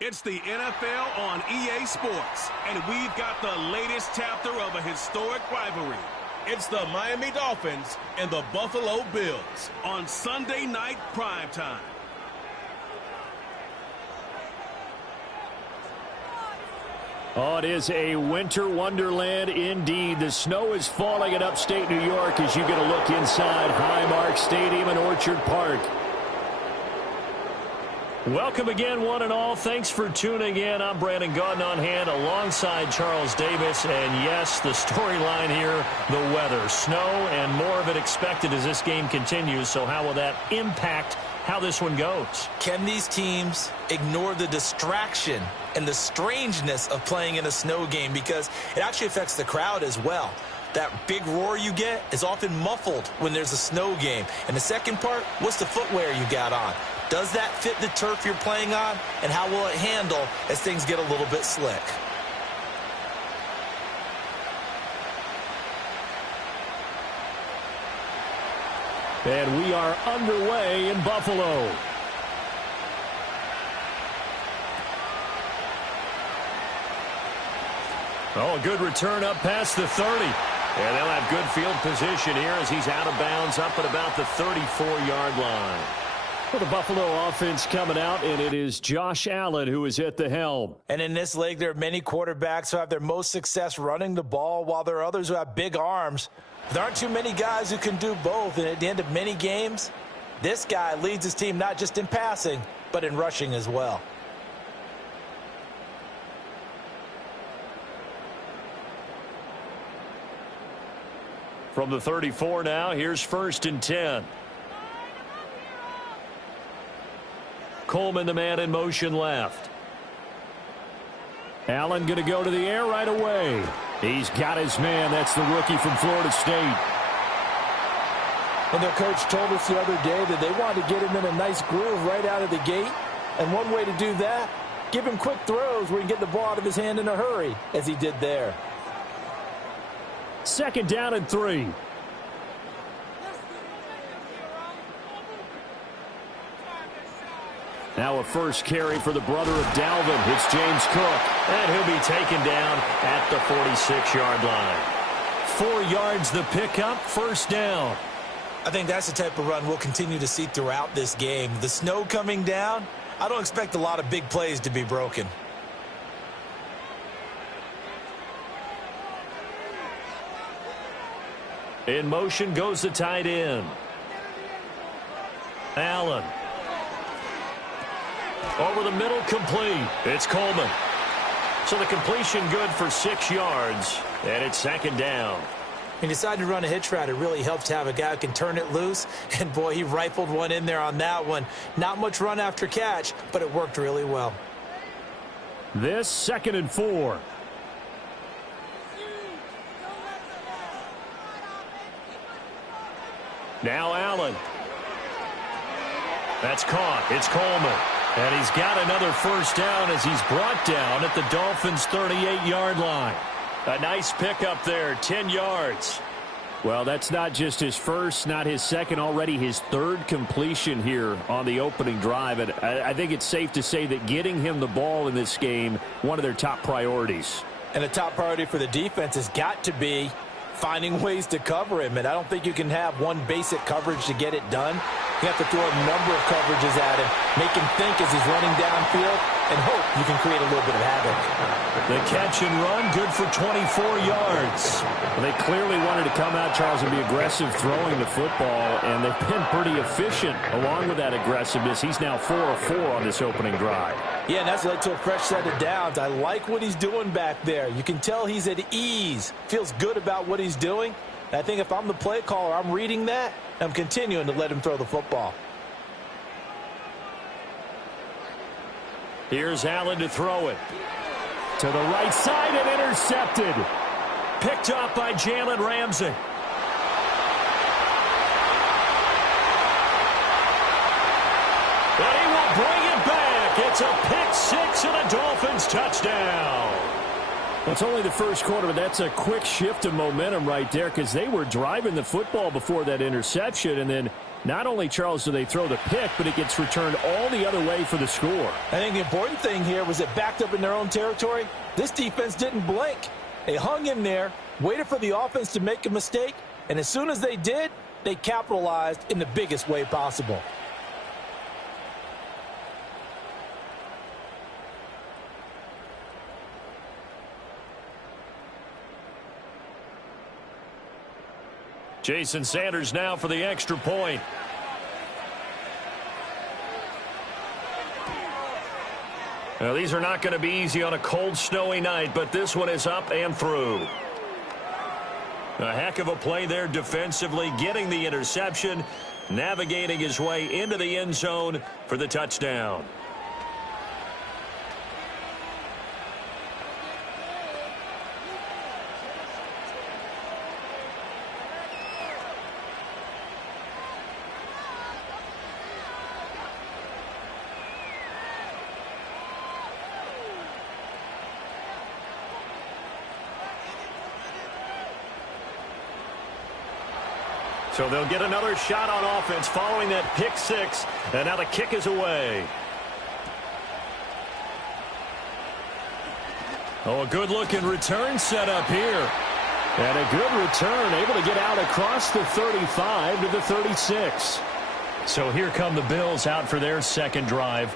It's the NFL on EA Sports, and we've got the latest chapter of a historic rivalry. It's the Miami Dolphins and the Buffalo Bills on Sunday Night Primetime. Oh, it is a winter wonderland indeed. The snow is falling in upstate New York as you get a look inside Highmark Stadium in Orchard Park. Welcome again, one and all. Thanks for tuning in. I'm Brandon Gaudin on hand alongside Charles Davis. And yes, the storyline here, the weather. Snow and more of it expected as this game continues. So how will that impact how this one goes? Can these teams ignore the distraction and the strangeness of playing in a snow game? Because it actually affects the crowd as well. That big roar you get is often muffled when there's a snow game. And the second part, what's the footwear you got on? Does that fit the turf you're playing on? And how will it handle as things get a little bit slick? And we are underway in Buffalo. Oh, a good return up past the 30. And they'll have good field position here as he's out of bounds up at about the 34-yard line. For the Buffalo offense coming out, and it is Josh Allen who is at the helm. And in this league, there are many quarterbacks who have their most success running the ball, while there are others who have big arms. There aren't too many guys who can do both, and at the end of many games, this guy leads his team not just in passing, but in rushing as well. From the 34 now, here's 1st and 10. Coleman, the man in motion left. Allen going to go to the air right away. He's got his man. That's the rookie from Florida State. And their coach told us the other day that they wanted to get him in a nice groove right out of the gate. And one way to do that, give him quick throws where he can get the ball out of his hand in a hurry, as he did there. 2nd down and 3. Now a first carry for the brother of Dalvin. It's James Cook. And he'll be taken down at the 46-yard line. 4 yards the pickup, 1st down. I think that's the type of run we'll continue to see throughout this game. The snow coming down, I don't expect a lot of big plays to be broken. In motion goes the tight end. Allen. Over the middle, complete. It's Coleman. So the completion good for 6 yards, and it's 2nd down. He decided to run a hitch route. It really helps to have a guy who can turn it loose, and boy, he rifled one in there on that one. Not much run after catch, but it worked really well. This 2nd and 4. Now Allen. That's caught. It's Coleman. And he's got another 1st down as he's brought down at the Dolphins' 38-yard line. A nice pickup there, 10 yards. Well, that's not just his first, not his second, already his 3rd completion here on the opening drive. And I think it's safe to say that getting him the ball in this game, one of their top priorities. And a top priority for the defense has got to be finding ways to cover him. And I don't think you can have one basic coverage to get it done. You have to throw a number of coverages at him, make him think as he's running downfield, and hope you can create a little bit of havoc. The catch and run, good for 24 yards. Well, they clearly wanted to come out, Charles, and be aggressive throwing the football, and they've been pretty efficient along with that aggressiveness. He's now 4 of 4 on this opening drive. Yeah, and that's led to a fresh set of downs. I like what he's doing back there. You can tell he's at ease, feels good about what he's doing. I think if I'm the play caller, I'm reading that, I'm continuing to let him throw the football. Here's Allen to throw it. To the right side and intercepted. Picked up by Jalen Ramsey. And he will bring it back. It's a pick six and a Dolphins touchdown. Well, it's only the first quarter, but that's a quick shift of momentum right there because they were driving the football before that interception, and then Not only, Charles, do they throw the pick, but it gets returned all the other way for the score. I think the important thing here was it backed up in their own territory. This defense didn't blink. They hung in there, waited for the offense to make a mistake, and as soon as they did, they capitalized in the biggest way possible. Jason Sanders now for the extra point. Now, these are not going to be easy on a cold, snowy night, but this one is up and through. A heck of a play there defensively, getting the interception, navigating his way into the end zone for the touchdown. So they'll get another shot on offense following that pick six, and now the kick is away. Oh, a good-looking return set up here. And a good return, able to get out across the 35 to the 36. So here come the Bills out for their second drive.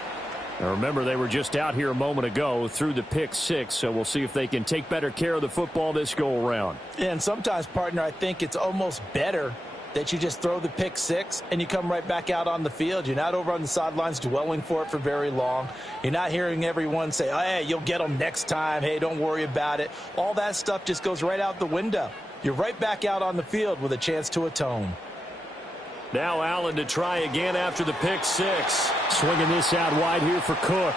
Now remember, they were just out here a moment ago through the pick six, so we'll see if they can take better care of the football this go-around. And sometimes, partner, I think it's almost better that you just throw the pick six and you come right back out on the field. You're not over on the sidelines dwelling for it for very long. You're not hearing everyone say, oh, hey, you'll get them next time. Hey, don't worry about it. All that stuff just goes right out the window. You're right back out on the field with a chance to atone. Now Allen to try again after the pick six. Swinging this out wide here for Cook.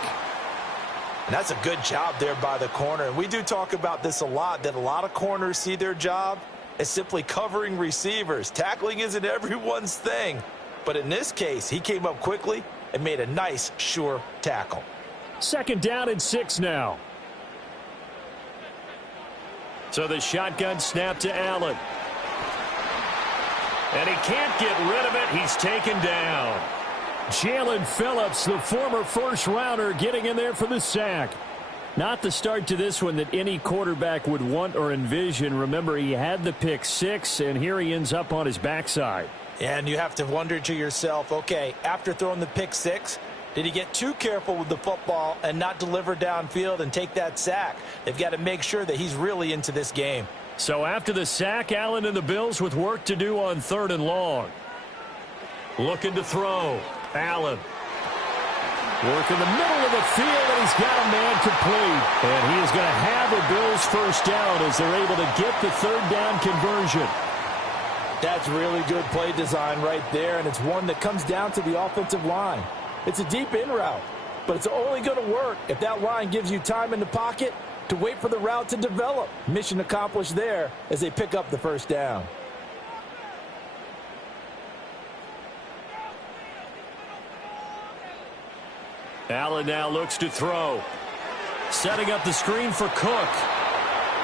And that's a good job there by the corner. And we do talk about this a lot, that a lot of corners see their job as simply covering receivers. Tackling isn't everyone's thing. But in this case, he came up quickly and made a nice, sure tackle. Second down and 6 now. So the shotgun snap to Allen. And he can't get rid of it. He's taken down. Jalen Phillips, the former first-rounder, getting in there for the sack. Not the start to this one that any quarterback would want or envision. Remember, he had the pick six, and here he ends up on his backside. And you have to wonder to yourself, okay, after throwing the pick six, did he get too careful with the football and not deliver downfield and take that sack? They've got to make sure that he's really into this game. So after the sack, Allen and the Bills with work to do on 3rd and long. Looking to throw. Allen. Work in the middle of the field, and he's got a man complete. And he is going to have a Bills first down as they're able to get the 3rd down conversion. That's really good play design right there, and it's one that comes down to the offensive line. It's a deep in route, but it's only going to work if that line gives you time in the pocket to wait for the route to develop. Mission accomplished there as they pick up the first down. Allen now looks to throw. Setting up the screen for Cook.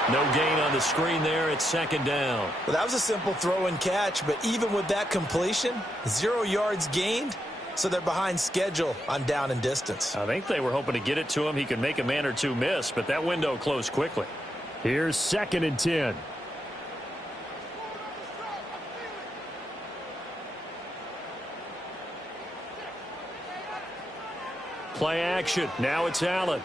No gain on the screen there at 2nd down. Well, that was a simple throw and catch, but even with that completion, 0 yards gained, so they're behind schedule on down and distance. I think they were hoping to get it to him. He could make a man or two miss, but that window closed quickly. Here's 2nd and 10. Play action. Now it's Allen.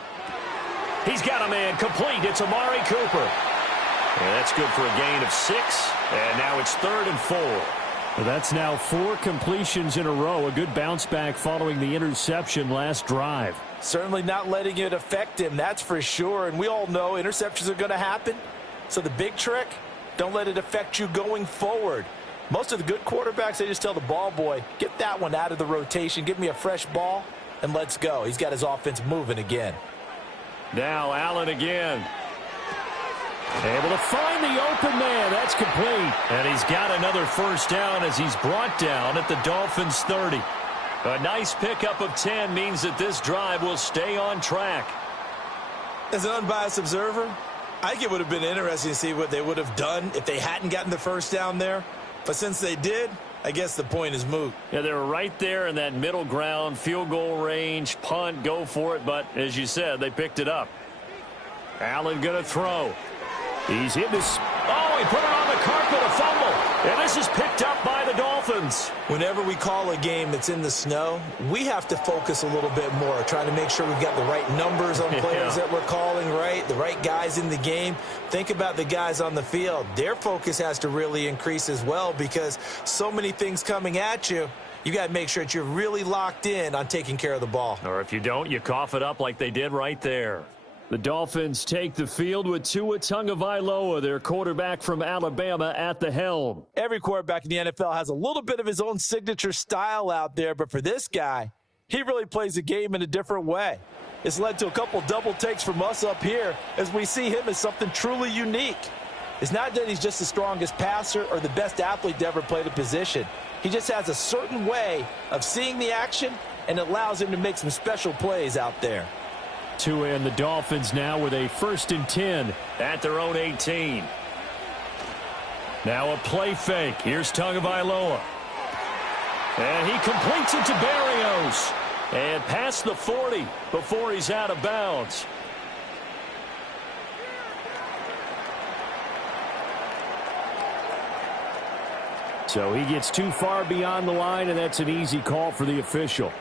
He's got a man complete. It's Amari Cooper. And that's good for a gain of 6. And now it's 3rd and 4. Well, that's now 4 completions in a row. A good bounce back following the interception last drive. Certainly not letting it affect him, that's for sure. And we all know interceptions are going to happen. So the big trick, don't let it affect you going forward. Most of the good quarterbacks, they just tell the ball boy, get that one out of the rotation. Give me a fresh ball. And let's go. He's got his offense moving again. Now Allen again. Able to find the open man. That's complete. And he's got another first down as he's brought down at the Dolphins' 30. A nice pickup of 10 means that this drive will stay on track. As an unbiased observer, I think it would have been interesting to see what they would have done if they hadn't gotten the first down there. But since they did, I guess the point is moot. Yeah, they were right there in that middle ground, field goal range, punt, go for it. But as you said, they picked it up. Allen going to throw. He's hit this. Oh, he put it on the carpet, a fumble. And this is picked up by the Dolphins. Whenever we call a game that's in the snow, we have to focus a little bit more, trying to make sure we've got the right numbers on players that we're calling, right? The right guys in the game. Think about the guys on the field. Their focus has to really increase as well because so many things coming at you. You got to make sure that you're really locked in on taking care of the ball. Or if you don't, you cough it up like they did right there. The Dolphins take the field with Tua Tagovailoa, their quarterback from Alabama, at the helm. Every quarterback in the NFL has a little bit of his own signature style out there, but for this guy, he really plays the game in a different way. It's led to a couple double takes from us up here as we see him as something truly unique. It's not that he's just the strongest passer or the best athlete to ever play the position. He just has a certain way of seeing the action, and it allows him to make some special plays out there. Tua and the Dolphins now with a 1st and 10 at their own 18. Now a play fake. Here's Tagovailoa. And he completes it to Berrios. And past the 40 before he's out of bounds. So he gets too far beyond the line, and that's an easy call for the official.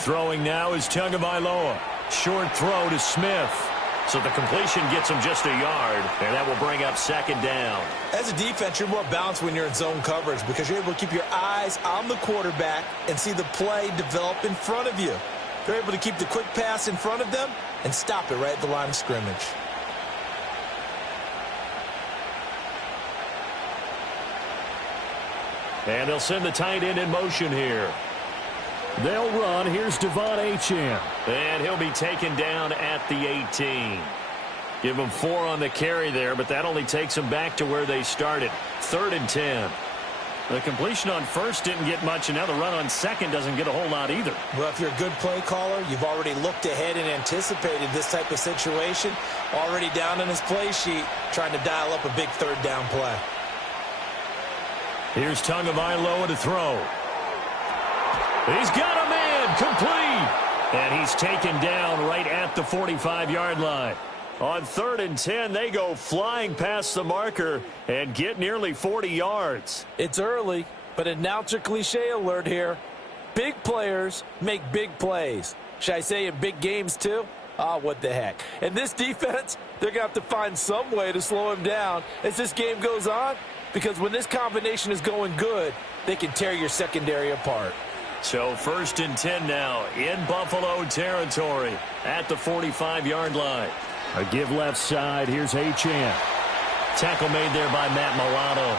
Throwing now is Tagovailoa. Short throw to Smith. So the completion gets him just a yard, and that will bring up 2nd down. As a defense, you're more balanced when you're in zone coverage because you're able to keep your eyes on the quarterback and see the play develop in front of you. You're able to keep the quick pass in front of them and stop it right at the line of scrimmage. And they'll send the tight end in motion here. They'll run. Here's Devon Achane. And he'll be taken down at the 18. Give him 4 on the carry there, but that only takes them back to where they started. 3rd and 10. The completion on 1st didn't get much, and now the run on 2nd doesn't get a whole lot either. Well, if you're a good play caller, you've already looked ahead and anticipated this type of situation. Already down on his play sheet, trying to dial up a big 3rd down play. Here's Tagovailoa to throw. He's got a man, complete. And he's taken down right at the 45-yard line. On 3rd and 10, they go flying past the marker and get nearly 40 yards. It's early, but announcer cliche alert here. Big players make big plays. Should I say in big games too? What the heck. And this defense, they're going to have to find some way to slow him down as this game goes on, because when this combination is going good, they can tear your secondary apart. So 1st and 10 now in Buffalo territory at the 45-yard line. A give left side. Here's Achane. Tackle made there by Matt Milano.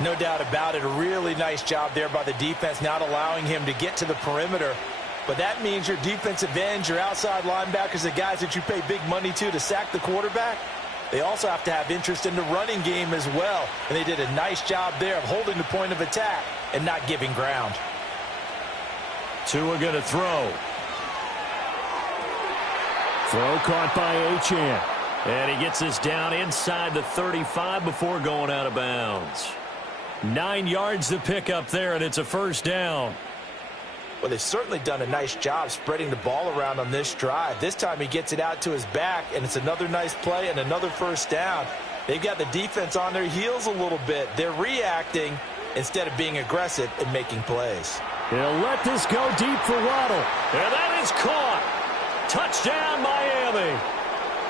No doubt about it. A really nice job there by the defense, not allowing him to get to the perimeter. But that means your defensive ends, your outside linebackers, the guys that you pay big money to sack the quarterback, they also have to have interest in the running game as well. And they did a nice job there of holding the point of attack and not giving ground. Tua going to throw. Throw caught by Achane. And he gets this down inside the 35 before going out of bounds. 9 yards to pick up there, and it's a 1st down. Well, they've certainly done a nice job spreading the ball around on this drive. This time he gets it out to his back, and it's another nice play and another 1st down. They've got the defense on their heels a little bit. They're reacting instead of being aggressive and making plays. He'll let this go deep for Waddle. And that is caught. Touchdown, Miami.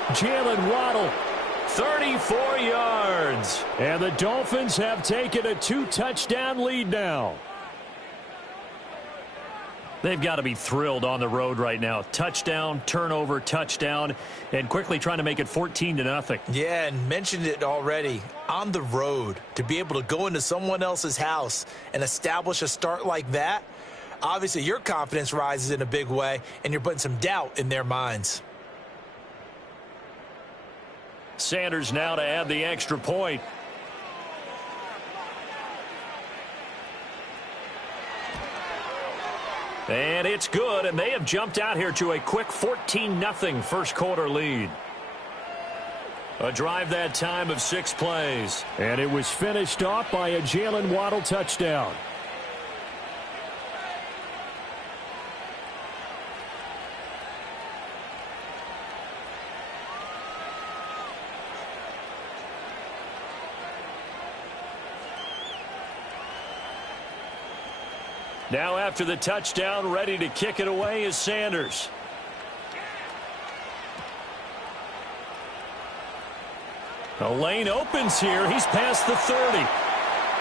Jalen Waddle, 34 yards. And the Dolphins have taken a 2-touchdown lead now. They've got to be thrilled on the road right now. Touchdown, turnover, touchdown, and quickly trying to make it 14-0. Yeah, and mentioned it already. On the road, to be able to go into someone else's house and establish a start like that, Obviously, your confidence rises in a big way, and you're putting some doubt in their minds. Sanders now to add the extra point. And it's good, and they have jumped out here to a quick 14-0 first quarter lead. A drive that time of 6 plays. And it was finished off by a Jalen Waddle touchdown. Now after the touchdown, ready to kick it away is Sanders. The lane opens here. He's past the 30.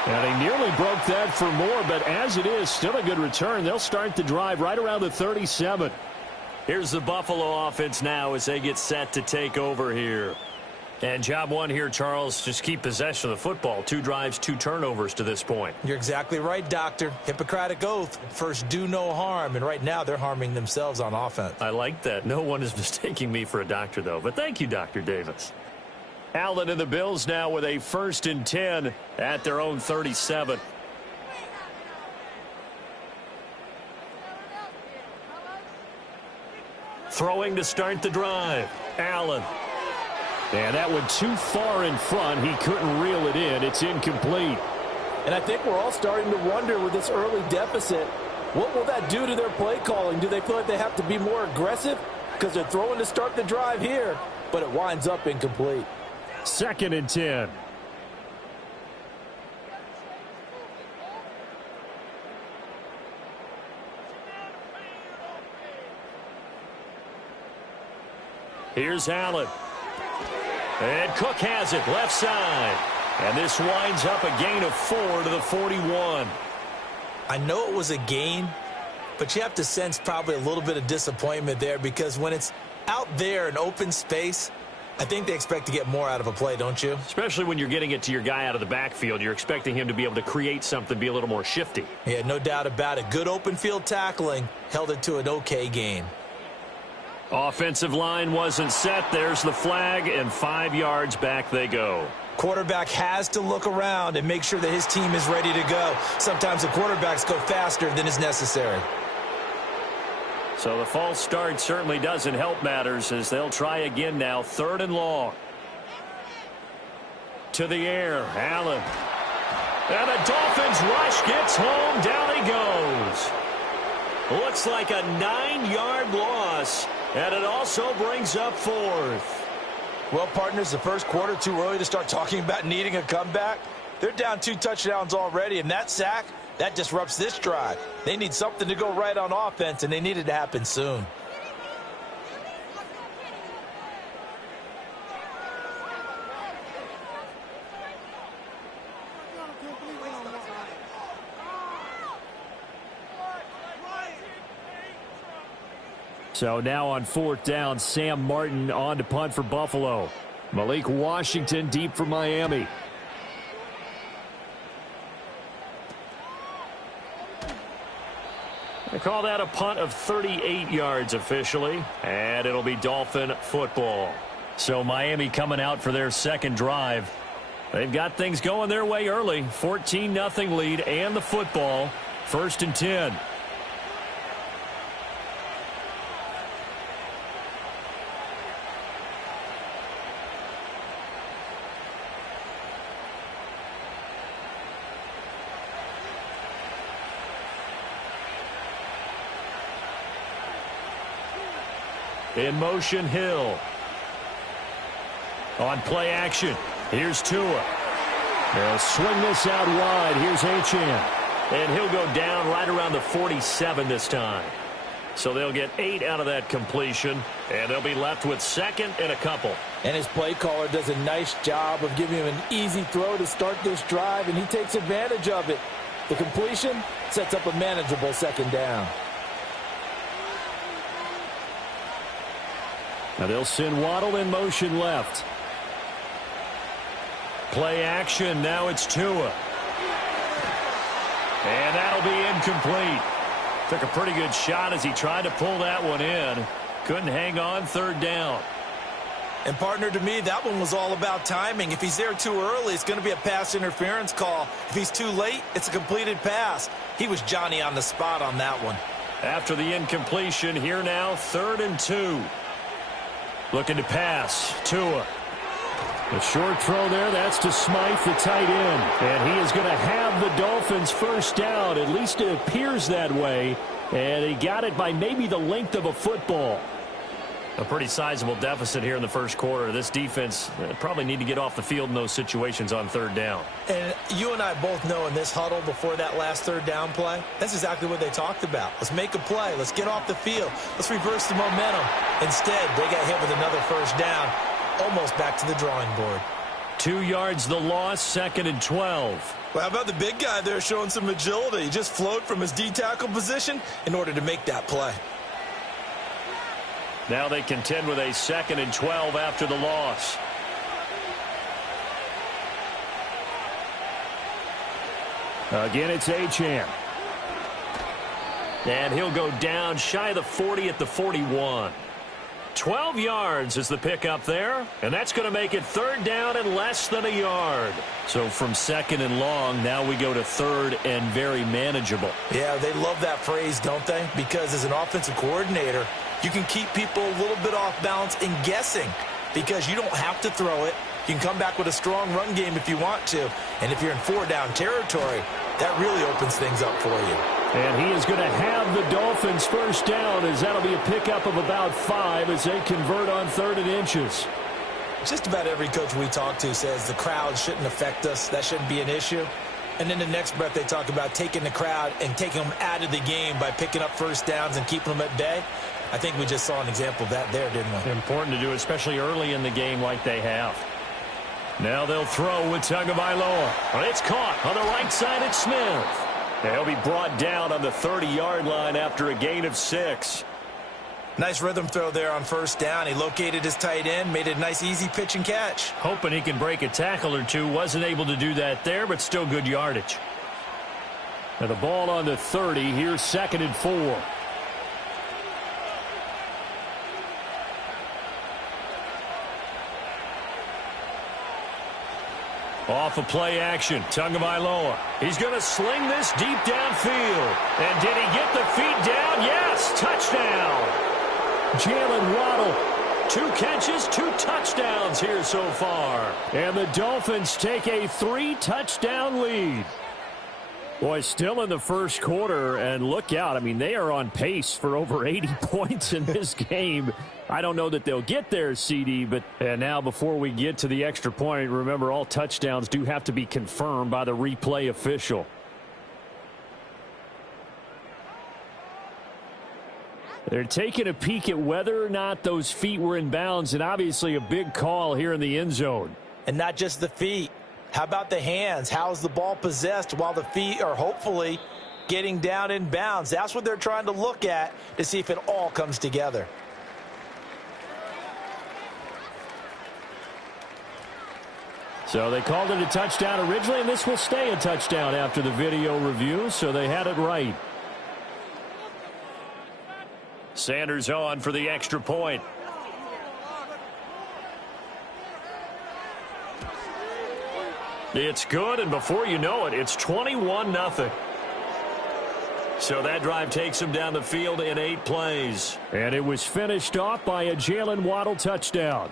And he nearly broke that for more, but as it is, still a good return. They'll start the drive right around the 37. Here's the Buffalo offense now as they get set to take over here. And job one here, Charles, just keep possession of the football. 2 drives, 2 turnovers to this point. You're exactly right, Doctor. Hippocratic oath. First, do no harm. And right now, they're harming themselves on offense. I like that. No one is mistaking me for a doctor, though. But thank you, Dr. Davis. Allen and the Bills now with a 1st and 10 at their own 37. Throwing to start the drive. Allen. And that went too far in front. He couldn't reel it in. It's incomplete. And I think we're all starting to wonder with this early deficit, what will that do to their play calling? Do they feel like they have to be more aggressive? Because they're throwing to start the drive here, but it winds up incomplete. 2nd and 10. Here's Allen. And Cook has it left side. And this winds up a gain of 4 to the 41. I know it was a gain, but you have to sense probably a little bit of disappointment there because when it's out there in open space, I think they expect to get more out of a play, don't you? Especially when you're getting it to your guy out of the backfield. You're expecting him to be able to create something, be a little more shifty. Yeah, no doubt about it. Good open field tackling held it to an okay gain. Offensive line wasn't set. There's the flag, and 5 yards back they go. Quarterback has to look around and make sure that his team is ready to go. Sometimes the quarterbacks go faster than is necessary. So the false start certainly doesn't help matters as they'll try again now. 3rd and long. To the air, Allen. And the Dolphins rush gets home. Down he goes. Looks like a 9-yard loss. And it also brings up 4th. Well, partners, the first quarter, too early to start talking about needing a comeback. They're down 2 touchdowns already, and that sack, that disrupts this drive. They need something to go right on offense, and they need it to happen soon. So now on 4th down, Sam Martin on to punt for Buffalo. Malik Washington deep for Miami. They call that a punt of 38 yards officially, and it'll be Dolphin football. So Miami coming out for their 2nd drive. They've got things going their way early. 14-0 lead and the football. 1st and 10. In motion, Hill. On play action, here's Tua. They'll swing this out wide. Here's Achane. And he'll go down right around the 47 this time. So they'll get 8 out of that completion, and they'll be left with 2nd and a couple. And his play caller does a nice job of giving him an easy throw to start this drive, and he takes advantage of it. The completion sets up a manageable 2nd down. Now they'll send Waddle in motion left. Play action. Now it's Tua. And that'll be incomplete. Took a pretty good shot as he tried to pull that one in. Couldn't hang on, third down. And, partner, to me, that one was all about timing. If he's there too early, it's going to be a pass interference call. If he's too late, it's a completed pass. He was Johnny on the spot on that one. After the incompletion, here now, 3rd and 2. Looking to pass. Tua. The short throw there, that's to Smythe, the tight end. And he is going to have the Dolphins first down. At least it appears that way. And he got it by maybe the length of a football. A pretty sizable deficit here in the first quarter. This defense probably need to get off the field in those situations on 3rd down. And you and I both know in this huddle before that last 3rd down play, that's exactly what they talked about. Let's make a play. Let's get off the field. Let's reverse the momentum. Instead, they got hit with another first down, almost back to the drawing board. 2 yards the loss, 2nd and 12. Well, how about the big guy there showing some agility? He just flowed from his D-tackle position in order to make that play. Now they contend with a 2nd and 12 after the loss. Again, it's Achane. And he'll go down shy of the 40 at the 41. 12 yards is the pickup there, and that's going to make it 3rd down and less than a yard. So from 2nd and long, now we go to 3rd and very manageable. Yeah, they love that phrase, don't they? Because as an offensive coordinator, you can keep people a little bit off balance and guessing because you don't have to throw it. You can come back with a strong run game if you want to. And if you're in 4-down territory, that really opens things up for you. And he is going to have the Dolphins first down as that'll be a pickup of about 5 as they convert on 3rd and inches. Just about every coach we talk to says the crowd shouldn't affect us. That shouldn't be an issue. And in the next breath, they talk about taking the crowd and taking them out of the game by picking up first downs and keeping them at bay. I think we just saw an example of that there, didn't we? Important to do, especially early in the game like they have. Now they'll throw with Tagovailoa. And it's caught on the right side at Smith. He'll be brought down on the 30-yard line after a gain of 6. Nice rhythm throw there on first down. He located his tight end, made a nice easy pitch and catch. Hoping he can break a tackle or two. Wasn't able to do that there, but still good yardage. Now the ball on the 30. Here's 2nd and 4. Off of play action, Tagovailoa. He's going to sling this deep downfield. And did he get the feet down? Yes, touchdown. Jalen Waddle. 2 catches, 2 touchdowns here so far. And the Dolphins take a 3-touchdown lead. Boy, still in the first quarter, and look out. I mean, they are on pace for over 80 points in this game. I don't know that they'll get there, CD, but now before we get to the extra point, remember all touchdowns do have to be confirmed by the replay official. They're taking a peek at whether or not those feet were in bounds, and obviously a big call here in the end zone. And not just the feet. How about the hands? How is the ball possessed while the feet are hopefully getting down in bounds? That's what they're trying to look at to see if it all comes together. So they called it a touchdown originally, and this will stay a touchdown after the video review, so they had it right. Sanders on for the extra point. It's good, and before you know it, it's 21-0. So that drive takes him down the field in 8 plays. And it was finished off by a Jalen Waddle touchdown.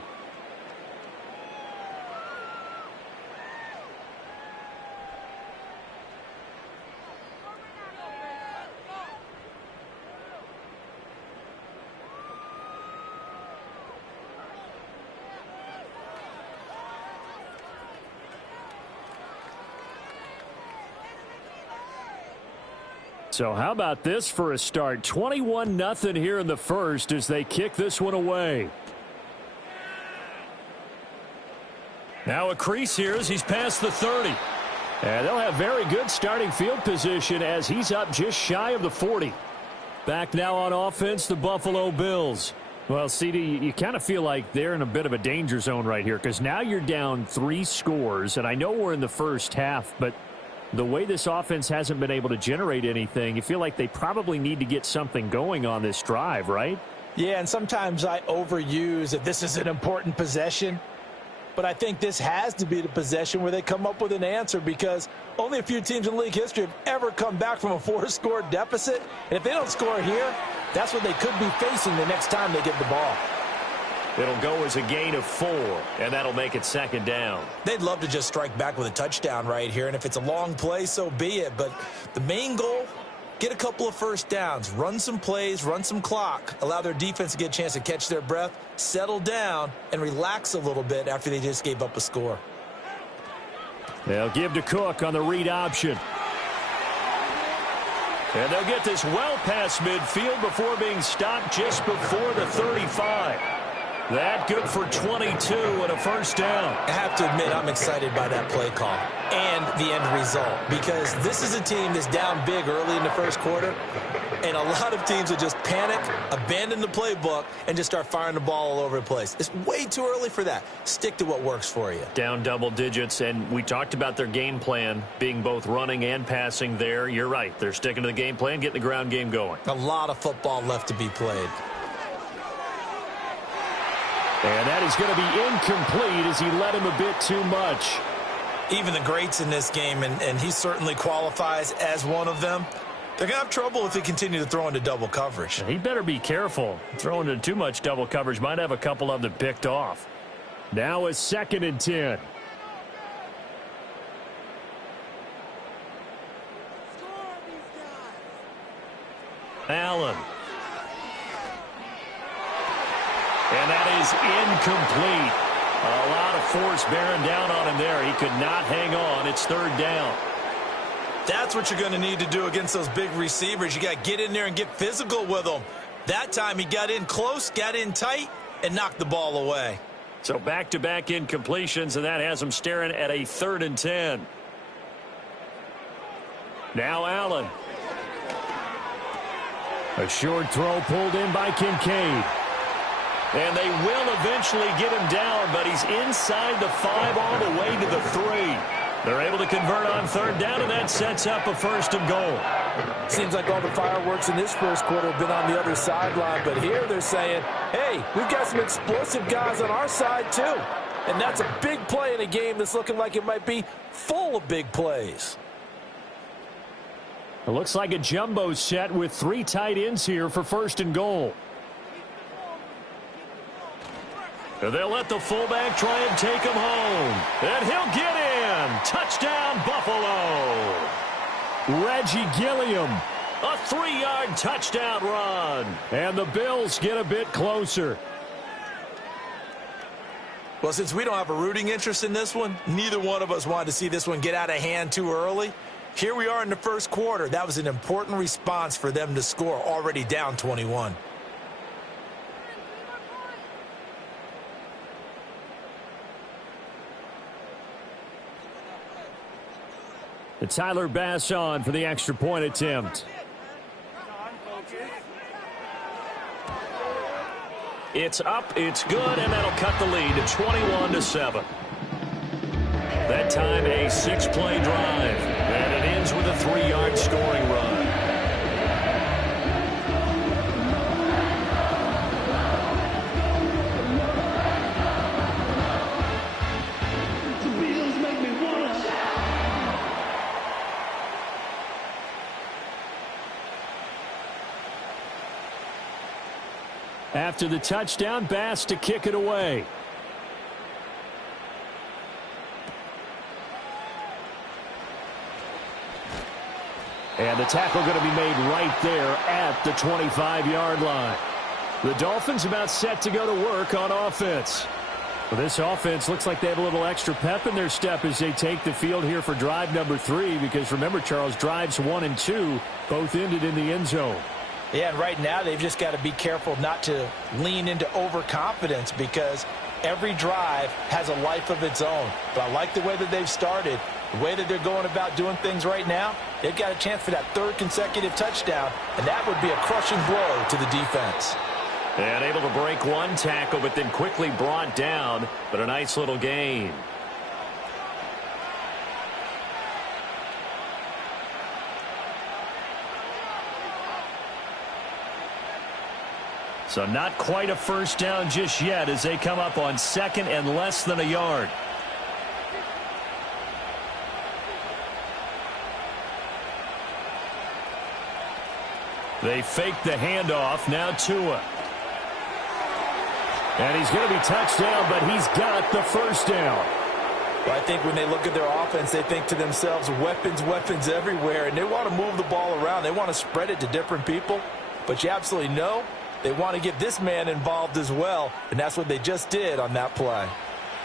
So how about this for a start? 21-0 here in the first as they kick this one away. Now a crease here as he's past the 30. And they'll have very good starting field position as he's up just shy of the 40. Back now on offense, the Buffalo Bills. Well, CD, you kind of feel like they're in a bit of a danger zone right here because now you're down 3 scores. And I know we're in the first half, but The way this offense hasn't been able to generate anything, you feel like they probably need to get something going on this drive, right? Yeah, and sometimes I overuse that this is an important possession. But I think this has to be the possession where they come up with an answer, because only a few teams in league history have ever come back from a 4-score deficit. And if they don't score here, that's what they could be facing the next time they get the ball. It'll go as a gain of 4, and that'll make it second down. They'd love to just strike back with a touchdown right here, and if it's a long play, so be it. But the main goal, get a couple of first downs, run some plays, run some clock, allow their defense to get a chance to catch their breath, settle down, and relax a little bit after they just gave up a score. They'll give to Cook on the read option. And they'll get this well past midfield before being stopped just before the 35. That good for 22 and a first down. I have to admit, I'm excited by that play call and the end result, because this is a team that's down big early in the first quarter, and a lot of teams will just panic, abandon the playbook, and just start firing the ball all over the place. It's way too early for that. Stick to what works for you. Down double digits, and we talked about their game plan being both running and passing there. You're right. They're sticking to the game plan, getting the ground game going. A lot of football left to be played. And that is going to be incomplete as he led him a bit too much. Even the greats in this game, and he certainly qualifies as one of them, they're going to have trouble if they continue to throw into double coverage. He better be careful. Throwing into too much double coverage might have a couple of them picked off. Now a 2nd and 10. Allen. And that is incomplete. A lot of force bearing down on him there. He could not hang on. It's 3rd down. That's what you're going to need to do against those big receivers. You got to get in there and get physical with them. That time he got in close, got in tight, and knocked the ball away. So back-to-back incompletions, and that has him staring at a 3rd and 10. Now Allen. A short throw pulled in by Kincaid. And they will eventually get him down, but he's inside the 5 all the way to the 3. They're able to convert on 3rd down, and that sets up a 1st and goal. Seems like all the fireworks in this first quarter have been on the other sideline, but here they're saying, hey, we've got some explosive guys on our side too. And that's a big play in a game that's looking like it might be full of big plays. It looks like a jumbo set with 3 tight ends here for 1st and goal. And they'll let the fullback try and take him home. And he'll get in. Touchdown, Buffalo. Reggie Gilliam. A 3-yard touchdown run. And the Bills get a bit closer. Well, since we don't have a rooting interest in this one, neither one of us wanted to see this one get out of hand too early. Here we are in the first quarter. That was an important response for them to score, already down 21. And Tyler Bass on for the extra point attempt. It's up, it's good, and that'll cut the lead to 21-7. That time a 6-play drive, and it ends with a 3-yard scoring run. After the touchdown, Bass to kick it away. And the tackle going to be made right there at the 25-yard line. The Dolphins about set to go to work on offense. Well, this offense looks like they have a little extra pep in their step as they take the field here for drive number 3, because remember, Charles, drives 1 and 2 both ended in the end zone. Yeah, and right now they've just got to be careful not to lean into overconfidence, because every drive has a life of its own. But I like the way that they've started, the way that they're going about doing things right now. They've got a chance for that 3rd consecutive touchdown, and that would be a crushing blow to the defense. And able to break 1 tackle, but then quickly brought down, but a nice little gain. So not quite a first down just yet as they come up on second and less than a yard. They fake the handoff. Now Tua. And he's going to be touched down, but he's got the first down. Well, I think when they look at their offense, they think to themselves, weapons, weapons everywhere, and they want to move the ball around. They want to spread it to different people, but you absolutely know they want to get this man involved as well, and that's what they just did on that play.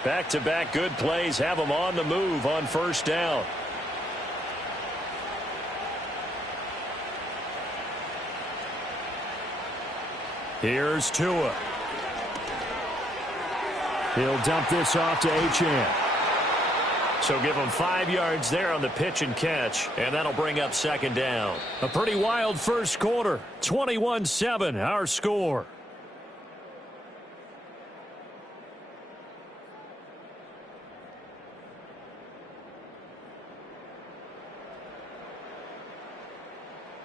Back-to-back good plays have them on the move on first down. Here's Tua. He'll dump this off to Achane. So give him 5 yards there on the pitch and catch, and that'll bring up second down. A pretty wild first quarter. 21-7, our score.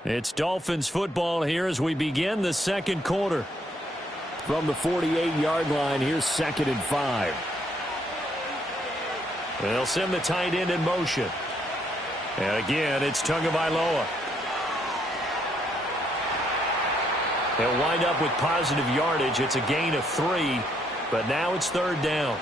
It's Dolphins football here as we begin the second quarter. From the 48-yard line, here's 2nd and 5. They'll send the tight end in motion. And again, it's Tagovailoa. He'll wind up with positive yardage. It's a gain of 3, but now it's 3rd down.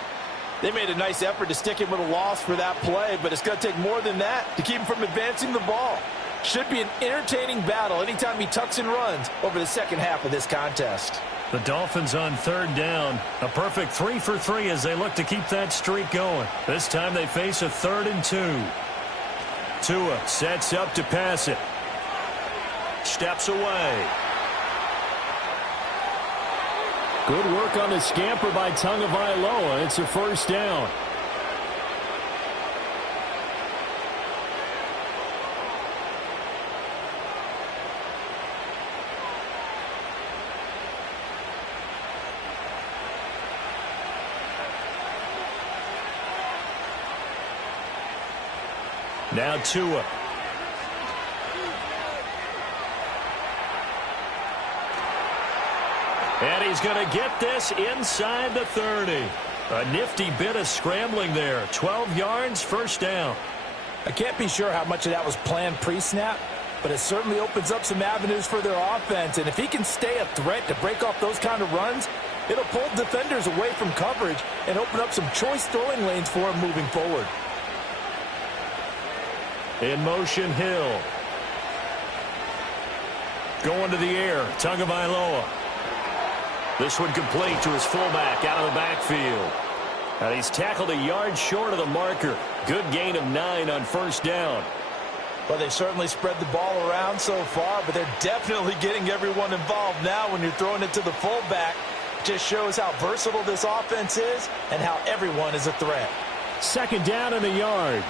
They made a nice effort to stick him with a loss for that play, but it's going to take more than that to keep him from advancing the ball. Should be an entertaining battle anytime he tucks and runs over the second half of this contest. The Dolphins on 3rd down. A perfect 3 for 3 as they look to keep that streak going. This time they face a 3rd and 2. Tua sets up to pass it. Steps away. Good work on the scamper by Tagovailoa. It's a first down. Now Tua. And he's going to get this inside the 30. A nifty bit of scrambling there. 12 yards, first down. I can't be sure how much of that was planned pre-snap, but it certainly opens up some avenues for their offense. And if he can stay a threat to break off those kind of runs, it'll pull defenders away from coverage and open up some choice throwing lanes for him moving forward. In motion, Hill. Going to the air, Tagovailoa. This one complete to his fullback out of the backfield. And he's tackled a yard short of the marker. Good gain of 9 on first down. Well, they've certainly spread the ball around so far, but they're definitely getting everyone involved now when you're throwing it to the fullback. Just shows how versatile this offense is and how everyone is a threat. 2nd down and a yard.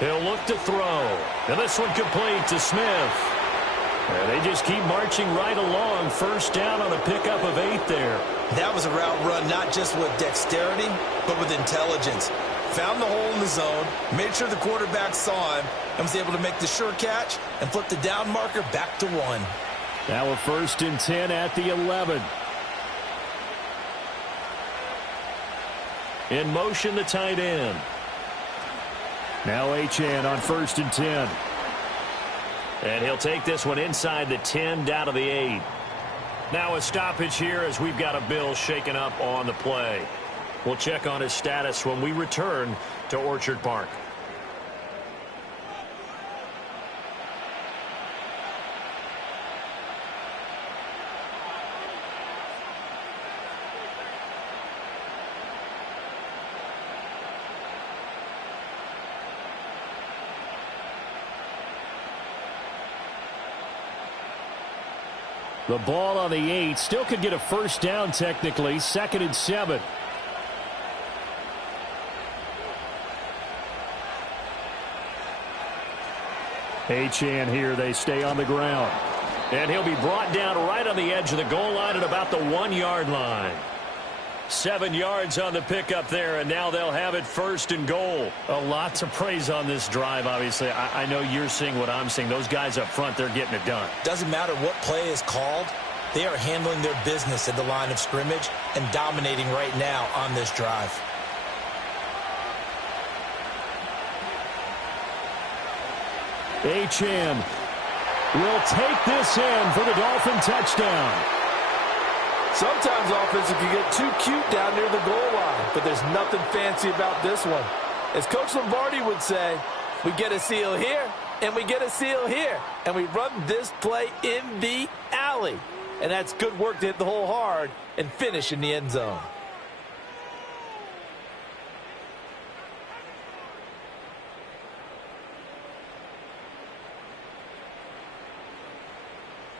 He'll look to throw. And this one complete to Smith. And they just keep marching right along. First down on a pickup of 8 there. That was a route run not just with dexterity, but with intelligence. Found the hole in the zone, made sure the quarterback saw him, and was able to make the sure catch and flip the down marker back to 1. Now a 1st and 10 at the 11. In motion, the tight end. Now Achane on 1st and 10. And he'll take this one inside the 10 down to the 8. Now a stoppage here as we've got a Bill shaken up on the play. We'll check on his status when we return to Orchard Park. The ball on the 8. Still could get a first down technically. 2nd and 7. Achane here. They stay on the ground. And he'll be brought down right on the edge of the goal line at about the 1-yard line. 7 yards on the pickup there, and now they'll have it 1st and goal. A lot to praise on this drive, obviously. I know you're seeing what I'm seeing. Those guys up front, they're getting it done. Doesn't matter what play is called. They are handling their business at the line of scrimmage and dominating right now on this drive. Achane will take this in for the Dolphin touchdown. Sometimes offenses can get too cute down near the goal line, but there's nothing fancy about this one. As Coach Lombardi would say, we get a seal here, and we get a seal here, and we run this play in the alley. And that's good work to hit the hole hard and finish in the end zone.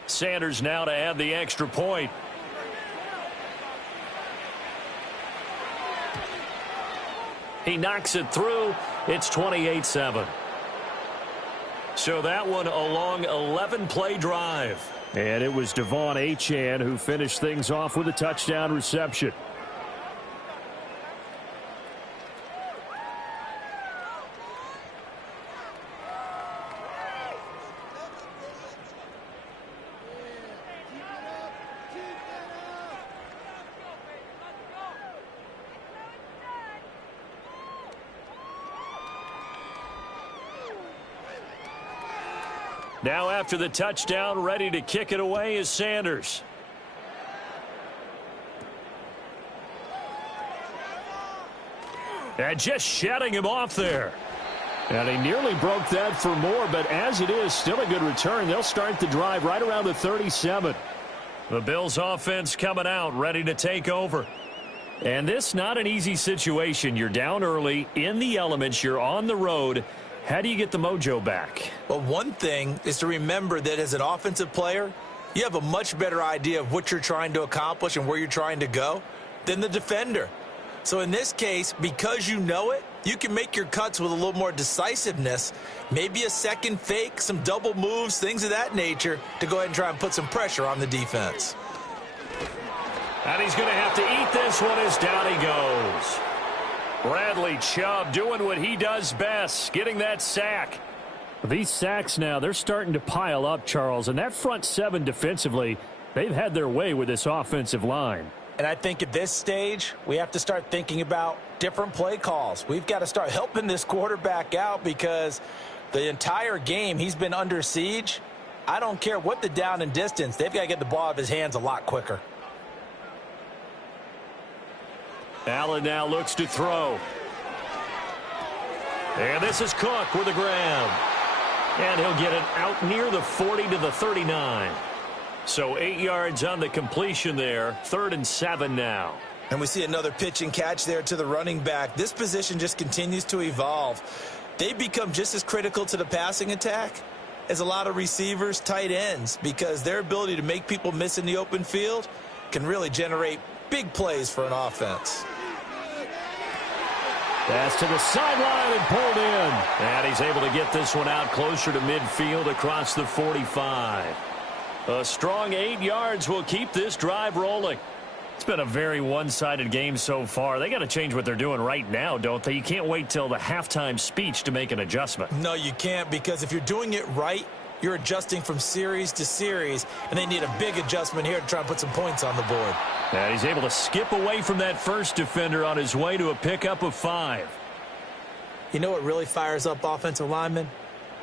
Sanders now to add the extra point. He knocks it through. It's 28-7. So that one a long 11-play drive. And it was Devon Achane who finished things off with a touchdown reception. Now after the touchdown, ready to kick it away is Sanders. And just shutting him off there. And he nearly broke that for more, but as it is, still a good return. They'll start the drive right around the 37. The Bills offense coming out, ready to take over. And this not an easy situation. You're down early, in the elements, you're on the road. How do you get the mojo back? Well, one thing is to remember that as an offensive player, you have a much better idea of what you're trying to accomplish and where you're trying to go than the defender. So in this case, because you know it, you can make your cuts with a little more decisiveness, maybe a second fake, some double moves, things of that nature, to go ahead and try and put some pressure on the defense. And he's going to have to eat this one as down he goes. Bradley Chubb doing what he does best, getting that sack. These sacks now, they're starting to pile up, Charles. And that front seven defensively, they've had their way with this offensive line. And I think at this stage, we have to start thinking about different play calls. We've got to start helping this quarterback out because the entire game he's been under siege. I don't care what the down and distance. They've got to get the ball out of his hands a lot quicker. Allen now looks to throw. And this is Cook with a grab. And he'll get it out near the 40 to the 39. So 8 yards on the completion there. 3rd and 7 now. And we see another pitch and catch there to the running back. This position just continues to evolve. They become just as critical to the passing attack as a lot of receivers, tight ends, because their ability to make people miss in the open field can really generate big plays for an offense. Pass to the sideline and pulled in. And he's able to get this one out closer to midfield across the 45. A strong 8 yards will keep this drive rolling. It's been a very one-sided game so far. They got to change what they're doing right now, don't they? You can't wait till the halftime speech to make an adjustment. No, you can't, because if you're doing it right, you're adjusting from series to series, and they need a big adjustment here to try and put some points on the board. And he's able to skip away from that first defender on his way to a pickup of 5. You know what really fires up offensive linemen?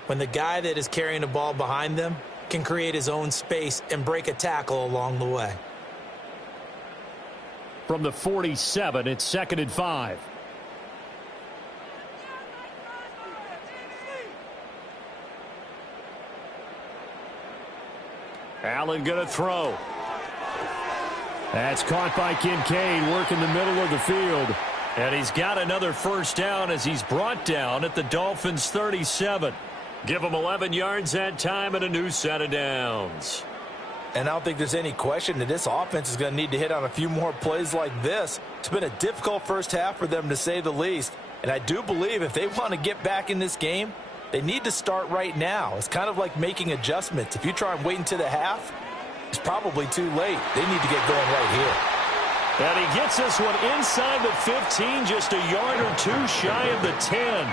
When the guy that is carrying the ball behind them can create his own space and break a tackle along the way. From the 47, it's 2nd and 5. Allen going to throw. That's caught by Kincaid, working the middle of the field. And he's got another first down as he's brought down at the Dolphins' 37. Give him 11 yards that time and a new set of downs. And I don't think there's any question that this offense is going to need to hit on a few more plays like this. It's been a difficult first half for them, to say the least. And I do believe if they want to get back in this game, they need to start right now. It's kind of like making adjustments. If you try and wait until the half, it's probably too late. They need to get going right here. And he gets this one inside the 15, just a yard or two shy of the 10.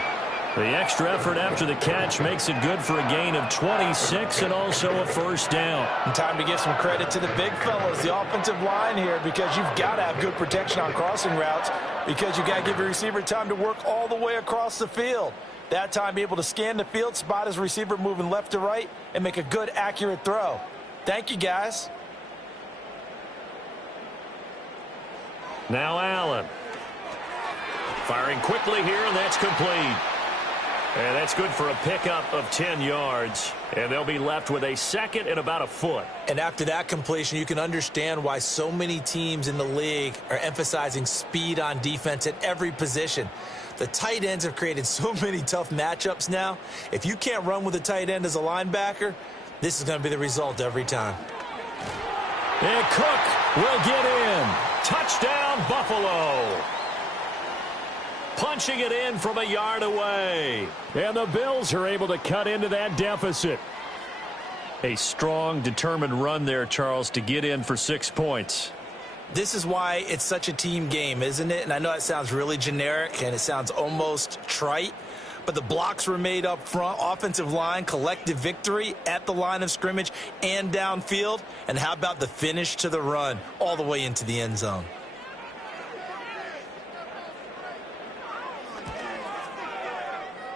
The extra effort after the catch makes it good for a gain of 26 and also a first down. And time to give some credit to the big fellas, the offensive line here, because you've got to have good protection on crossing routes because you've got to give your receiver time to work all the way across the field. That time be able to scan the field, spot his receiver moving left to right, and make a good, accurate throw. Thank you, guys. Now Allen. Firing quickly here, and that's complete. And that's good for a pickup of 10 yards. And they'll be left with a second and about a foot. And after that completion, you can understand why so many teams in the league are emphasizing speed on defense at every position. The tight ends have created so many tough matchups now. If you can't run with a tight end as a linebacker, this is going to be the result every time. And Cook will get in. Touchdown, Buffalo. Punching it in from a yard away. And the Bills are able to cut into that deficit. A strong, determined run there, Charles, to get in for 6 points. This is why it's such a team game, isn't it? And I know it sounds really generic and it sounds almost trite, but the blocks were made up front, offensive line, collective victory at the line of scrimmage and downfield. And how about the finish to the run all the way into the end zone?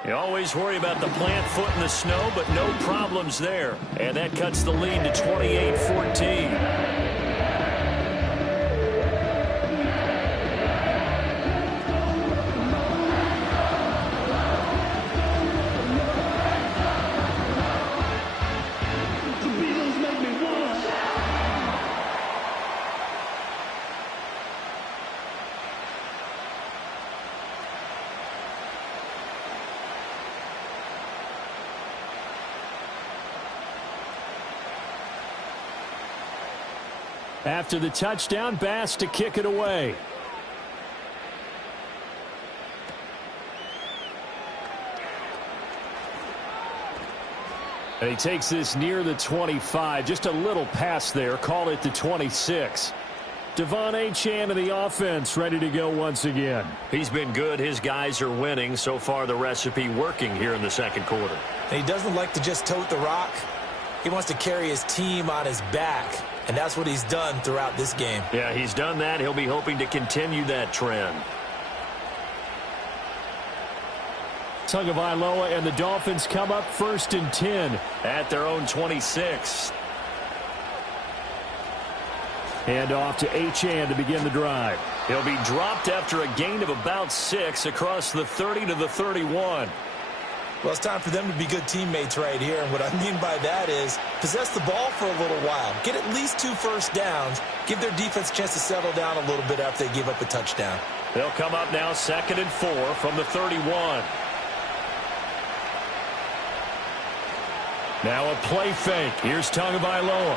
You always worry about the plant foot in the snow, but no problems there. And that cuts the lead to 28-14. After the touchdown, Bass to kick it away. And he takes this near the 25. Just a little pass there. Call it the 26. Devon Achane of the offense ready to go once again. He's been good. His guys are winning. So far, the recipe working here in the second quarter. And he doesn't like to just tote the rock. He wants to carry his team on his back. And that's what he's done throughout this game. Yeah, he's done that. He'll be hoping to continue that trend. Tagovailoa and the Dolphins come up 1st and 10 at their own 26. And off to Achane to begin the drive. He'll be dropped after a gain of about 6 across the 30 to the 31. Well, it's time for them to be good teammates right here. And what I mean by that is possess the ball for a little while. Get at least 2 first downs. Give their defense a chance to settle down a little bit after they give up a touchdown. They'll come up now 2nd and 4 from the 31. Now a play fake. Here's Tagovailoa.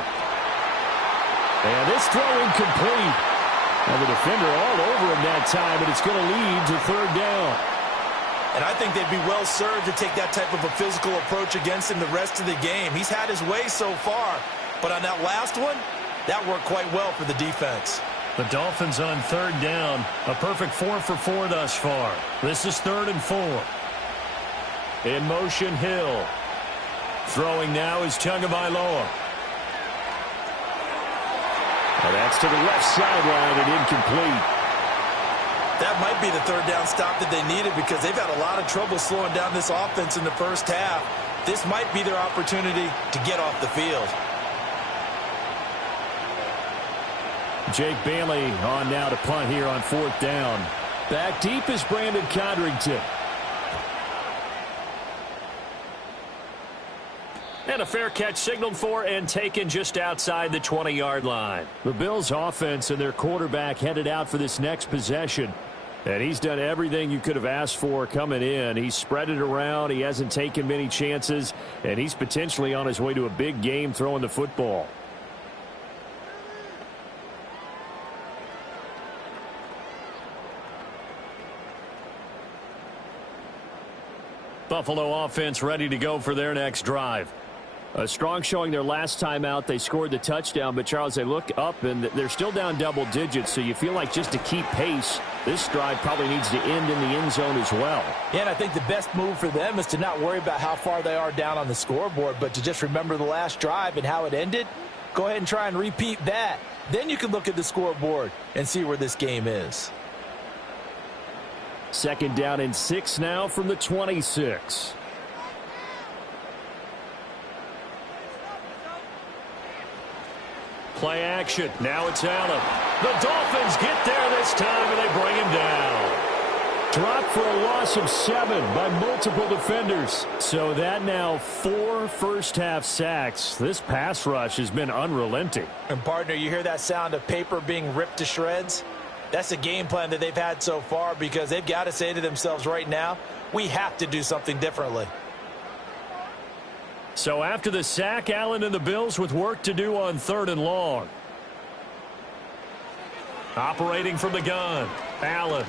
And this throw incomplete. And the defender all over him that time, but it's going to lead to 3rd down. And I think they'd be well served to take that type of a physical approach against him the rest of the game. He's had his way so far, but on that last one, that worked quite well for the defense. The Dolphins on 3rd down. A perfect 4 for 4 thus far. This is 3rd and 4. In motion, Hill. Throwing now is Tagovailoa. And that's to the left sideline and incomplete. That might be the 3rd down stop that they needed because they've had a lot of trouble slowing down this offense in the first half. This might be their opportunity to get off the field. Jake Bailey on now to punt here on 4th down. Back deep is Brandon Codrington. And a fair catch signaled for and taken just outside the 20-yard line. The Bills offense and their quarterback headed out for this next possession. And he's done everything you could have asked for coming in. He's spread it around. He hasn't taken many chances. And he's potentially on his way to a big game throwing the football. Buffalo offense ready to go for their next drive. A strong showing their last time out. They scored the touchdown, but, Charles, they look up, and they're still down double digits, so you feel like just to keep pace, this drive probably needs to end in the end zone as well. Yeah, and I think the best move for them is to not worry about how far they are down on the scoreboard, but to just remember the last drive and how it ended. Go ahead and try and repeat that. Then you can look at the scoreboard and see where this game is. 2nd down and 6 now from the 26. Play action. Now it's Allen. The Dolphins get there this time, and they bring him down. Dropped for a loss of 7 by multiple defenders. So that now 4 first-half sacks. This pass rush has been unrelenting. And, partner, you hear that sound of paper being ripped to shreds? That's a game plan that they've had so far because they've got to say to themselves right now, we have to do something differently. So after the sack, Allen and the Bills with work to do on 3rd and long. Operating from the gun. Allen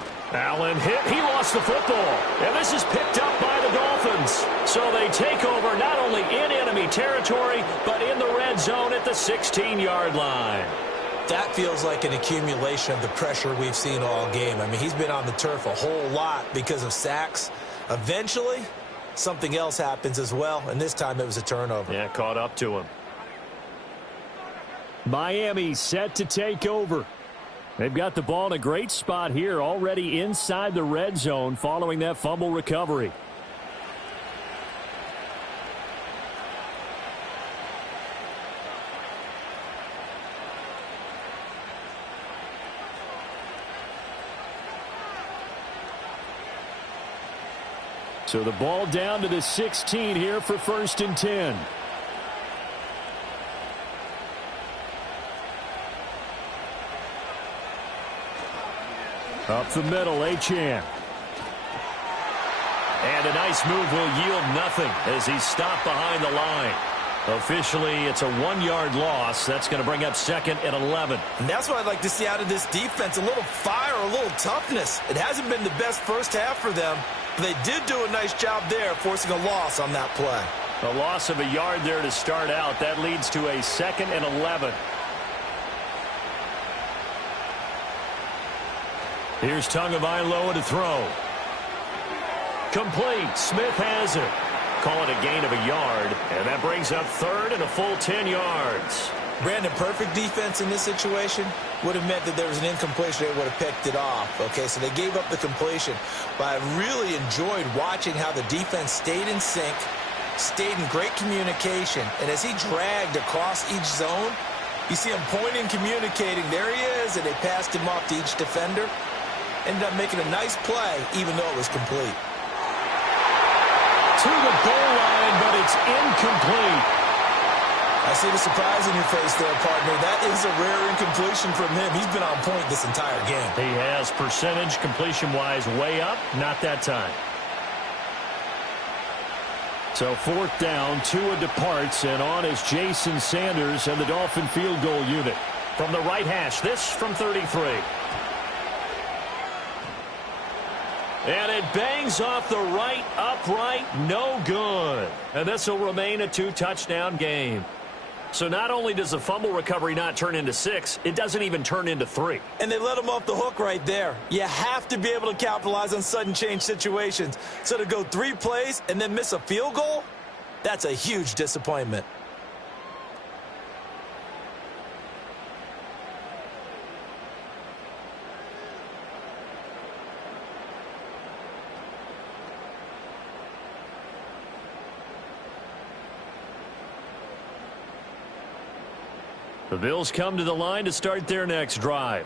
hit. He lost the football. And this is picked up by the Dolphins. So they take over not only in enemy territory, but in the red zone at the 16-yard line. That feels like an accumulation of the pressure we've seen all game. I mean, he's been on the turf a whole lot because of sacks. Eventually, something else happens as well, and this time it was a turnover. Yeah, caught up to him. Miami set to take over. They've got the ball in a great spot here, already inside the red zone following that fumble recovery. So the ball down to the 16 here for 1st and 10. Up the middle, Achane. And a nice move will yield nothing as he's stopped behind the line. Officially, it's a 1-yard loss. That's going to bring up 2nd and 11. And that's what I'd like to see out of this defense, a little fire, a little toughness. It hasn't been the best first half for them, but they did do a nice job there, forcing a loss on that play. A loss of a yard there to start out. That leads to a 2nd and 11. Here's Tagovailoa to throw. Complete. Smith has it. Call it a gain of a yard, and that brings up 3rd and a full 10 yards. Brandon, perfect defense in this situation would have meant that there was an incompletion. They would have picked it off. Okay, so they gave up the completion. But I really enjoyed watching how the defense stayed in sync, stayed in great communication. And as he dragged across each zone, you see him pointing, communicating. There he is, and they passed him off to each defender. Ended up making a nice play, even though it was complete. To the goal line, but it's incomplete. I see the surprise in your face there, partner. That is a rare incompletion from him. He's been on point this entire game. He has percentage completion-wise way up. Not that time. So 4th down, Tua departs, and on is Jason Sanders and the Dolphin field goal unit. From the right hash, this from 33. And it bangs off the right upright, no good. And this will remain a 2-touchdown game. So not only does the fumble recovery not turn into 6, it doesn't even turn into 3. And they let him off the hook right there. You have to be able to capitalize on sudden change situations. So to go 3 plays and then miss a field goal, that's a huge disappointment. The Bills come to the line to start their next drive.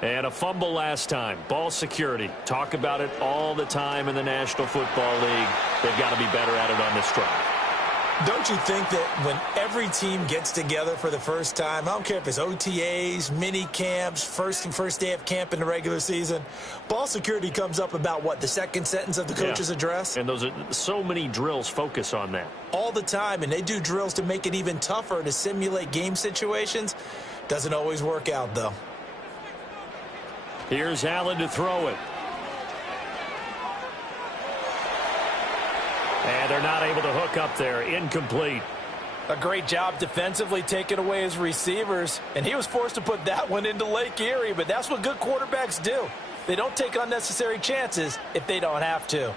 And a fumble last time. Ball security. Talk about it all the time in the National Football League. They've got to be better at it on this drive. Don't you think that when every team gets together for the first time, I don't care if it's OTAs, mini camps, first day of camp in the regular season, ball security comes up about, what, the second sentence of the coach's address? And those are so many drills focus on that. All the time, and they do drills to make it even tougher to simulate game situations. Doesn't always work out, though. Here's Allen to throw it. And they're not able to hook up there. Incomplete. A great job defensively taking away his receivers, and he was forced to put that one into Lake Erie, but that's what good quarterbacks do. They don't take unnecessary chances if they don't have to.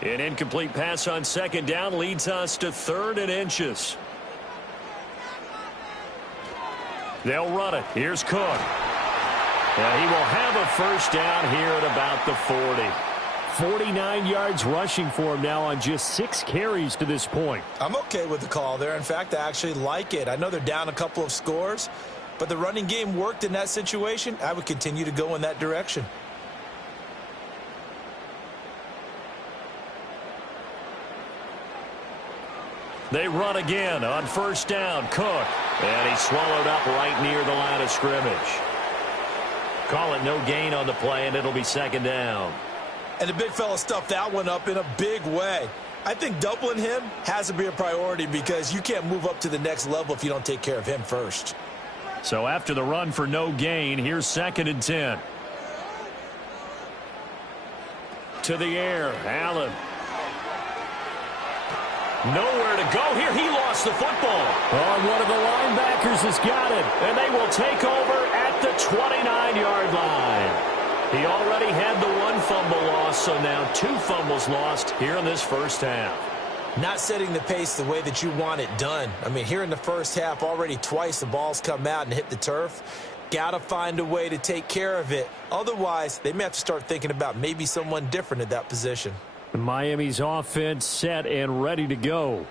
An incomplete pass on second down leads us to 3rd and inches. They'll run it. Here's Cook. And he will have a first down here at about the 40. 49 yards rushing for him now on just 6 carries to this point. I'm okay with the call there. In fact, I actually like it. I know they're down a couple of scores, but the running game worked in that situation. I would continue to go in that direction. They run again on first down. Cook. And he's swallowed up right near the line of scrimmage. Call it no gain on the play, and it'll be second down. And the big fella stuffed that one up in a big way. I think doubling him has to be a priority because you can't move up to the next level if you don't take care of him first. So after the run for no gain, here's 2nd and 10. To the air, Allen. Nowhere to go here. He lost the football. Oh, one of the linebackers has got it, and they will take over at the 29-yard line. He already had the 1 fumble loss, so now 2 fumbles lost here in this first half. Not setting the pace the way that you want it done. I mean, here in the first half, already twice the ball's come out and hit the turf. Got to find a way to take care of it. Otherwise, they may have to start thinking about maybe someone different at that position. Miami's offense set and ready to go.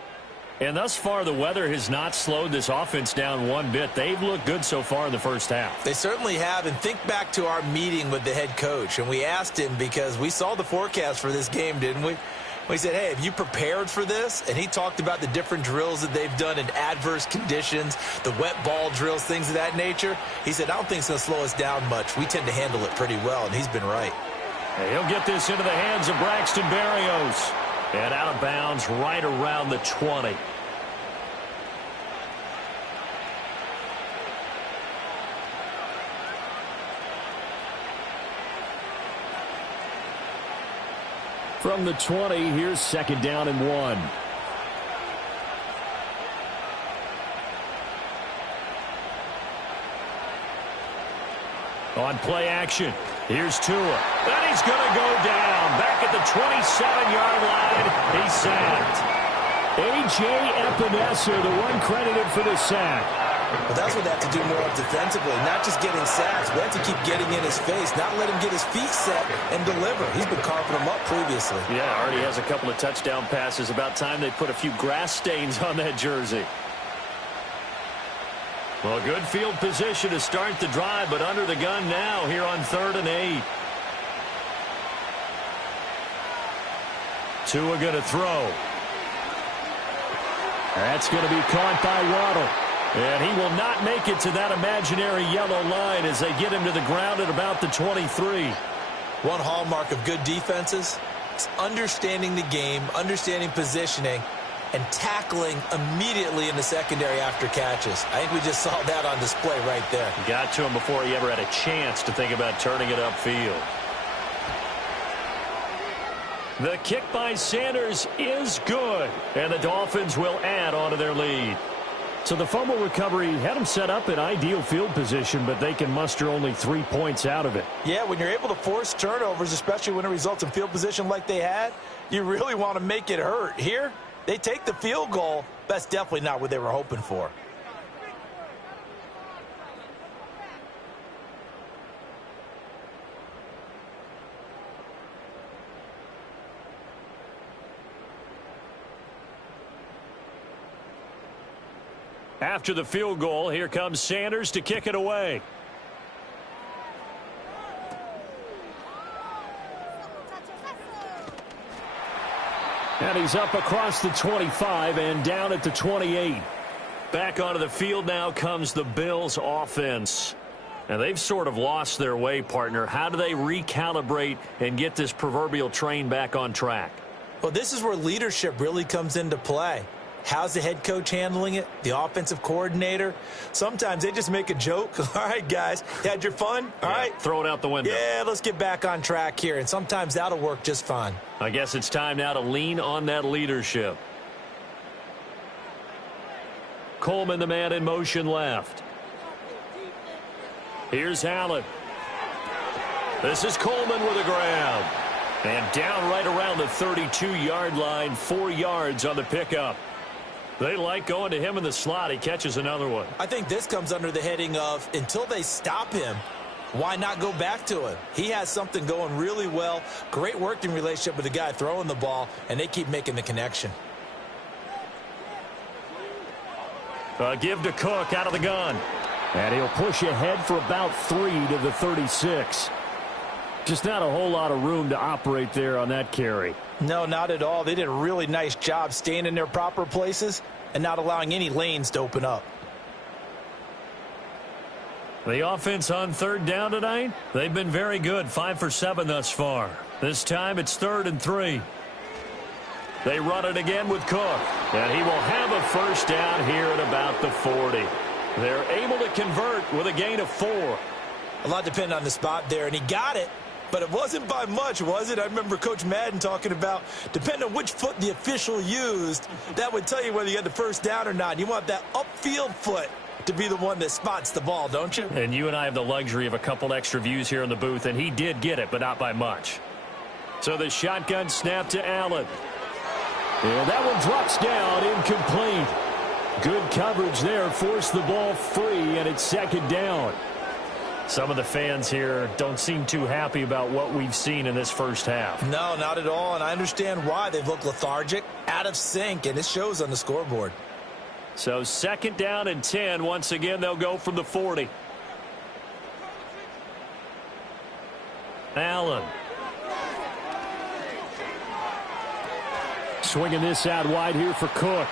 And thus far, the weather has not slowed this offense down one bit. They've looked good so far in the first half. They certainly have. And think back to our meeting with the head coach. And we asked him because we saw the forecast for this game, didn't we? We said, hey, have you prepared for this? And he talked about the different drills that they've done in adverse conditions, the wet ball drills, things of that nature. He said, I don't think it's going to slow us down much. We tend to handle it pretty well, and he's been right. And he'll get this into the hands of Braxton Berrios. And out of bounds right around the 20. From the 20, here's 2nd down and 1. On play action, here's Tua. And he's going to go down. Back at the 27-yard line, he's sacked. A.J. Epinesa, the one credited for the sack. But that's what they have to do more of defensively, not just getting sacks, but have to keep getting in his face, not let him get his feet set and deliver. He's been carving them up previously. Yeah, already has a couple of touchdown passes. About time they put a few grass stains on that jersey. Well, good field position to start the drive, but under the gun now here on 3rd and 8. Tua going to throw. That's going to be caught by Waddle. And he will not make it to that imaginary yellow line as they get him to the ground at about the 23. One hallmark of good defenses is understanding the game, understanding positioning, and tackling immediately in the secondary after catches. I think we just saw that on display right there. Got to him before he ever had a chance to think about turning it upfield. The kick by Sanders is good, and the Dolphins will add on to their lead. So the fumble recovery had them set up in ideal field position, but they can muster only 3 points out of it. Yeah, when you're able to force turnovers, especially when it results in field position like they had, you really want to make it hurt. Here, they take the field goal. That's definitely not what they were hoping for. After the field goal, here comes Sanders to kick it away. And he's up across the 25 and down at the 28. Back onto the field now comes the Bills offense. And they've sort of lost their way, partner. How do they recalibrate and get this proverbial train back on track? Well, this is where leadership really comes into play. How's the head coach handling it? The offensive coordinator? Sometimes they just make a joke. All right, guys, you had your fun? All right. Throw it out the window. Yeah, let's get back on track here. And sometimes that'll work just fine. I guess it's time now to lean on that leadership. Coleman, the man in motion left. Here's Allen. This is Coleman with a grab. And down right around the 32-yard line, 4 yards on the pickup. They like going to him in the slot. He catches another one. I think this comes under the heading of until they stop him, why not go back to him? He has something going really well. Great working relationship with the guy throwing the ball, and they keep making the connection. Give to Cook out of the gun. And he'll push ahead for about 3 to the 36. Just not a whole lot of room to operate there on that carry. No, not at all. They did a really nice job staying in their proper places and not allowing any lanes to open up. The offense on third down tonight, they've been very good, 5 for 7 thus far. This time it's 3rd and 3. They run it again with Cook, and he will have a first down here at about the 40. They're able to convert with a gain of 4. A lot depending on the spot there, and he got it, but it wasn't by much, was it? I remember Coach Madden talking about, depending on which foot the official used, that would tell you whether you had the first down or not. You want that upfield foot to be the one that spots the ball, don't you? And you and I have the luxury of a couple extra views here in the booth, and he did get it, but not by much. So the shotgun snap to Allen. And that one drops down, incomplete. Good coverage there, forced the ball free, and it's 2nd down. Some of the fans here don't seem too happy about what we've seen in this first half. No, not at all, and I understand why. They've looked lethargic, out of sync, and it shows on the scoreboard. So 2nd down and 10. Once again, they'll go from the 40. Allen. Swinging this out wide here for Cook.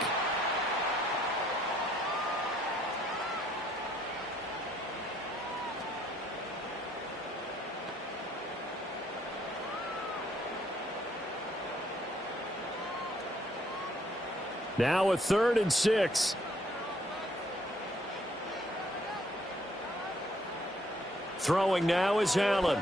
Now a 3rd and 6. Throwing now is Allen.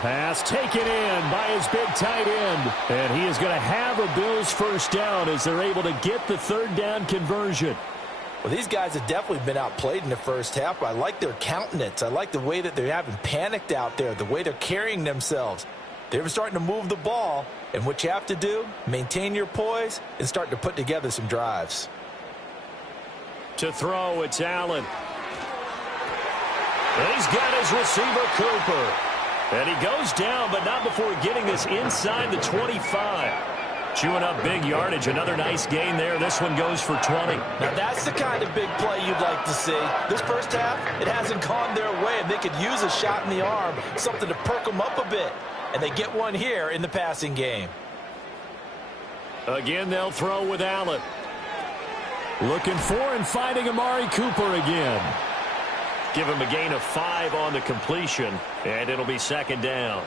Pass taken in by his big tight end. And he is going to have a Bills first down as they're able to get the 3rd down conversion. Well, these guys have definitely been outplayed in the first half. I like their countenance. I like the way that they're having panicked out there, the way they're carrying themselves. They're starting to move the ball, and what you have to do, maintain your poise and start to put together some drives. To throw, it's Allen. He's got his receiver, Cooper. And he goes down, but not before getting this inside the 25. Chewing up big yardage. Another nice gain there. This one goes for 20. Now, that's the kind of big play you'd like to see. This first half, it hasn't gone their way, and they could use a shot in the arm, something to perk them up a bit. And they get one here in the passing game. Again, they'll throw with Allen. Looking for and finding Amari Cooper again. Give him a gain of 5 on the completion, and it'll be 2nd down.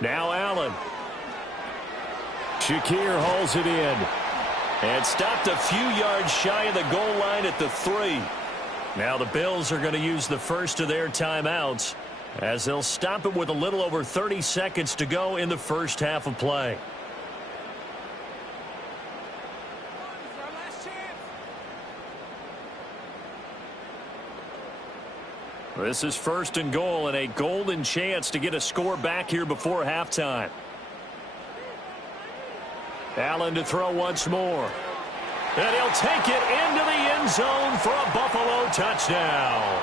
Now Allen. Shakir hauls it in. And stopped a few yards shy of the goal line at the 3. Now the Bills are going to use the first of their timeouts as they'll stop it with a little over 30 seconds to go in the first half of play. This is 1st and goal and a golden chance to get a score back here before halftime. Allen to throw once more. And he'll take it into the end zone for a Buffalo touchdown.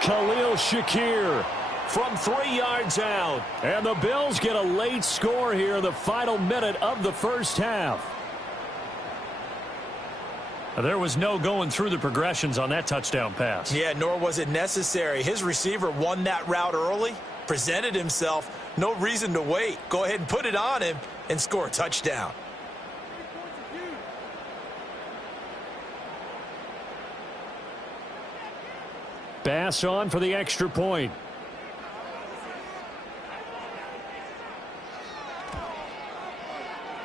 Khalil Shakir from 3 yards out. And the Bills get a late score here in the final minute of the first half. There was no going through the progressions on that touchdown pass. Yeah, nor was it necessary. His receiver won that route early, presented himself, no reason to wait. Go ahead and put it on him and score a touchdown. Pass on for the extra point.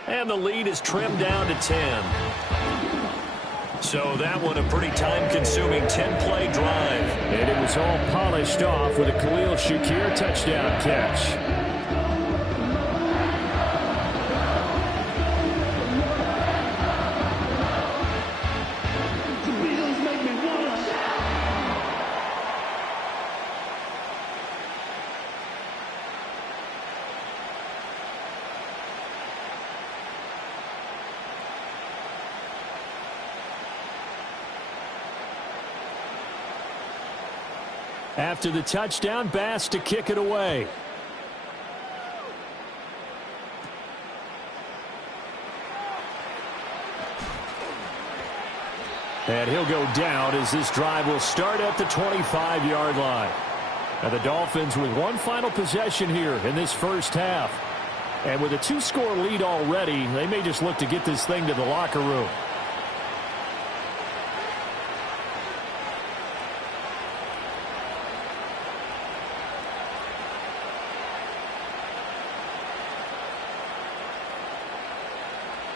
And the lead is trimmed down to 10. So that one a pretty time-consuming 10-play drive. And it was all polished off with a Khalil Shakir touchdown catch. After the touchdown, Bass to kick it away. And he'll go down as this drive will start at the 25-yard line. Now the Dolphins with one final possession here in this first half. And with a 2-score lead already, they may just look to get this thing to the locker room.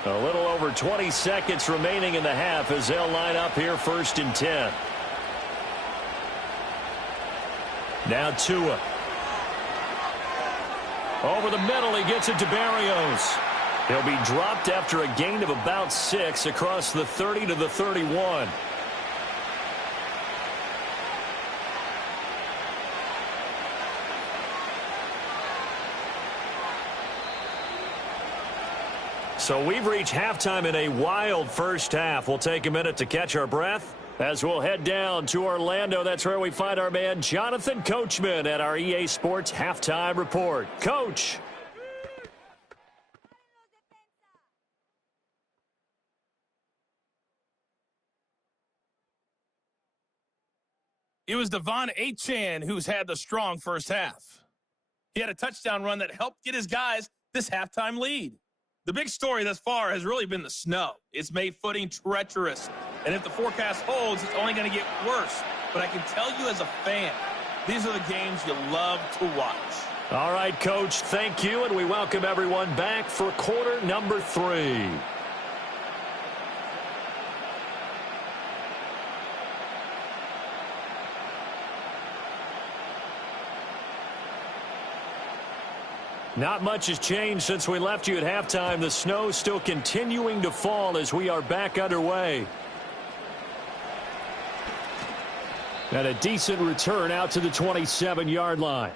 A little over 20 seconds remaining in the half as they'll line up here 1st and 10. Now Tua. Over the middle, he gets it to Barrios. He'll be dropped after a gain of about 6 across the 30 to the 31. So we've reached halftime in a wild first half. We'll take a minute to catch our breath as we'll head down to Orlando. That's where we find our man Jonathan Coachman at our EA Sports Halftime Report. Coach. It was Devon Achane who's had the strong first half. He had a touchdown run that helped get his guys this halftime lead. The big story thus far has really been the snow. It's made footing treacherous. And if the forecast holds, it's only going to get worse. But I can tell you as a fan, these are the games you love to watch. All right, Coach, thank you. And we welcome everyone back for quarter number 3. Not much has changed since we left you at halftime. The snow still continuing to fall as we are back underway. And a decent return out to the 27-yard line.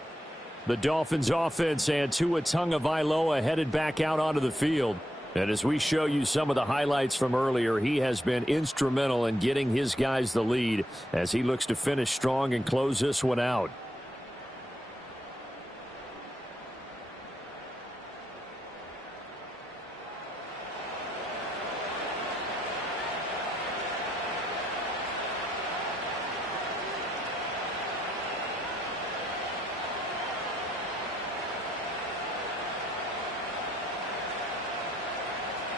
The Dolphins offense and Tua Tagovailoa headed back out onto the field. And as we show you some of the highlights from earlier, he has been instrumental in getting his guys the lead as he looks to finish strong and close this one out.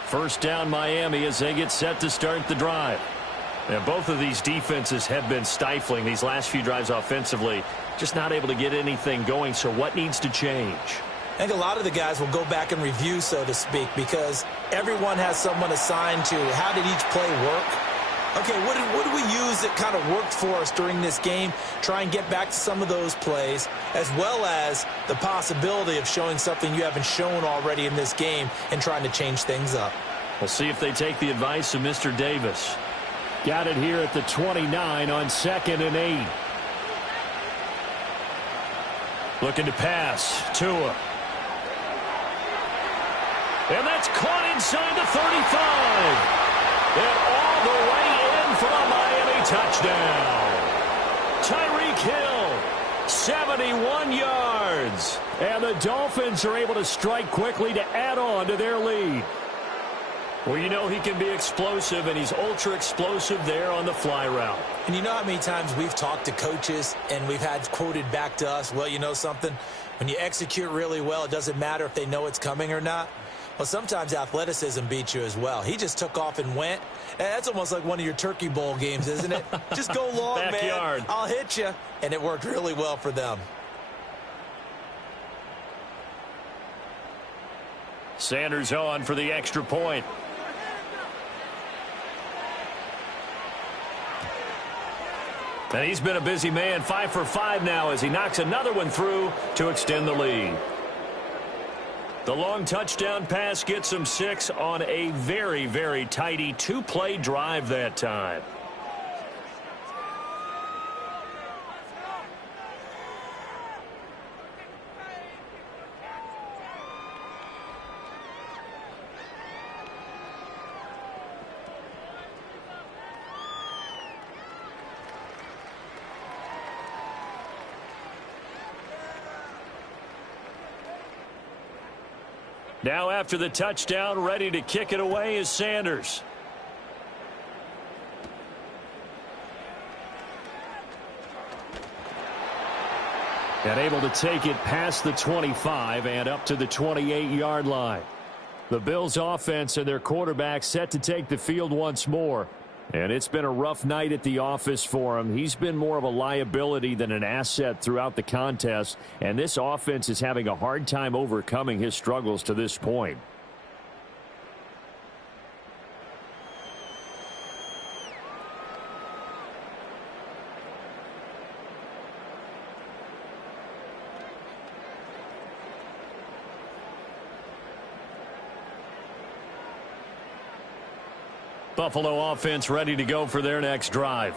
First down Miami as they get set to start the drive. And both of these defenses have been stifling these last few drives offensively. Just not able to get anything going. So what needs to change? I think a lot of the guys will go back and review, so to speak, because everyone has someone assigned to how did each play work. Okay, what did we use that kind of worked for us during this game? Try and get back to some of those plays, as well as the possibility of showing something you haven't shown already in this game and trying to change things up. We'll see if they take the advice of Mr. Davis. Got it here at the 29 on 2nd and 8. Looking to pass. Tua. And that's caught inside the 35. And all the way in for a Miami touchdown. Tyreek Hill, 71 yards. And the Dolphins are able to strike quickly to add on to their lead. Well, you know he can be explosive, and he's ultra-explosive there on the fly route. And you know how many times we've talked to coaches and we've had quoted back to us, well, you know something? When you execute really well, it doesn't matter if they know it's coming or not. Well, sometimes athleticism beats you as well. He just took off and went. And that's almost like one of your Turkey Bowl games, isn't it? Just go long, Backyard. man. I'll hit you. And it worked really well for them. Sanders on for the extra point. And he's been a busy man, 5 for 5 now as he knocks another one through to extend the lead. The long touchdown pass gets him 6 on a very, very tidy 2-play drive that time. Now after the touchdown, ready to kick it away is Sanders. And able to take it past the 25 and up to the 28-yard line. The Bills offense and their quarterback set to take the field once more. And it's been a rough night at the office for him. He's been more of a liability than an asset throughout the contest. And this offense is having a hard time overcoming his struggles to this point. Buffalo offense ready to go for their next drive.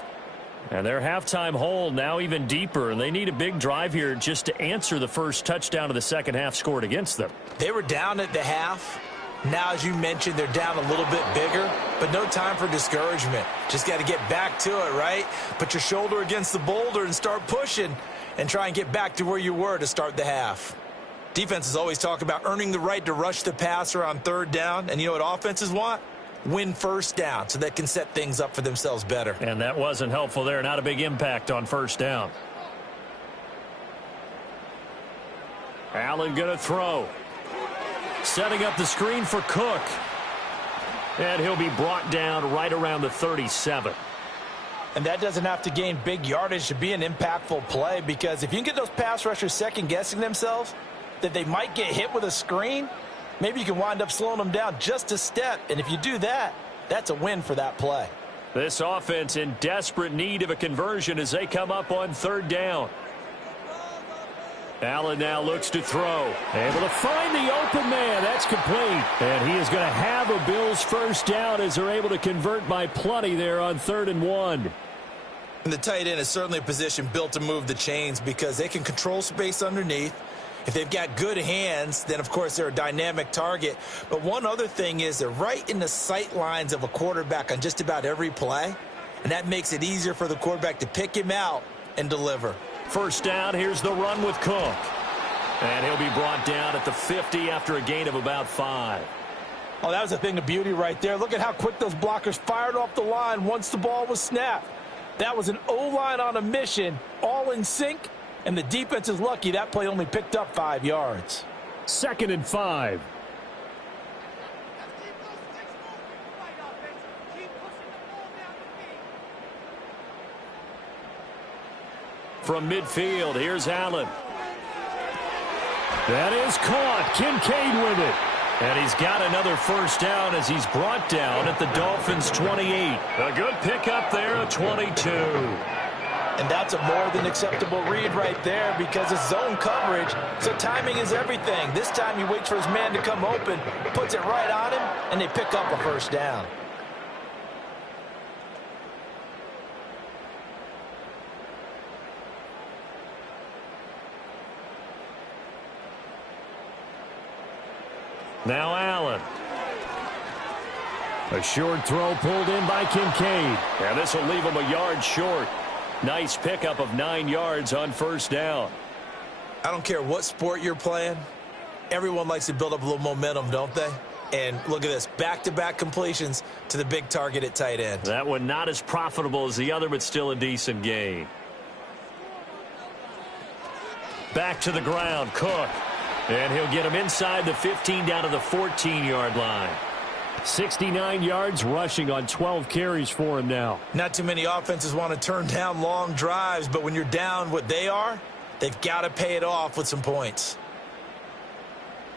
And their halftime hole now even deeper, and they need a big drive here just to answer the first touchdown of the second half scored against them. They were down at the half. Now, as you mentioned, they're down a little bit bigger, but no time for discouragement. Just got to get back to it, right? Put your shoulder against the boulder and start pushing and try and get back to where you were to start the half. Defenses always talk about earning the right to rush the passer on third down, and you know what offenses want? Win first down so they can set things up for themselves better. And that wasn't helpful there. Not a big impact on first down. Allen going to throw. Setting up the screen for Cook. And he'll be brought down right around the 37. And that doesn't have to gain big yardage to be an impactful play, because if you can get those pass rushers second-guessing themselves that they might get hit with a screen, maybe you can wind up slowing them down just a step. And if you do that, that's a win for that play. This offense in desperate need of a conversion as they come up on third down. Allen now looks to throw. Able to find the open man. That's complete. And he is going to have a Bills first down as they're able to convert by plenty there on 3rd and 1. And the tight end is certainly a position built to move the chains because they can control space underneath. If they've got good hands, then, of course, they're a dynamic target. But one other thing is they're right in the sight lines of a quarterback on just about every play, and that makes it easier for the quarterback to pick him out and deliver. First down, here's the run with Cook. And he'll be brought down at the 50 after a gain of about 5. Oh, that was a thing of beauty right there. Look at how quick those blockers fired off the line once the ball was snapped. That was an O-line on a mission, all in sync. And the defense is lucky that play only picked up 5 yards. 2nd and 5. From midfield, here's Allen. That is caught. Kincaid with it. And he's got another first down as he's brought down at the Dolphins' 28. A good pickup there at 22. And that's a more than acceptable read right there because it's zone coverage, so timing is everything. This time he waits for his man to come open, puts it right on him, and they pick up a first down. Now Allen. A short throw pulled in by Kincaid. And this will leave him a yard short. Nice pickup of 9 yards on first down. I don't care what sport you're playing. Everyone likes to build up a little momentum, don't they? And look at this, back-to-back completions to the big target at tight end. That one not as profitable as the other, but still a decent gain. Back to the ground, Cook. And he'll get him inside the 15 down to the 14-yard line. 69 yards rushing on 12 carries for him now. Not too many offenses want to turn down long drives, but when you're down what they are, they've got to pay it off with some points.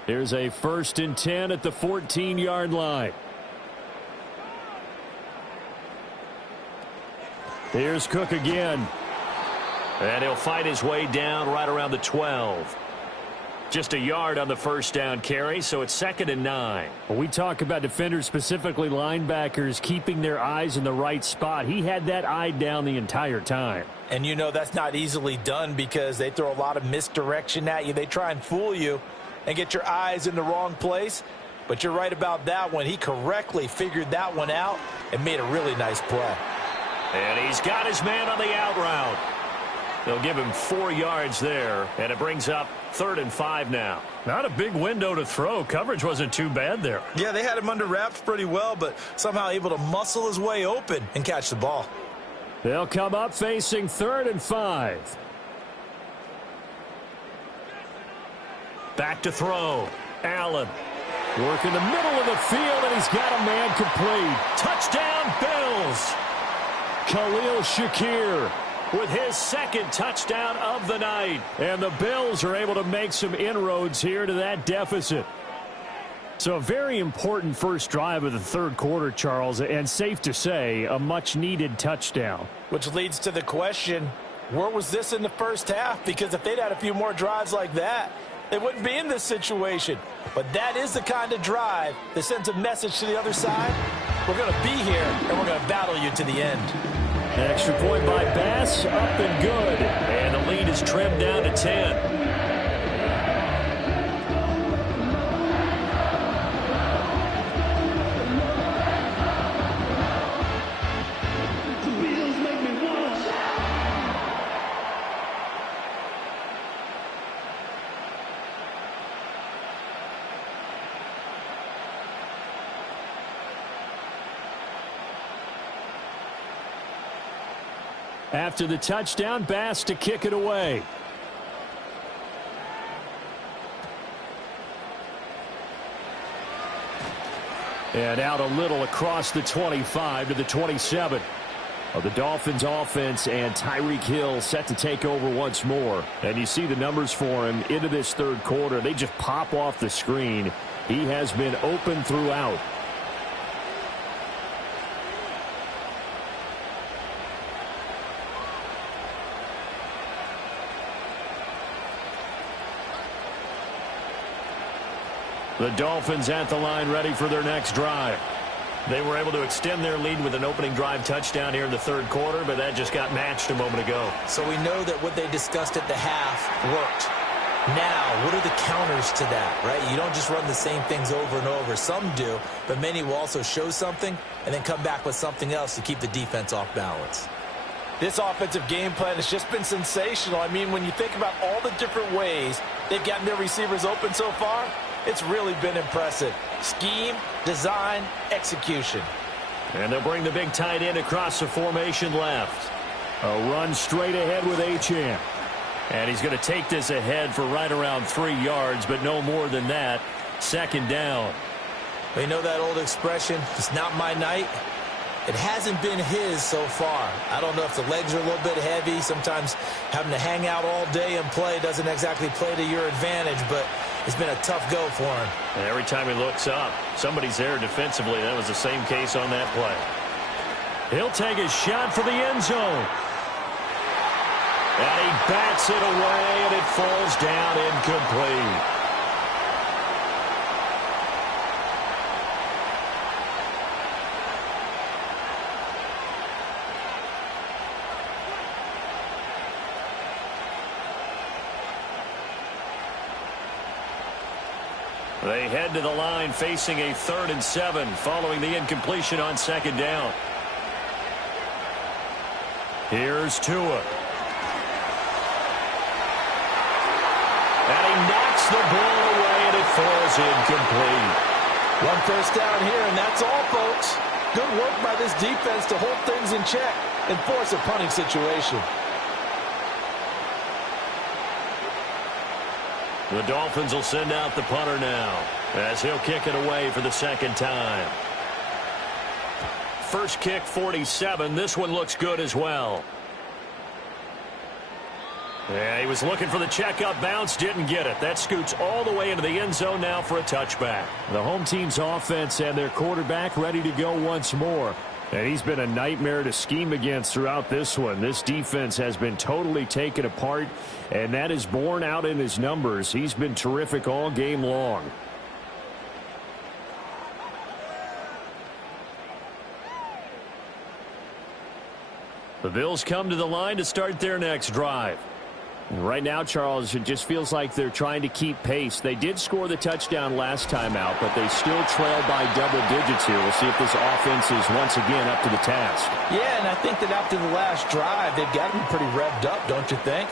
Here's a 1st and 10 at the 14-yard line. Here's Cook again. And he'll fight his way down right around the 12. Just a yard on the 1st down carry, so it's 2nd and 9. When we talk about defenders, specifically linebackers, keeping their eyes in the right spot, he had that eye down the entire time. And you know that's not easily done because they throw a lot of misdirection at you. They try and fool you and get your eyes in the wrong place. But you're right about that one. He correctly figured that one out and made a really nice play. And he's got his man on the out route. They'll give him 4 yards there, and it brings up 3rd and 5 now. Not a big window to throw. Coverage wasn't too bad there. Yeah, they had him under wraps pretty well, but somehow able to muscle his way open and catch the ball. They'll come up facing 3rd and 5. Back to throw. Allen. Work in the middle of the field, and he's got a man complete. Touchdown, Bills. Khalil Shakir with his 2nd touchdown of the night. And the Bills are able to make some inroads here to that deficit. So a very important first drive of the 3rd quarter, Charles, and safe to say, a much-needed touchdown. Which leads to the question, where was this in the first half? Because if they'd had a few more drives like that, they wouldn't be in this situation. But that is the kind of drive that sends a message to the other side. We're going to be here, and we're going to battle you to the end. Extra point by Bass, up and good. And the lead is trimmed down to 10. After the touchdown, Bass to kick it away. And out a little across the 25 to the 27 of the Dolphins offense, and Tyreek Hill set to take over once more. And you see the numbers for him into this 3rd quarter. They just pop off the screen. He has been open throughout. The Dolphins at the line, ready for their next drive. They were able to extend their lead with an opening drive touchdown here in the 3rd quarter, but that just got matched a moment ago. So we know that what they discussed at the half worked. Now, what are the counters to that, right? You don't just run the same things over and over. Some do, but many will also show something and then come back with something else to keep the defense off balance. This offensive game plan has just been sensational. I mean, when you think about all the different ways they've gotten their receivers open so far, it's really been impressive. Scheme, design, execution. And they'll bring the big tight end across the formation left. A run straight ahead with Achane. And he's going to take this ahead for right around 3 yards, but no more than that. 2nd down. We know that old expression, it's not my night. It hasn't been his so far. I don't know if the legs are a little bit heavy. Sometimes having to hang out all day and play doesn't exactly play to your advantage, but it's been a tough go for him. And every time he looks up, somebody's there defensively. That was the same case on that play. He'll take a shot for the end zone. And he bats it away, and it falls down incomplete. They head to the line facing a 3rd and 7 following the incompletion on 2nd down. Here's Tua. And he knocks the ball away, and it falls incomplete. 1 first down here, and that's all, folks. Good work by this defense to hold things in check and force a punting situation. The Dolphins will send out the punter now as he'll kick it away for the 2nd time. First kick, 47. This one looks good as well. Yeah, he was looking for the checkup bounce, didn't get it. That scoots all the way into the end zone now for a touchback. The home team's offense and their quarterback ready to go once more. And he's been a nightmare to scheme against throughout this one. This defense has been totally taken apart, and that is borne out in his numbers. He's been terrific all game long. The Bills come to the line to start their next drive. Right now, Charles, it just feels like they're trying to keep pace. They did score the touchdown last time out, but they still trail by double digits here. We'll see if this offense is once again up to the task. Yeah, and I think that after the last drive, they've got to be pretty revved up, don't you think?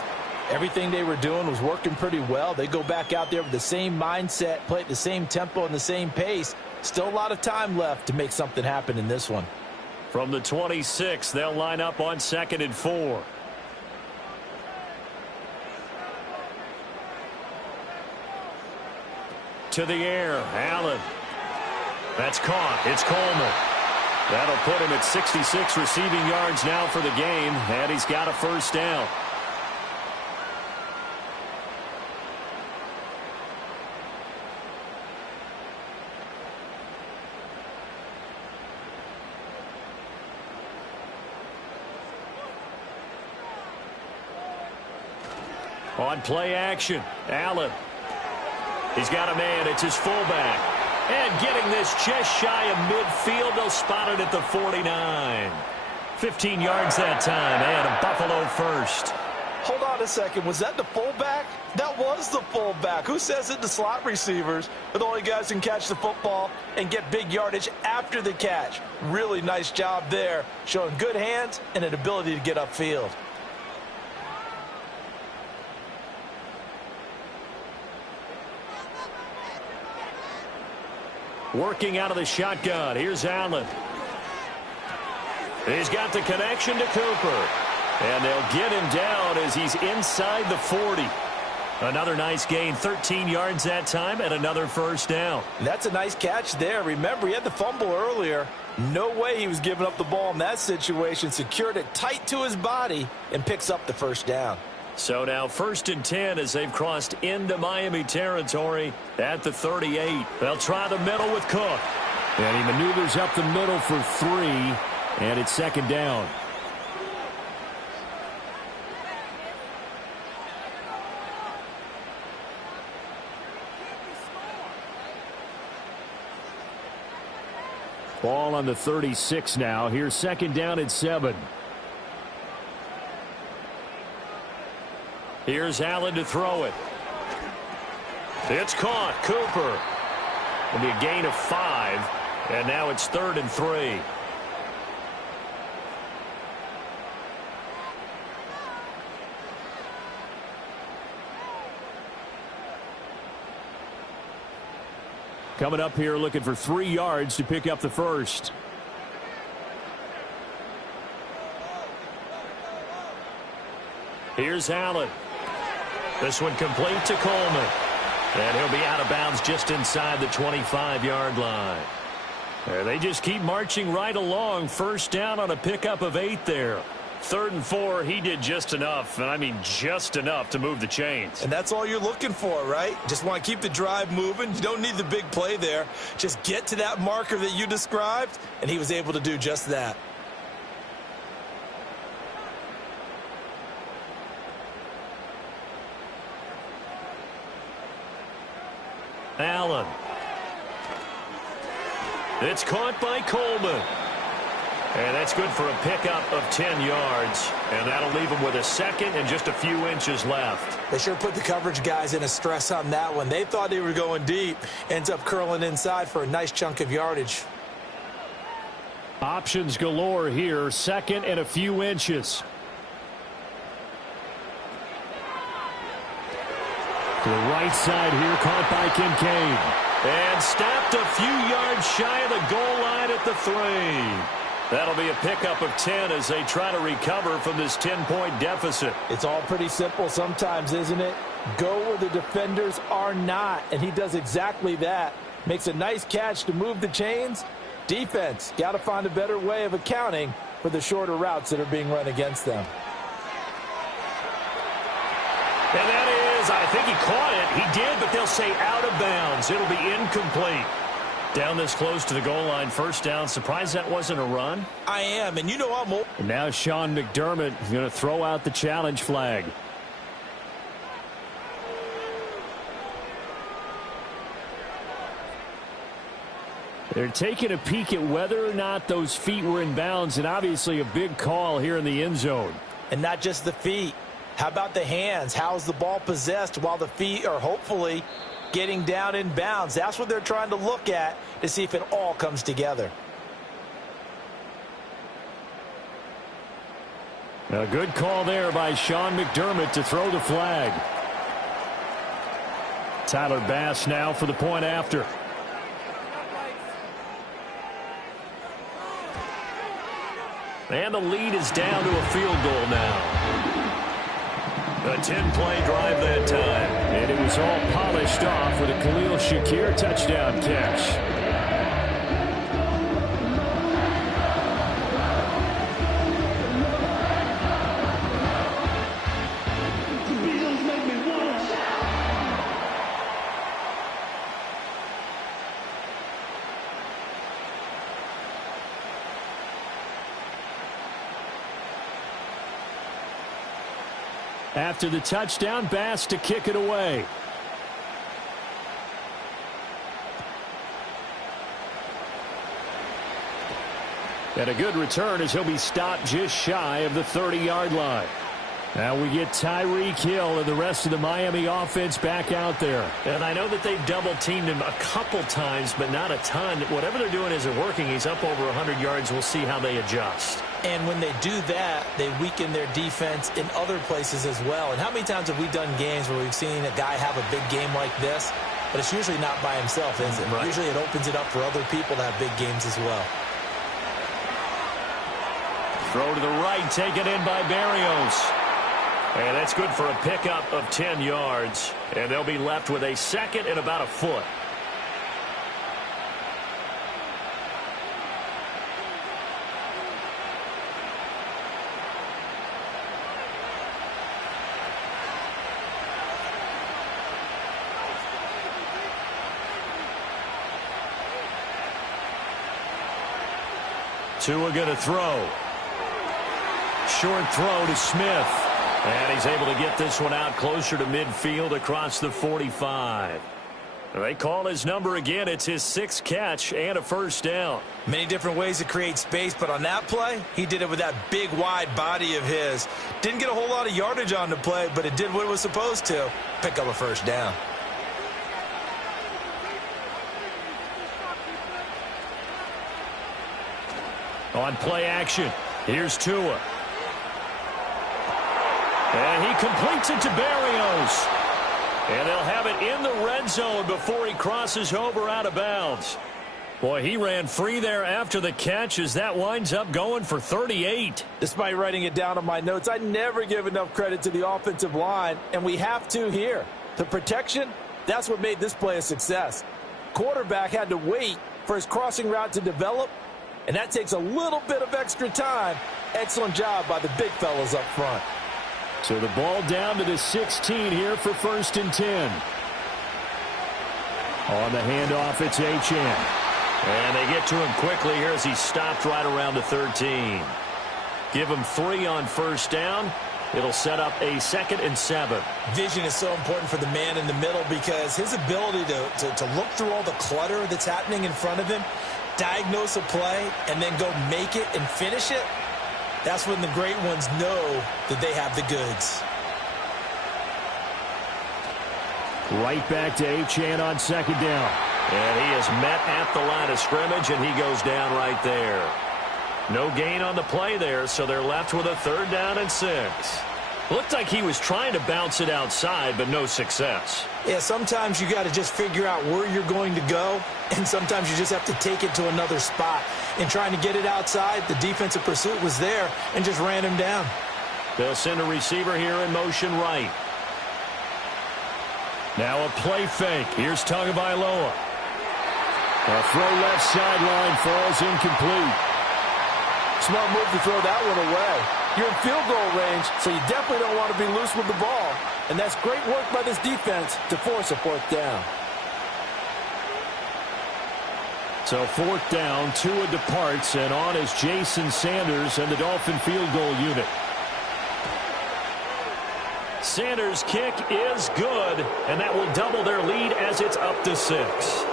Everything they were doing was working pretty well. They go back out there with the same mindset, play at the same tempo and the same pace. Still a lot of time left to make something happen in this one. From the 26, they'll line up on 2nd and 4. To the air, Allen. That's caught. It's Coleman. That'll put him at 66 receiving yards now for the game, and he's got a first down. On play action, Allen. He's got a man. It's his fullback. And getting this just shy of midfield. They'll spot it at the 49. 15 yards that time, and a Buffalo first. Hold on a second. Was that the fullback? That was the fullback. Who says it? The slot receivers are the only guys who can catch the football and get big yardage after the catch. Really nice job there, showing good hands and an ability to get upfield. Working out of the shotgun. Here's Allen. He's got the connection to Cooper. And they'll get him down as he's inside the 40. Another nice gain, 13 yards that time, and another first down. That's a nice catch there. Remember, he had the fumble earlier. No way he was giving up the ball in that situation. Secured it tight to his body and picks up the first down. So now 1st and 10 as they've crossed into Miami territory at the 38. They'll try the middle with Cook. And he maneuvers up the middle for 3, and it's 2nd down. Ball on the 36 now. Here's 2nd down and 7. Here's Allen to throw it. It's caught. Cooper. It'll be a gain of 5. And now it's 3rd and 3. Coming up here looking for 3 yards to pick up the first. Here's Allen. This one complete to Coleman. And he'll be out of bounds just inside the 25-yard line. They just keep marching right along. First down on a pickup of 8 there. 3rd and 4, he did just enough, and I mean just enough to move the chains. And that's all you're looking for, right? Just want to keep the drive moving. You don't need the big play there. Just get to that marker that you described, and he was able to do just that. Allen. It's caught by Coleman. And that's good for a pickup of 10 yards. And that'll leave him with a second and just a few inches left. They sure put the coverage guys in a stress on that one. They thought they were going deep. Ends up curling inside for a nice chunk of yardage. Options galore here. 2nd and a few inches. To the right side here, caught by Kincaid. And stopped a few yards shy of the goal line at the 3. That'll be a pickup of 10 as they try to recover from this 10-point deficit. It's all pretty simple sometimes, isn't it? Go where the defenders are not, and he does exactly that. Makes a nice catch to move the chains. Defense, got to find a better way of accounting for the shorter routes that are being run against them. And that is, I think he caught it. He did, but they'll say out of bounds. It'll be incomplete. Down this close to the goal line, first down. Surprised that wasn't a run? I am, and you know I'm old. And now Sean McDermott is going to throw out the challenge flag. They're taking a peek at whether or not those feet were in bounds, and obviously a big call here in the end zone. And not just the feet. How about the hands? How's the ball possessed while the feet are hopefully getting down in bounds? That's what they're trying to look at to see if it all comes together. A good call there by Sean McDermott to throw the flag. Tyler Bass now for the point after. And the lead is down to a field goal now. A 10-play drive that time. And it was all polished off with a Khalil Shakir touchdown catch. After the touchdown, Bass to kick it away. And a good return as he'll be stopped just shy of the 30-yard line. Now we get Tyreek Hill and the rest of the Miami offense back out there. And I know that they've double-teamed him a couple times, but not a ton. Whatever they're doing isn't working. He's up over 100 yards. We'll see how they adjust. And when they do that, they weaken their defense in other places as well. And how many times have we done games where we've seen a guy have a big game like this, but it's usually not by himself, is it? Right. Usually it opens it up for other people to have big games as well. Throw to the right, taken in by Barrios. And that's good for a pickup of 10 yards. And they'll be left with a second and about a foot. Tua going to throw. Short throw to Smith. And he's able to get this one out closer to midfield across the 45. They call his number again. It's his 6th catch and a first down. Many different ways to create space, but on that play, he did it with that big, wide body of his. Didn't get a whole lot of yardage on the play, but it did what it was supposed to. Pick up a first down. On play action, here's Tua. And he completes it to Barrios. And they'll have it in the red zone before he crosses over out of bounds. Boy, he ran free there after the catch as that winds up going for 38. Despite writing it down on my notes, I never give enough credit to the offensive line, and we have to here. The protection, that's what made this play a success. Quarterback had to wait for his crossing route to develop, and that takes a little bit of extra time. Excellent job by the big fellas up front. So the ball down to the 16 here for 1st and 10. On the handoff, it's Achane. And they get to him quickly here as he stopped right around the 13. Give him 3 on first down. It'll set up a 2nd and 7. Vision is so important for the man in the middle because his ability to look through all the clutter that's happening in front of him, diagnose a play, and then go make it and finish it, that's when the great ones know that they have the goods. Right back to Achane on 2nd down. And he is met at the line of scrimmage, and he goes down right there. No gain on the play there, so they're left with a 3rd down and 6. Looked like he was trying to bounce it outside, but no success. Yeah, sometimes you got to just figure out where you're going to go, and sometimes you just have to take it to another spot. In trying to get it outside, the defensive pursuit was there and just ran him down. They'll send a receiver here in motion right. Now a play fake. Here's Tagovailoa. A throw left sideline falls incomplete. Smart move to throw that one away. You're in field goal range, so you definitely don't want to be loose with the ball. And that's great work by this defense to force a fourth down. So fourth down, Tua departs, and on is Jason Sanders and the Dolphin field goal unit. Sanders' kick is good, and that will double their lead as it's up to 6.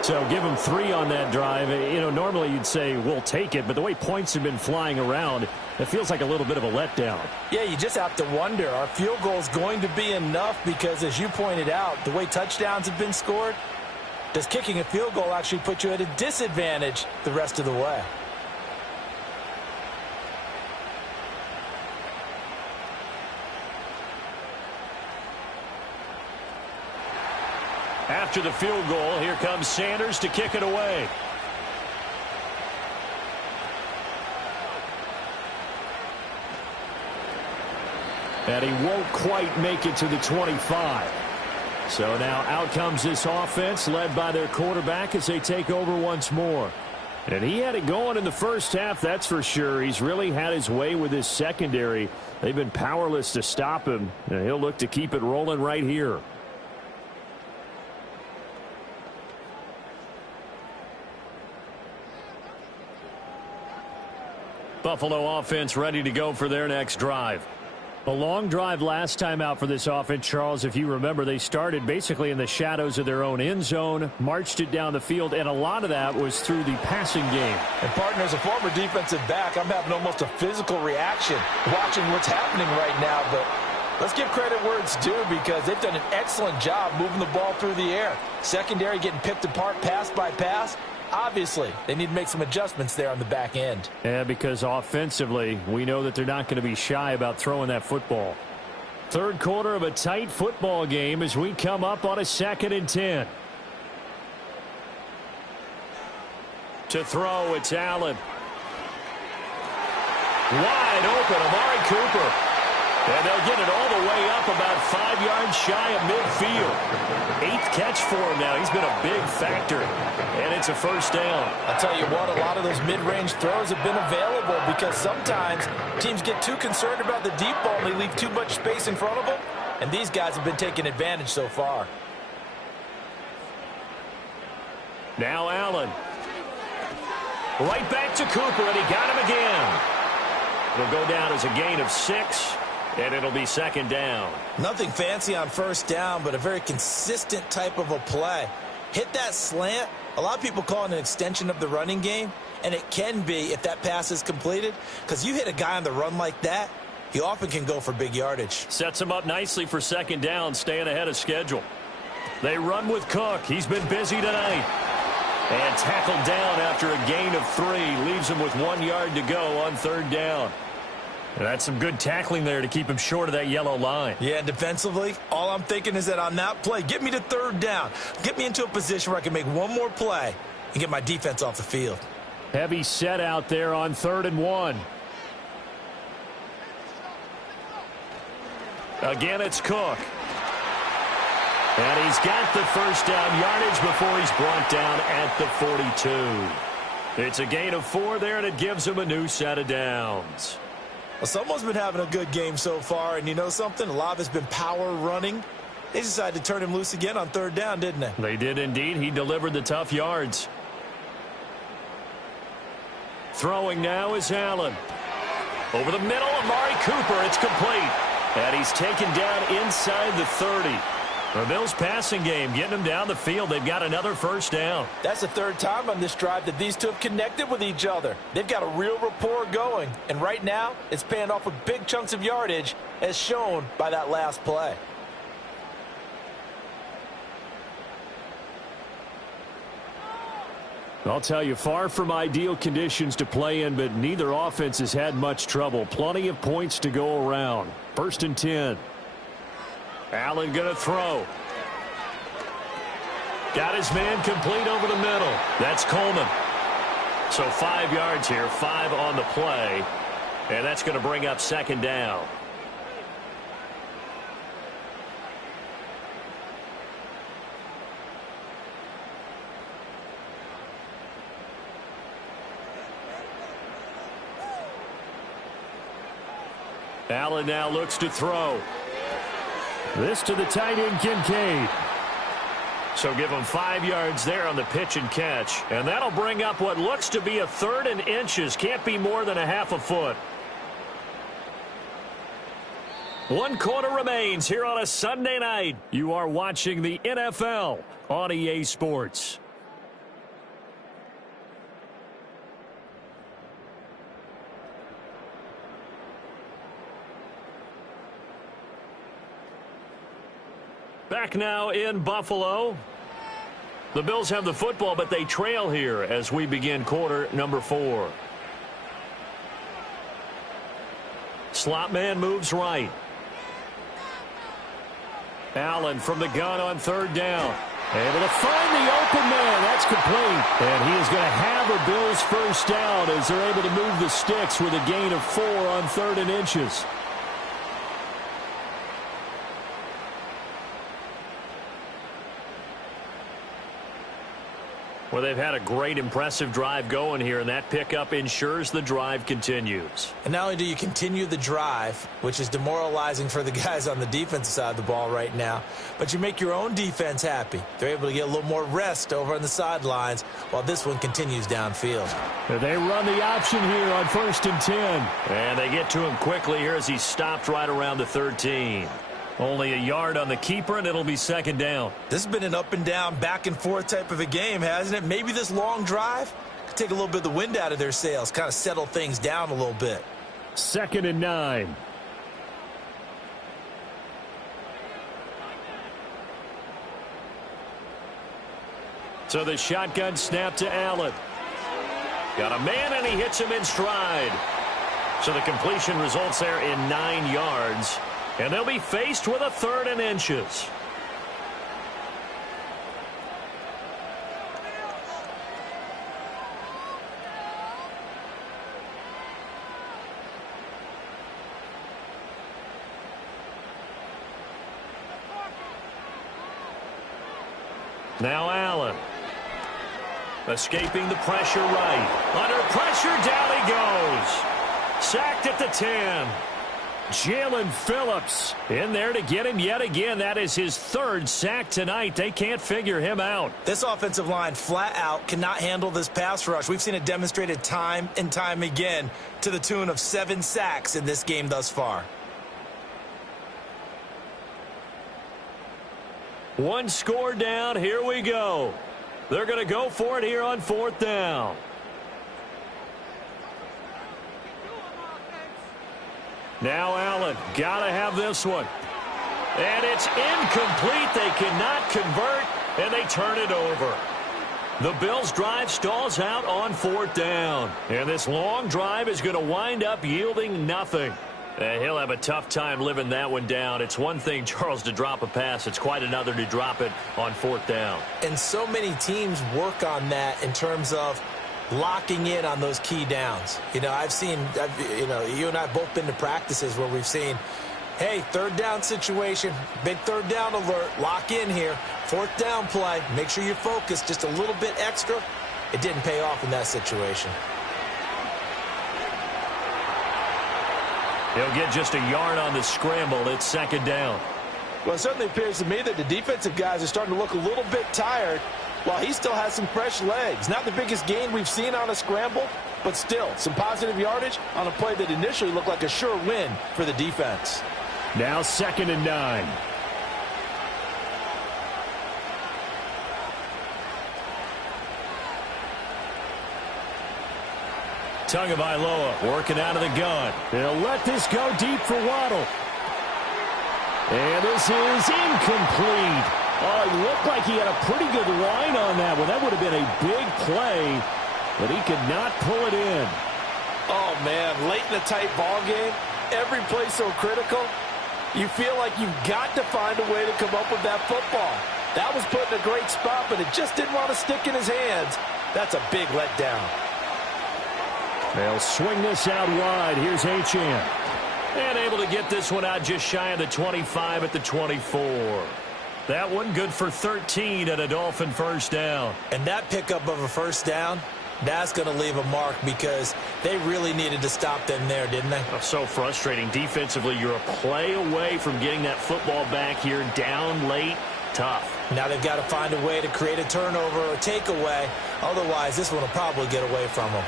So give them 3 on that drive. You know, normally you'd say, we'll take it, but the way points have been flying around, it feels like a little bit of a letdown. Yeah, you just have to wonder, are field goals going to be enough? Because as you pointed out, the way touchdowns have been scored, does kicking a field goal actually put you at a disadvantage the rest of the way? After the field goal, here comes Sanders to kick it away. And he won't quite make it to the 25. So now out comes this offense led by their quarterback as they take over once more. And he had it going in the first half, that's for sure. He's really had his way with his secondary. They've been powerless to stop him. And he'll look to keep it rolling right here. Buffalo offense ready to go for their next drive. A long drive last time out for this offense, Charles. If you remember, they started basically in the shadows of their own end zone, marched it down the field, and a lot of that was through the passing game. And, partner, as a former defensive back, I'm having almost a physical reaction watching what's happening right now. But let's give credit where it's due because they've done an excellent job moving the ball through the air. Secondary getting picked apart pass by pass. Obviously, they need to make some adjustments there on the back end. Yeah, because offensively, we know that they're not going to be shy about throwing that football. Third quarter of a tight football game as we come up on a 2nd and 10. To throw, it's Allen. Wide open, Amari Cooper. And they'll get it all the way up about 5 yards shy of midfield. 8th catch for him now. He's been a big factor. And it's a first down. I'll tell you what, a lot of those mid-range throws have been available because sometimes teams get too concerned about the deep ball and they leave too much space in front of them. And these guys have been taking advantage so far. Now Allen. Right back to Cooper, and he got him again. It'll go down as a gain of 6. And it'll be 2nd down. Nothing fancy on first down, but a very consistent type of a play. Hit that slant. A lot of people call it an extension of the running game, and it can be if that pass is completed, because you hit a guy on the run like that, he often can go for big yardage. Sets him up nicely for 2nd down, staying ahead of schedule. They run with Cook. He's been busy tonight. And tackled down after a gain of 3. Leaves him with 1 yard to go on 3rd down. And that's some good tackling there to keep him short of that yellow line. Yeah, defensively, all I'm thinking is that on that play, get me to 3rd down. Get me into a position where I can make one more play and get my defense off the field. Heavy set out there on 3rd and 1. Again, it's Cook. And he's got the first down yardage before he's brought down at the 42. It's a gain of 4 there, and it gives him a new set of downs. Well, someone's been having a good game so far, and you know something? A lot of it's been power running. They decided to turn him loose again on 3rd down, didn't they? They did indeed. He delivered the tough yards. Throwing now is Allen. Over the middle, Amari Cooper. It's complete. And he's taken down inside the 30. The Bills' passing game getting them down the field. They've got another first down. That's the 3rd time on this drive that these two have connected with each other. They've got a real rapport going. And right now, it's paying off with big chunks of yardage, as shown by that last play. I'll tell you, far from ideal conditions to play in, but neither offense has had much trouble. Plenty of points to go around. 1st and 10. Allen going to throw. Got his man complete over the middle. That's Coleman. So 5 yards here, 5 on the play. And that's going to bring up 2nd down. Allen now looks to throw. This to the tight end, Kincaid. So give him 5 yards there on the pitch and catch. And that'll bring up what looks to be a 3rd and inches. Can't be more than a half a foot. 1 quarter remains here on a Sunday night. You are watching the NFL on EA Sports. Back now in Buffalo. The Bills have the football, but they trail here as we begin quarter number 4. Slot man moves right. Allen from the gun on 3rd down. Able to find the open man. That's complete. And he is going to have a Bills first down as they're able to move the sticks with a gain of 4 on 3rd and inches. Well, they've had a great, impressive drive going here, and that pickup ensures the drive continues. And not only do you continue the drive, which is demoralizing for the guys on the defensive side of the ball right now, but you make your own defense happy. They're able to get a little more rest over on the sidelines while this one continues downfield. They run the option here on 1st and 10. And they get to him quickly here as he stopped right around the 13. Only a yard on the keeper, and it'll be 2nd down. This has been an up and down, back and forth type of a game, hasn't it? Maybe this long drive could take a little bit of the wind out of their sails, kind of settle things down a little bit. 2nd and 9. So the shotgun snap to Allen. Got a man, and he hits him in stride. So the completion results there in 9 yards. And they'll be faced with a 3rd and inches. Now Allen. Escaping the pressure right. Under pressure, down he goes. Sacked at the 10. Jalen Phillips in there to get him yet again. That is his 3rd sack tonight. They can't figure him out. This offensive line flat out cannot handle this pass rush. We've seen it demonstrated time and time again to the tune of 7 sacks in this game thus far. 1 score down. Here we go. They're going to go for it here on 4th down. Now Allen, got to have this one. And it's incomplete. They cannot convert, and they turn it over. The Bills' drive stalls out on 4th down. And this long drive is going to wind up yielding nothing. He'll have a tough time living that one down. It's one thing, Charles, to drop a pass. It's quite another to drop it on 4th down. And so many teams work on that in terms of locking in on those key downs. You know, you and I have both been to practices where we've seen, hey, 3rd down situation, big 3rd down alert, lock in here, 4th down play, make sure you're focused just a little bit extra. It didn't pay off in that situation. He'll get just a yard on the scramble. It's 2nd down. Well, it certainly appears to me that the defensive guys are starting to look a little bit tired, while he still has some fresh legs. Not the biggest gain we've seen on a scramble, but still some positive yardage on a play that initially looked like a sure win for the defense. Now 2nd and 9. Tagovailoa working out of the gun. They'll let this go deep for Waddle. And this is incomplete. Oh, it looked like he had a pretty good line on that one. That would have been a big play, but he could not pull it in. Oh, man, late in a tight ball game, every play so critical, you feel like you've got to find a way to come up with that football. That was put in a great spot, but it just didn't want to stick in his hands. That's a big letdown. They'll swing this out wide. Here's Achane. And able to get this one out just shy of the 25 at the 24. That one good for 13 at a Dolphin first down. And that pickup of a first down That's going to leave a mark because they really needed to stop them there, didn't they? Oh, so frustrating. Defensively, you're a play away from getting that football back here. Down late, tough. Now they've got to find a way to create a turnover or takeaway. Otherwise, this one will probably get away from them.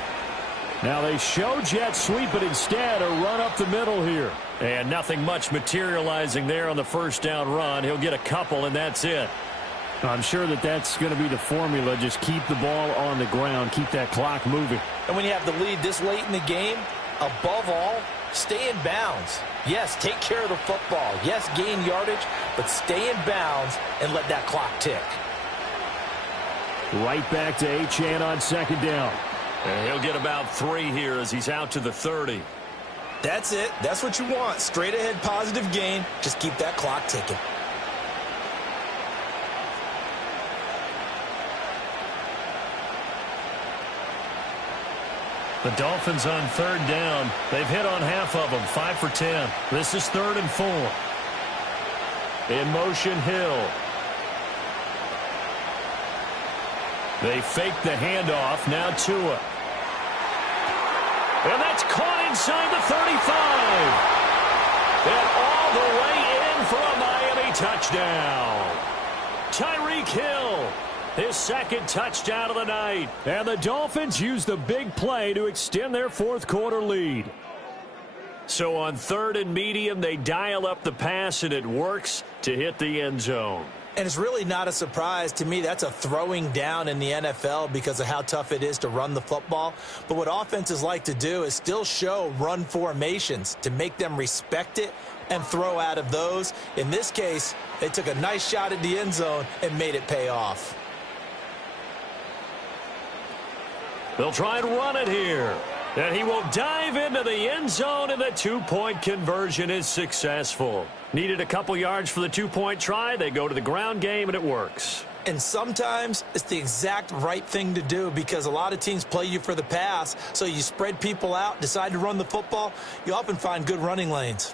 Now they show jet sweep, but instead a run up the middle here. And nothing much materializing there on the first down run. He'll get a couple, and that's it. I'm sure that that's going to be the formula. Just keep the ball on the ground. Keep that clock moving. And when you have the lead this late in the game, above all, stay in bounds. Yes, take care of the football. Yes, gain yardage, but stay in bounds and let that clock tick. Right back to Achane on second down. And he'll get about 3 here as he's out to the 30. That's it. That's what you want. Straight ahead positive gain. Just keep that clock ticking. The Dolphins on third down. They've hit on half of them, 5 for 10. This is 3rd and 4. In motion, Hill. They fake the handoff. Now Tua. And that's caught inside the 35. And all the way in for a Miami touchdown. Tyreek Hill. His second touchdown of the night. And the Dolphins use the big play to extend their fourth quarter lead. So on 3rd and medium, they dial up the pass, and it works to hit the end zone. And it's really not a surprise to me. That's a throwing down in the NFL because of how tough it is to run the football. But what offenses like to do is still show run formations to make them respect it and throw out of those. In this case, they took a nice shot at the end zone and made it pay off. They'll try and run it here. And he will dive into the end zone, and the 2-point conversion is successful. Needed a couple yards for the 2-point try. They go to the ground game, and it works. And sometimes it's the exact right thing to do because a lot of teams play you for the pass. So you spread people out, decide to run the football. You often find good running lanes.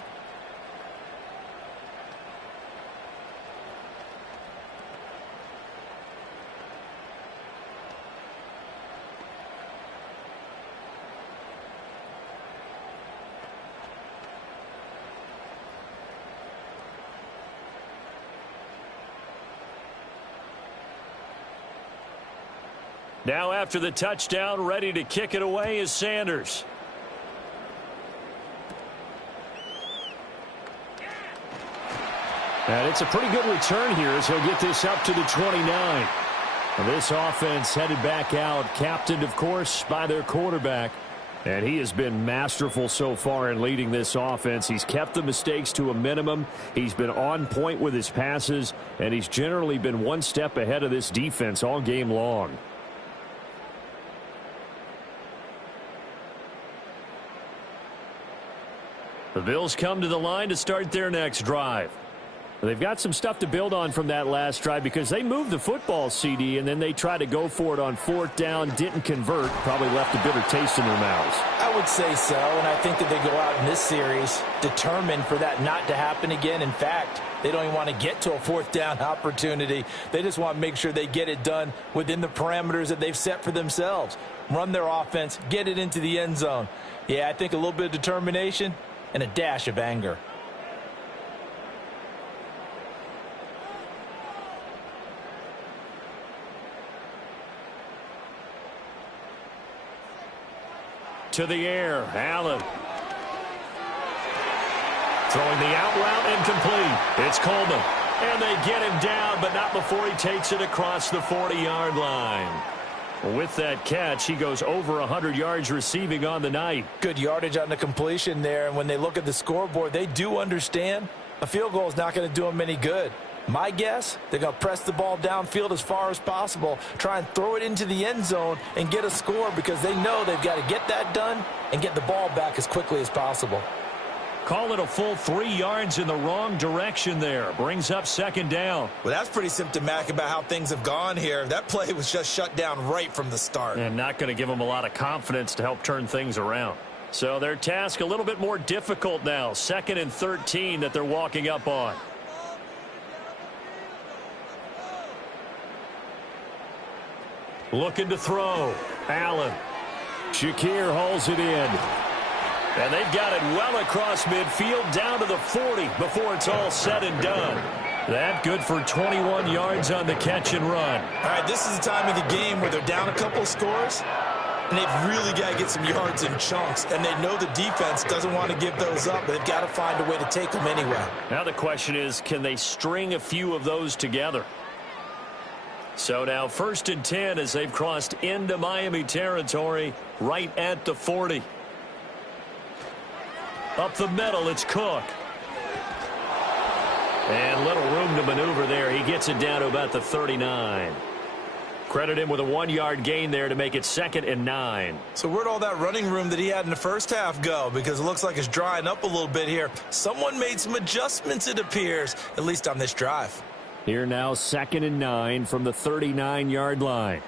Now after the touchdown, ready to kick it away is Sanders. And it's a pretty good return here as he'll get this up to the 29. And this offense headed back out, captained, of course, by their quarterback. And he has been masterful so far in leading this offense. He's kept the mistakes to a minimum. He's been on point with his passes, and he's generally been one step ahead of this defense all game long. The Bills come to the line to start their next drive. They've got some stuff to build on from that last drive because they moved the football, CD, and then they tried to go for it on 4th down, didn't convert, probably left a bitter taste in their mouths. I would say so, and I think that they go out in this series determined for that not to happen again. In fact, they don't even want to get to a 4th down opportunity. They just want to make sure they get it done within the parameters that they've set for themselves. Run their offense, get it into the end zone. Yeah, I think a little bit of determination and a dash of anger. To the air, Allen. Throwing the out route incomplete. It's Coleman. And they get him down, but not before he takes it across the 40-yard line. With that catch, he goes over 100 yards receiving on the night. Good yardage on the completion there. And when they look at the scoreboard, they do understand a field goal is not going to do them any good. My guess, they're going to press the ball downfield as far as possible, try and throw it into the end zone and get a score because they know they've got to get that done and get the ball back as quickly as possible. Call it a full 3 yards in the wrong direction there. Brings up 2nd down. Well, that's pretty symptomatic about how things have gone here. That play was just shut down right from the start. And not going to give them a lot of confidence to help turn things around. So their task a little bit more difficult now. 2nd and 13 that they're walking up on. Looking to throw. Allen. Shakir hauls it in. And they've got it well across midfield down to the 40 before it's all said and done. That good for 21 yards on the catch and run. All right, this is the time of the game where they're down a couple of scores, and they've really got to get some yards in chunks, and they know the defense doesn't want to give those up, but they've got to find a way to take them anyway. Now the question is, can they string a few of those together? So now 1st and 10 as they've crossed into Miami territory right at the 40. Up the middle, it's Cook. And little room to maneuver there. He gets it down to about the 39. Credit him with a 1-yard gain there to make it 2nd and 9. So where'd all that running room that he had in the first half go? Because it looks like it's drying up a little bit here. Someone made some adjustments, it appears, at least on this drive. Here now 2nd and 9 from the 39-yard line.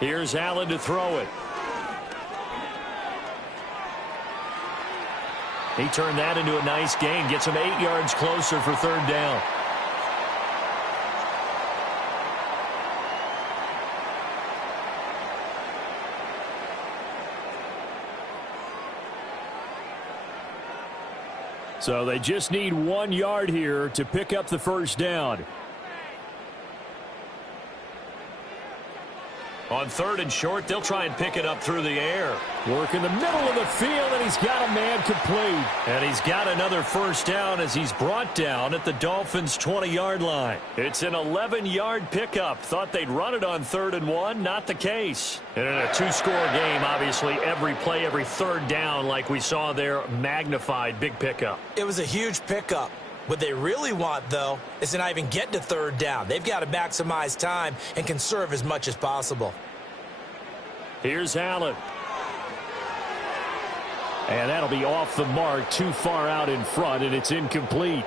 Here's Allen to throw it. He turned that into a nice gain. Gets him 8 yards closer for 3rd down. So they just need 1 yard here to pick up the 1st down. On 3rd and short, they'll try and pick it up through the air. Work in the middle of the field, and he's got a man complete. And he's got another 1st down as he's brought down at the Dolphins' 20-yard line. It's an 11-yard pickup. Thought they'd run it on 3rd and 1. Not the case. And in a 2-score game, obviously, every play, every 3rd down, like we saw there, magnified. Big pickup. It was a huge pickup. What they really want, though, is to not even get to 3rd down. They've got to maximize time and conserve as much as possible. Here's Allen. And that'll be off the mark, too far out in front, and it's incomplete.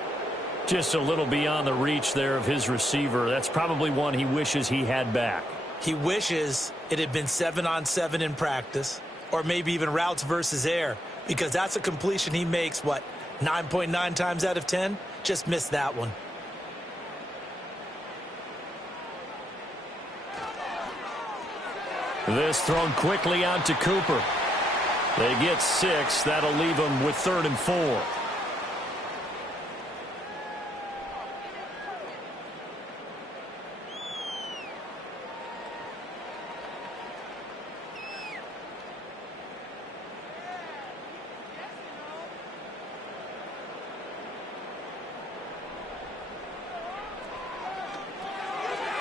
Just a little beyond the reach there of his receiver. That's probably one he wishes he had back. He wishes it had been 7-on-7 in practice, or maybe even routes versus air, because that's a completion he makes, 9.9 times out of 10? Just missed that one. This thrown quickly out to Cooper. They get 6. That'll leave them with 3rd and 4.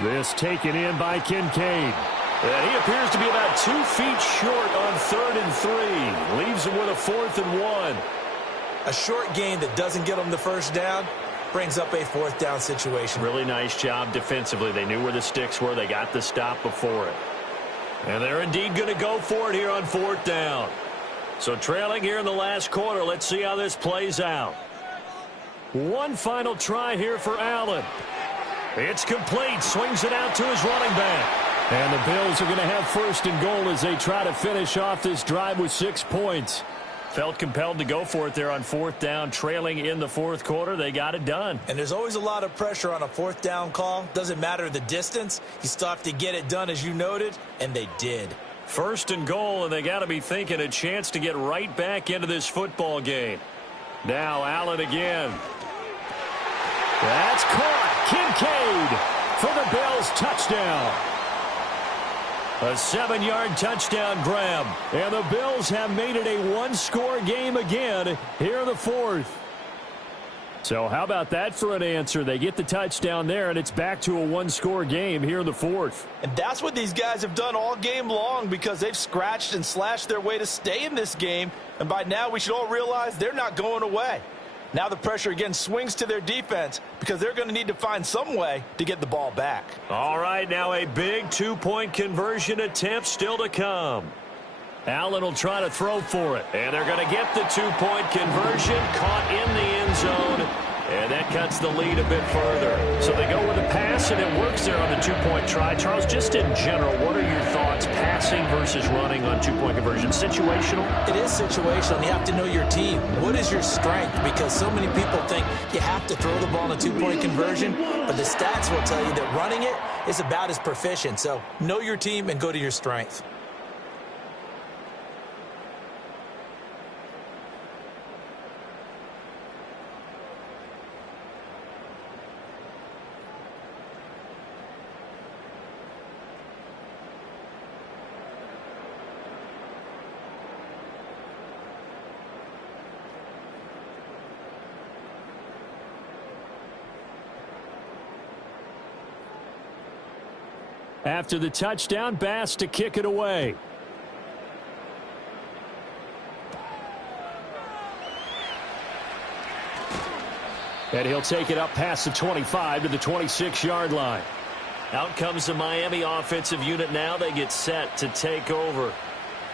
This taken in by Kincaid. And he appears to be about 2 feet short on 3rd and 3. Leaves him with a 4th and 1. A short gain that doesn't get them the 1st down brings up a 4th down situation. Really nice job defensively. They knew where the sticks were. They got the stop before it. And they're indeed going to go for it here on 4th down. So trailing here in the last quarter. Let's see how this plays out. One final try here for Allen. It's complete. Swings it out to his running back. And the Bills are going to have 1st and goal as they try to finish off this drive with 6 points. Felt compelled to go for it there on 4th down, trailing in the 4th quarter. They got it done. And there's always a lot of pressure on a 4th down call. Doesn't matter the distance. You still have to get it done, as you noted, and they did. 1st and goal, and they got to be thinking a chance to get right back into this football game. Now Allen again. That's caught. Kincaid for the Bills touchdown. A 7-yard touchdown grab. And the Bills have made it a 1-score game again here in the 4th. So how about that for an answer? They get the touchdown there, and it's back to a 1-score game here in the 4th. And that's what these guys have done all game long, because they've scratched and slashed their way to stay in this game. And by now we should all realize they're not going away. Now the pressure again swings to their defense, because they're going to need to find some way to get the ball back. All right, now a big 2-point conversion attempt still to come. Allen will try to throw for it. And they're going to get the 2-point conversion, caught in the end zone. And And that cuts the lead a bit further. So they go with a pass, and it works there on the two-point try. Charles, just in general, what are your thoughts passing versus running on two-point conversion? Situational? It is situational. You have to know your team. What is your strength? Because so many people think you have to throw the ball in a two-point conversion, but the stats will tell you that running it is about as proficient. So know your team and go to your strength. After the touchdown, Bass to kick it away. And he'll take it up past the 25 to the 26-yard line. Out comes the Miami offensive unit now. They get set to take over.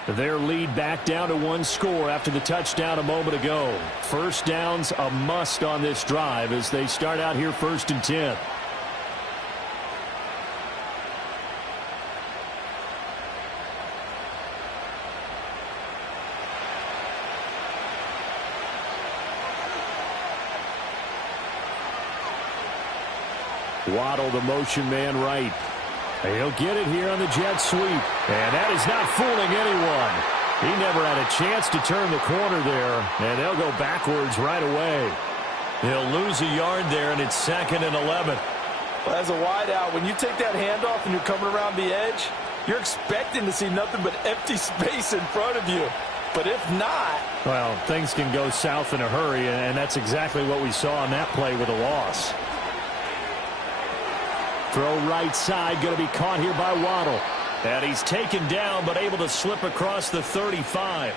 Their lead back down to one score after the touchdown a moment ago. First down's a must on this drive as they start out here 1st and 10. Waddle, the motion man right. He'll get it here on the jet sweep. And that is not fooling anyone. He never had a chance to turn the corner there. And they'll go backwards right away. He'll lose a yard there, and it's 2nd and 11. Well, as a wideout, when you take that handoff and you're coming around the edge, you're expecting to see nothing but empty space in front of you. But if not... well, things can go south in a hurry, and that's exactly what we saw on that play with a loss. Throw right side, going to be caught here by Waddle. And he's taken down, but able to slip across the 35.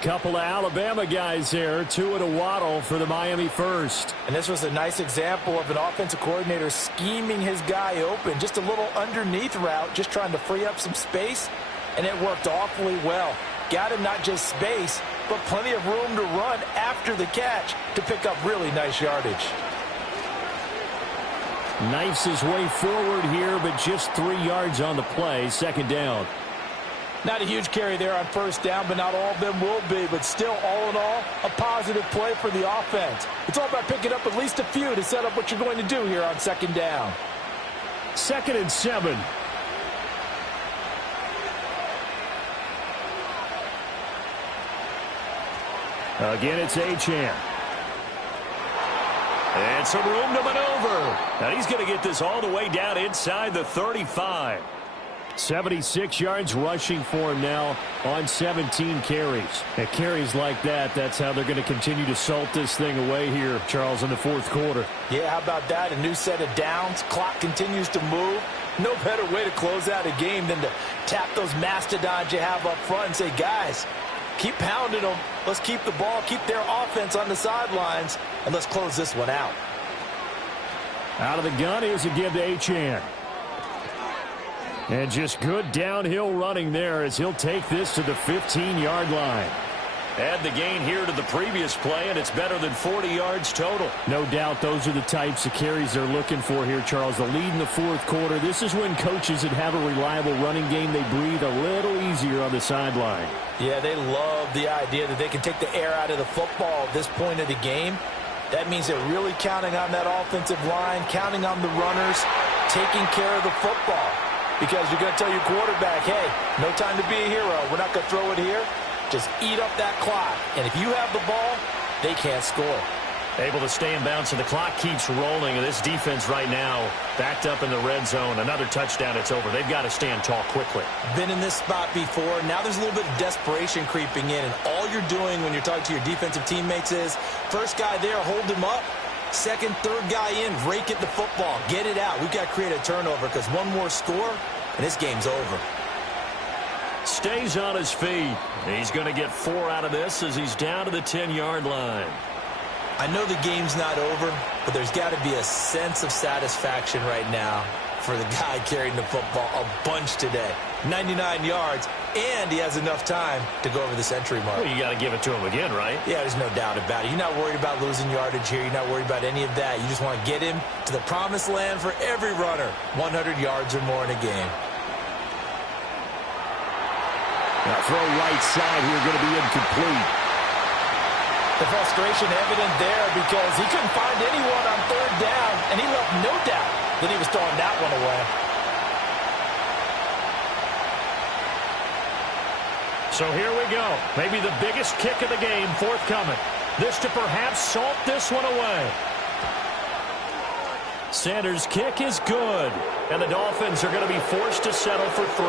Couple of Alabama guys there, two at a Waddle for the Miami first. And this was a nice example of an offensive coordinator scheming his guy open. Just a little underneath route, just trying to free up some space, and it worked awfully well. Got him not just space, but plenty of room to run after the catch to pick up really nice yardage. Knifes his way forward here, but just 3 yards on the play. 2nd down. Not a huge carry there on 1st down, but not all of them will be. But still, all in all, a positive play for the offense. It's all about picking up at least a few to set up what you're going to do here on 2nd down. 2nd and 7. Again, it's Achane. And some room to maneuver. And he's going to get this all the way down inside the 35. 76 yards rushing for him now on 17 carries. At carries like that, that's how they're going to continue to salt this thing away here, Charles, in the 4th quarter. Yeah, how about that? A new set of downs. Clock continues to move. No better way to close out a game than to tap those mastodons you have up front and say, guys, keep pounding them. Let's keep the ball, keep their offense on the sidelines, and let's close this one out. Out of the gun, here's a give to Achane. And just good downhill running there as he'll take this to the 15-yard line. Add the gain here to the previous play, and it's better than 40 yards total. No doubt those are the types of carries they're looking for here, Charles. The lead in the 4th quarter. This is when coaches that have a reliable running game, they breathe a little easier on the sideline. Yeah, they love the idea that they can take the air out of the football at this point of the game. That means they're really counting on that offensive line, counting on the runners, taking care of the football. Because you're going to tell your quarterback, hey, no time to be a hero. We're not going to throw it here. Just eat up that clock. And if you have the ball, they can't score. Able to stay in bounds, and the clock keeps rolling. And this defense right now backed up in the red zone. Another touchdown, it's over. They've got to stand tall quickly. Been in this spot before. Now there's a little bit of desperation creeping in. And all you're doing when you're talking to your defensive teammates is, first guy there, hold him up. Second, third guy in, rake at the football. Get it out. We've got to create a turnover because one more score, and this game's over. Stays on his feet. He's going to get 4 out of this as he's down to the 10-yard line. I know the game's not over, but there's got to be a sense of satisfaction right now for the guy carrying the football a bunch today. 99 yards, and he has enough time to go over the century mark. Well, you got to give it to him again, right? Yeah, there's no doubt about it. You're not worried about losing yardage here. You're not worried about any of that. You just want to get him to the promised land for every runner, 100 yards or more in a game. Now throw right side here, going to be incomplete. The frustration evident there because he couldn't find anyone on third down, and he left no doubt that he was throwing that one away. So here we go. Maybe the biggest kick of the game forthcoming. This to perhaps salt this one away. Sanders' kick is good. And the Dolphins are going to be forced to settle for 3.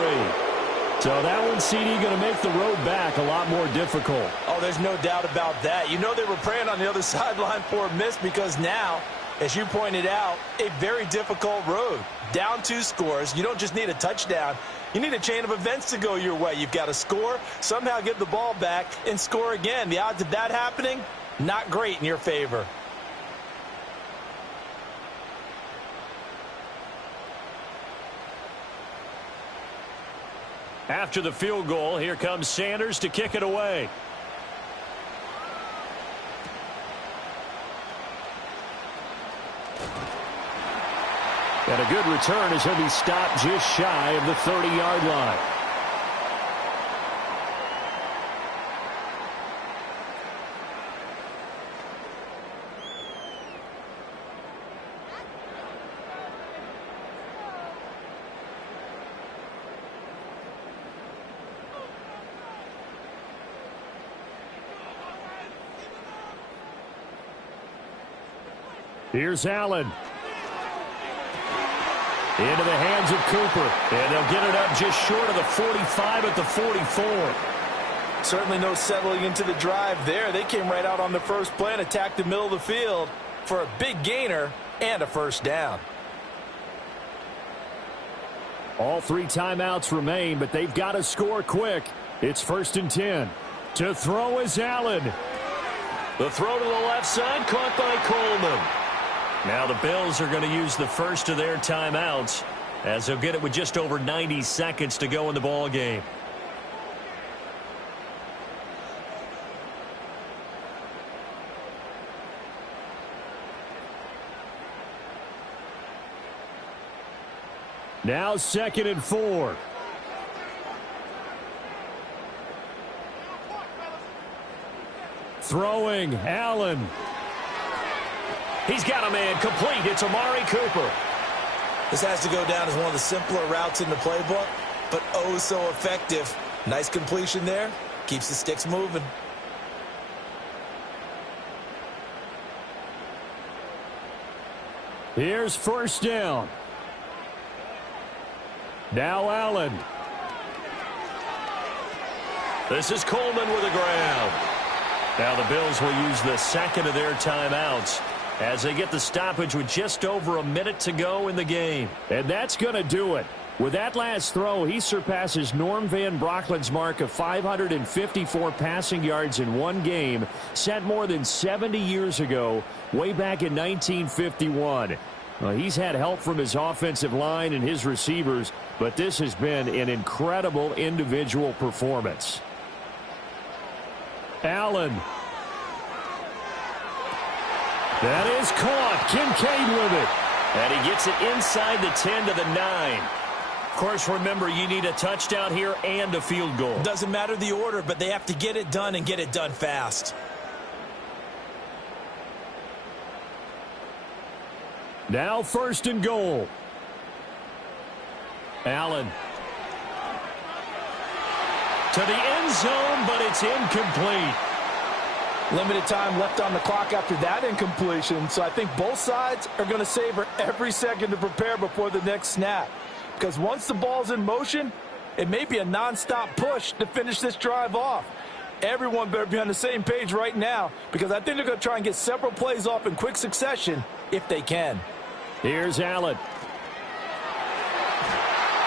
So that one, CD, going to make the road back a lot more difficult. Oh, there's no doubt about that. You know they were praying on the other sideline for a miss because now, as you pointed out, a very difficult road. Down 2 scores. You don't just need a touchdown. You need a chain of events to go your way. You've got to score, somehow get the ball back, and score again. The odds of that happening, not great in your favor. After the field goal, here comes Sanders to kick it away. And a good return as he'll be stopped just shy of the 30-yard line. Here's Allen. Into the hands of Cooper. And they'll get it up just short of the 45 at the 44. Certainly no settling into the drive there. They came right out on the first play and attacked the middle of the field for a big gainer and a first down. All 3 timeouts remain, but they've got to score quick. It's 1st and 10. To throw is Allen. The throw to the left side, caught by Coleman. Now the Bills are going to use the first of their timeouts as they'll get it with just over 90 seconds to go in the ball game. Now 2nd and 4. Throwing, Allen. He's got a man complete. It's Amari Cooper. This has to go down as one of the simpler routes in the playbook, but oh so effective. Nice completion there. Keeps the sticks moving. Here's 1st down. Now Allen. This is Coleman with a grab. Now the Bills will use the 2nd of their timeouts as they get the stoppage with just over a minute to go in the game. And that's going to do it. With that last throw, he surpasses Norm Van Brocklin's mark of 554 passing yards in one game, set more than 70 years ago, way back in 1951. He's had help from his offensive line and his receivers, but this has been an incredible individual performance. Allen. That is caught. Kincaid with it. And he gets it inside the 10 to the 9. Of course, remember, you need a touchdown here and a field goal. Doesn't matter the order, but they have to get it done and get it done fast. Now 1st and goal. Allen. To the end zone, but it's incomplete. Limited time left on the clock after that incompletion, so I think both sides are going to savor every second to prepare before the next snap. Because once the ball's in motion, it may be a nonstop push to finish this drive off. Everyone better be on the same page right now, because I think they're going to try and get several plays off in quick succession if they can. Here's Allen.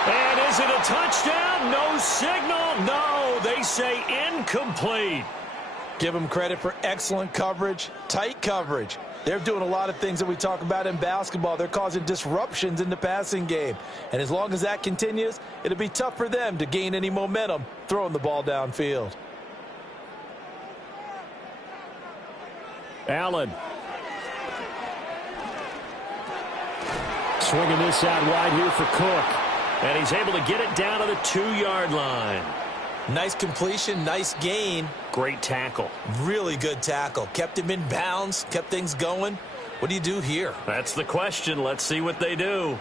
And is it a touchdown? No signal. No, they say incomplete. Give them credit for excellent coverage, tight coverage. They're doing a lot of things that we talk about in basketball. They're causing disruptions in the passing game. And as long as that continues, it'll be tough for them to gain any momentum throwing the ball downfield. Allen. Swinging this out wide here for Cook. And he's able to get it down to the 2-yard line. Nice completion, nice gain. Great tackle. Really good tackle. Kept him in bounds, kept things going. What do you do here? That's the question. Let's see what they do.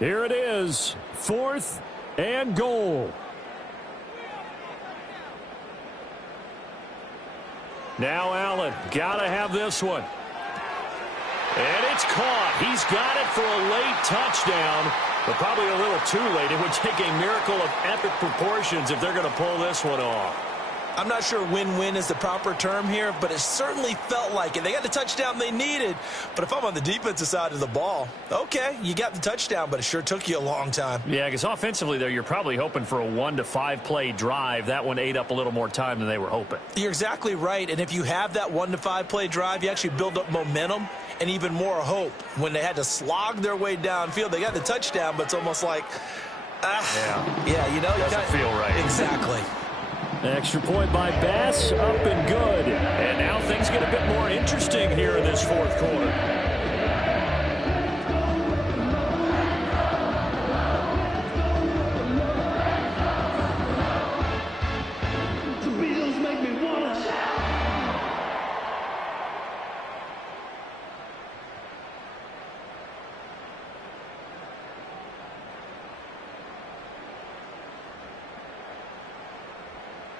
Here it is, 4th and goal. Now Allen, gotta have this one. And it's caught. He's got it for a late touchdown, but probably a little too late. It would take a miracle of epic proportions if they're going to pull this one off. I'm not sure win-win is the proper term here, but it certainly felt like it. They got the touchdown they needed, but if I'm on the defensive side of the ball, okay, you got the touchdown, but it sure took you a long time. Yeah, because offensively there, you're probably hoping for a 1 to 5 play drive. That one ate up a little more time than they were hoping. You're exactly right, and if you have that 1 to 5 play drive, you actually build up momentum and even more hope. When they had to slog their way downfield, they got the touchdown, but it's almost like, yeah, you know, doesn't feel right. Exactly. Extra point by Bass, up and good. And now things get a bit more interesting here in this 4th quarter.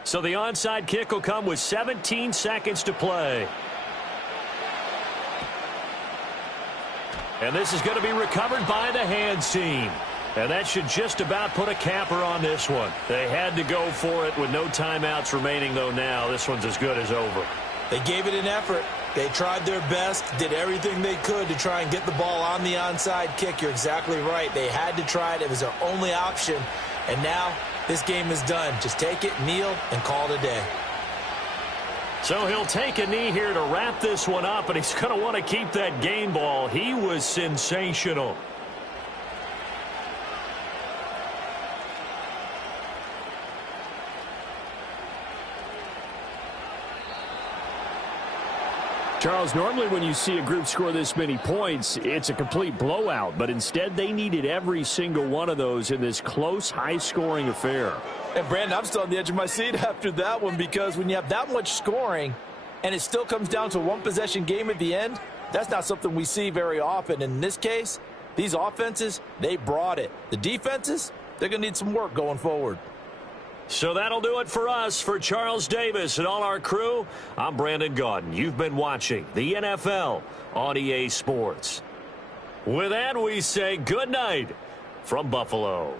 So the onside kick will come with 17 seconds to play. And this is going to be recovered by the hands team. And that should just about put a capper on this one. They had to go for it with no timeouts remaining, though now. This one's as good as over. They gave it an effort. They tried their best, did everything they could to try and get the ball on the onside kick. You're exactly right. They had to try it. It was their only option. And now this game is done. Just take it, kneel, and call it a day. So he'll take a knee here to wrap this one up, and he's going to want to keep that game ball. He was sensational. Charles, normally when you see a group score this many points, it's a complete blowout. But instead, they needed every single one of those in this close, high-scoring affair. And, Brandon, I'm still on the edge of my seat after that one, because when you have that much scoring and it still comes down to a one-possession game at the end, that's not something we see very often. In this case, these offenses, they brought it. The defenses, they're going to need some work going forward. So that'll do it for us. For Charles Davis and all our crew, I'm Brandon Gaudin. You've been watching the NFL on EA Sports. With that, we say good night from Buffalo.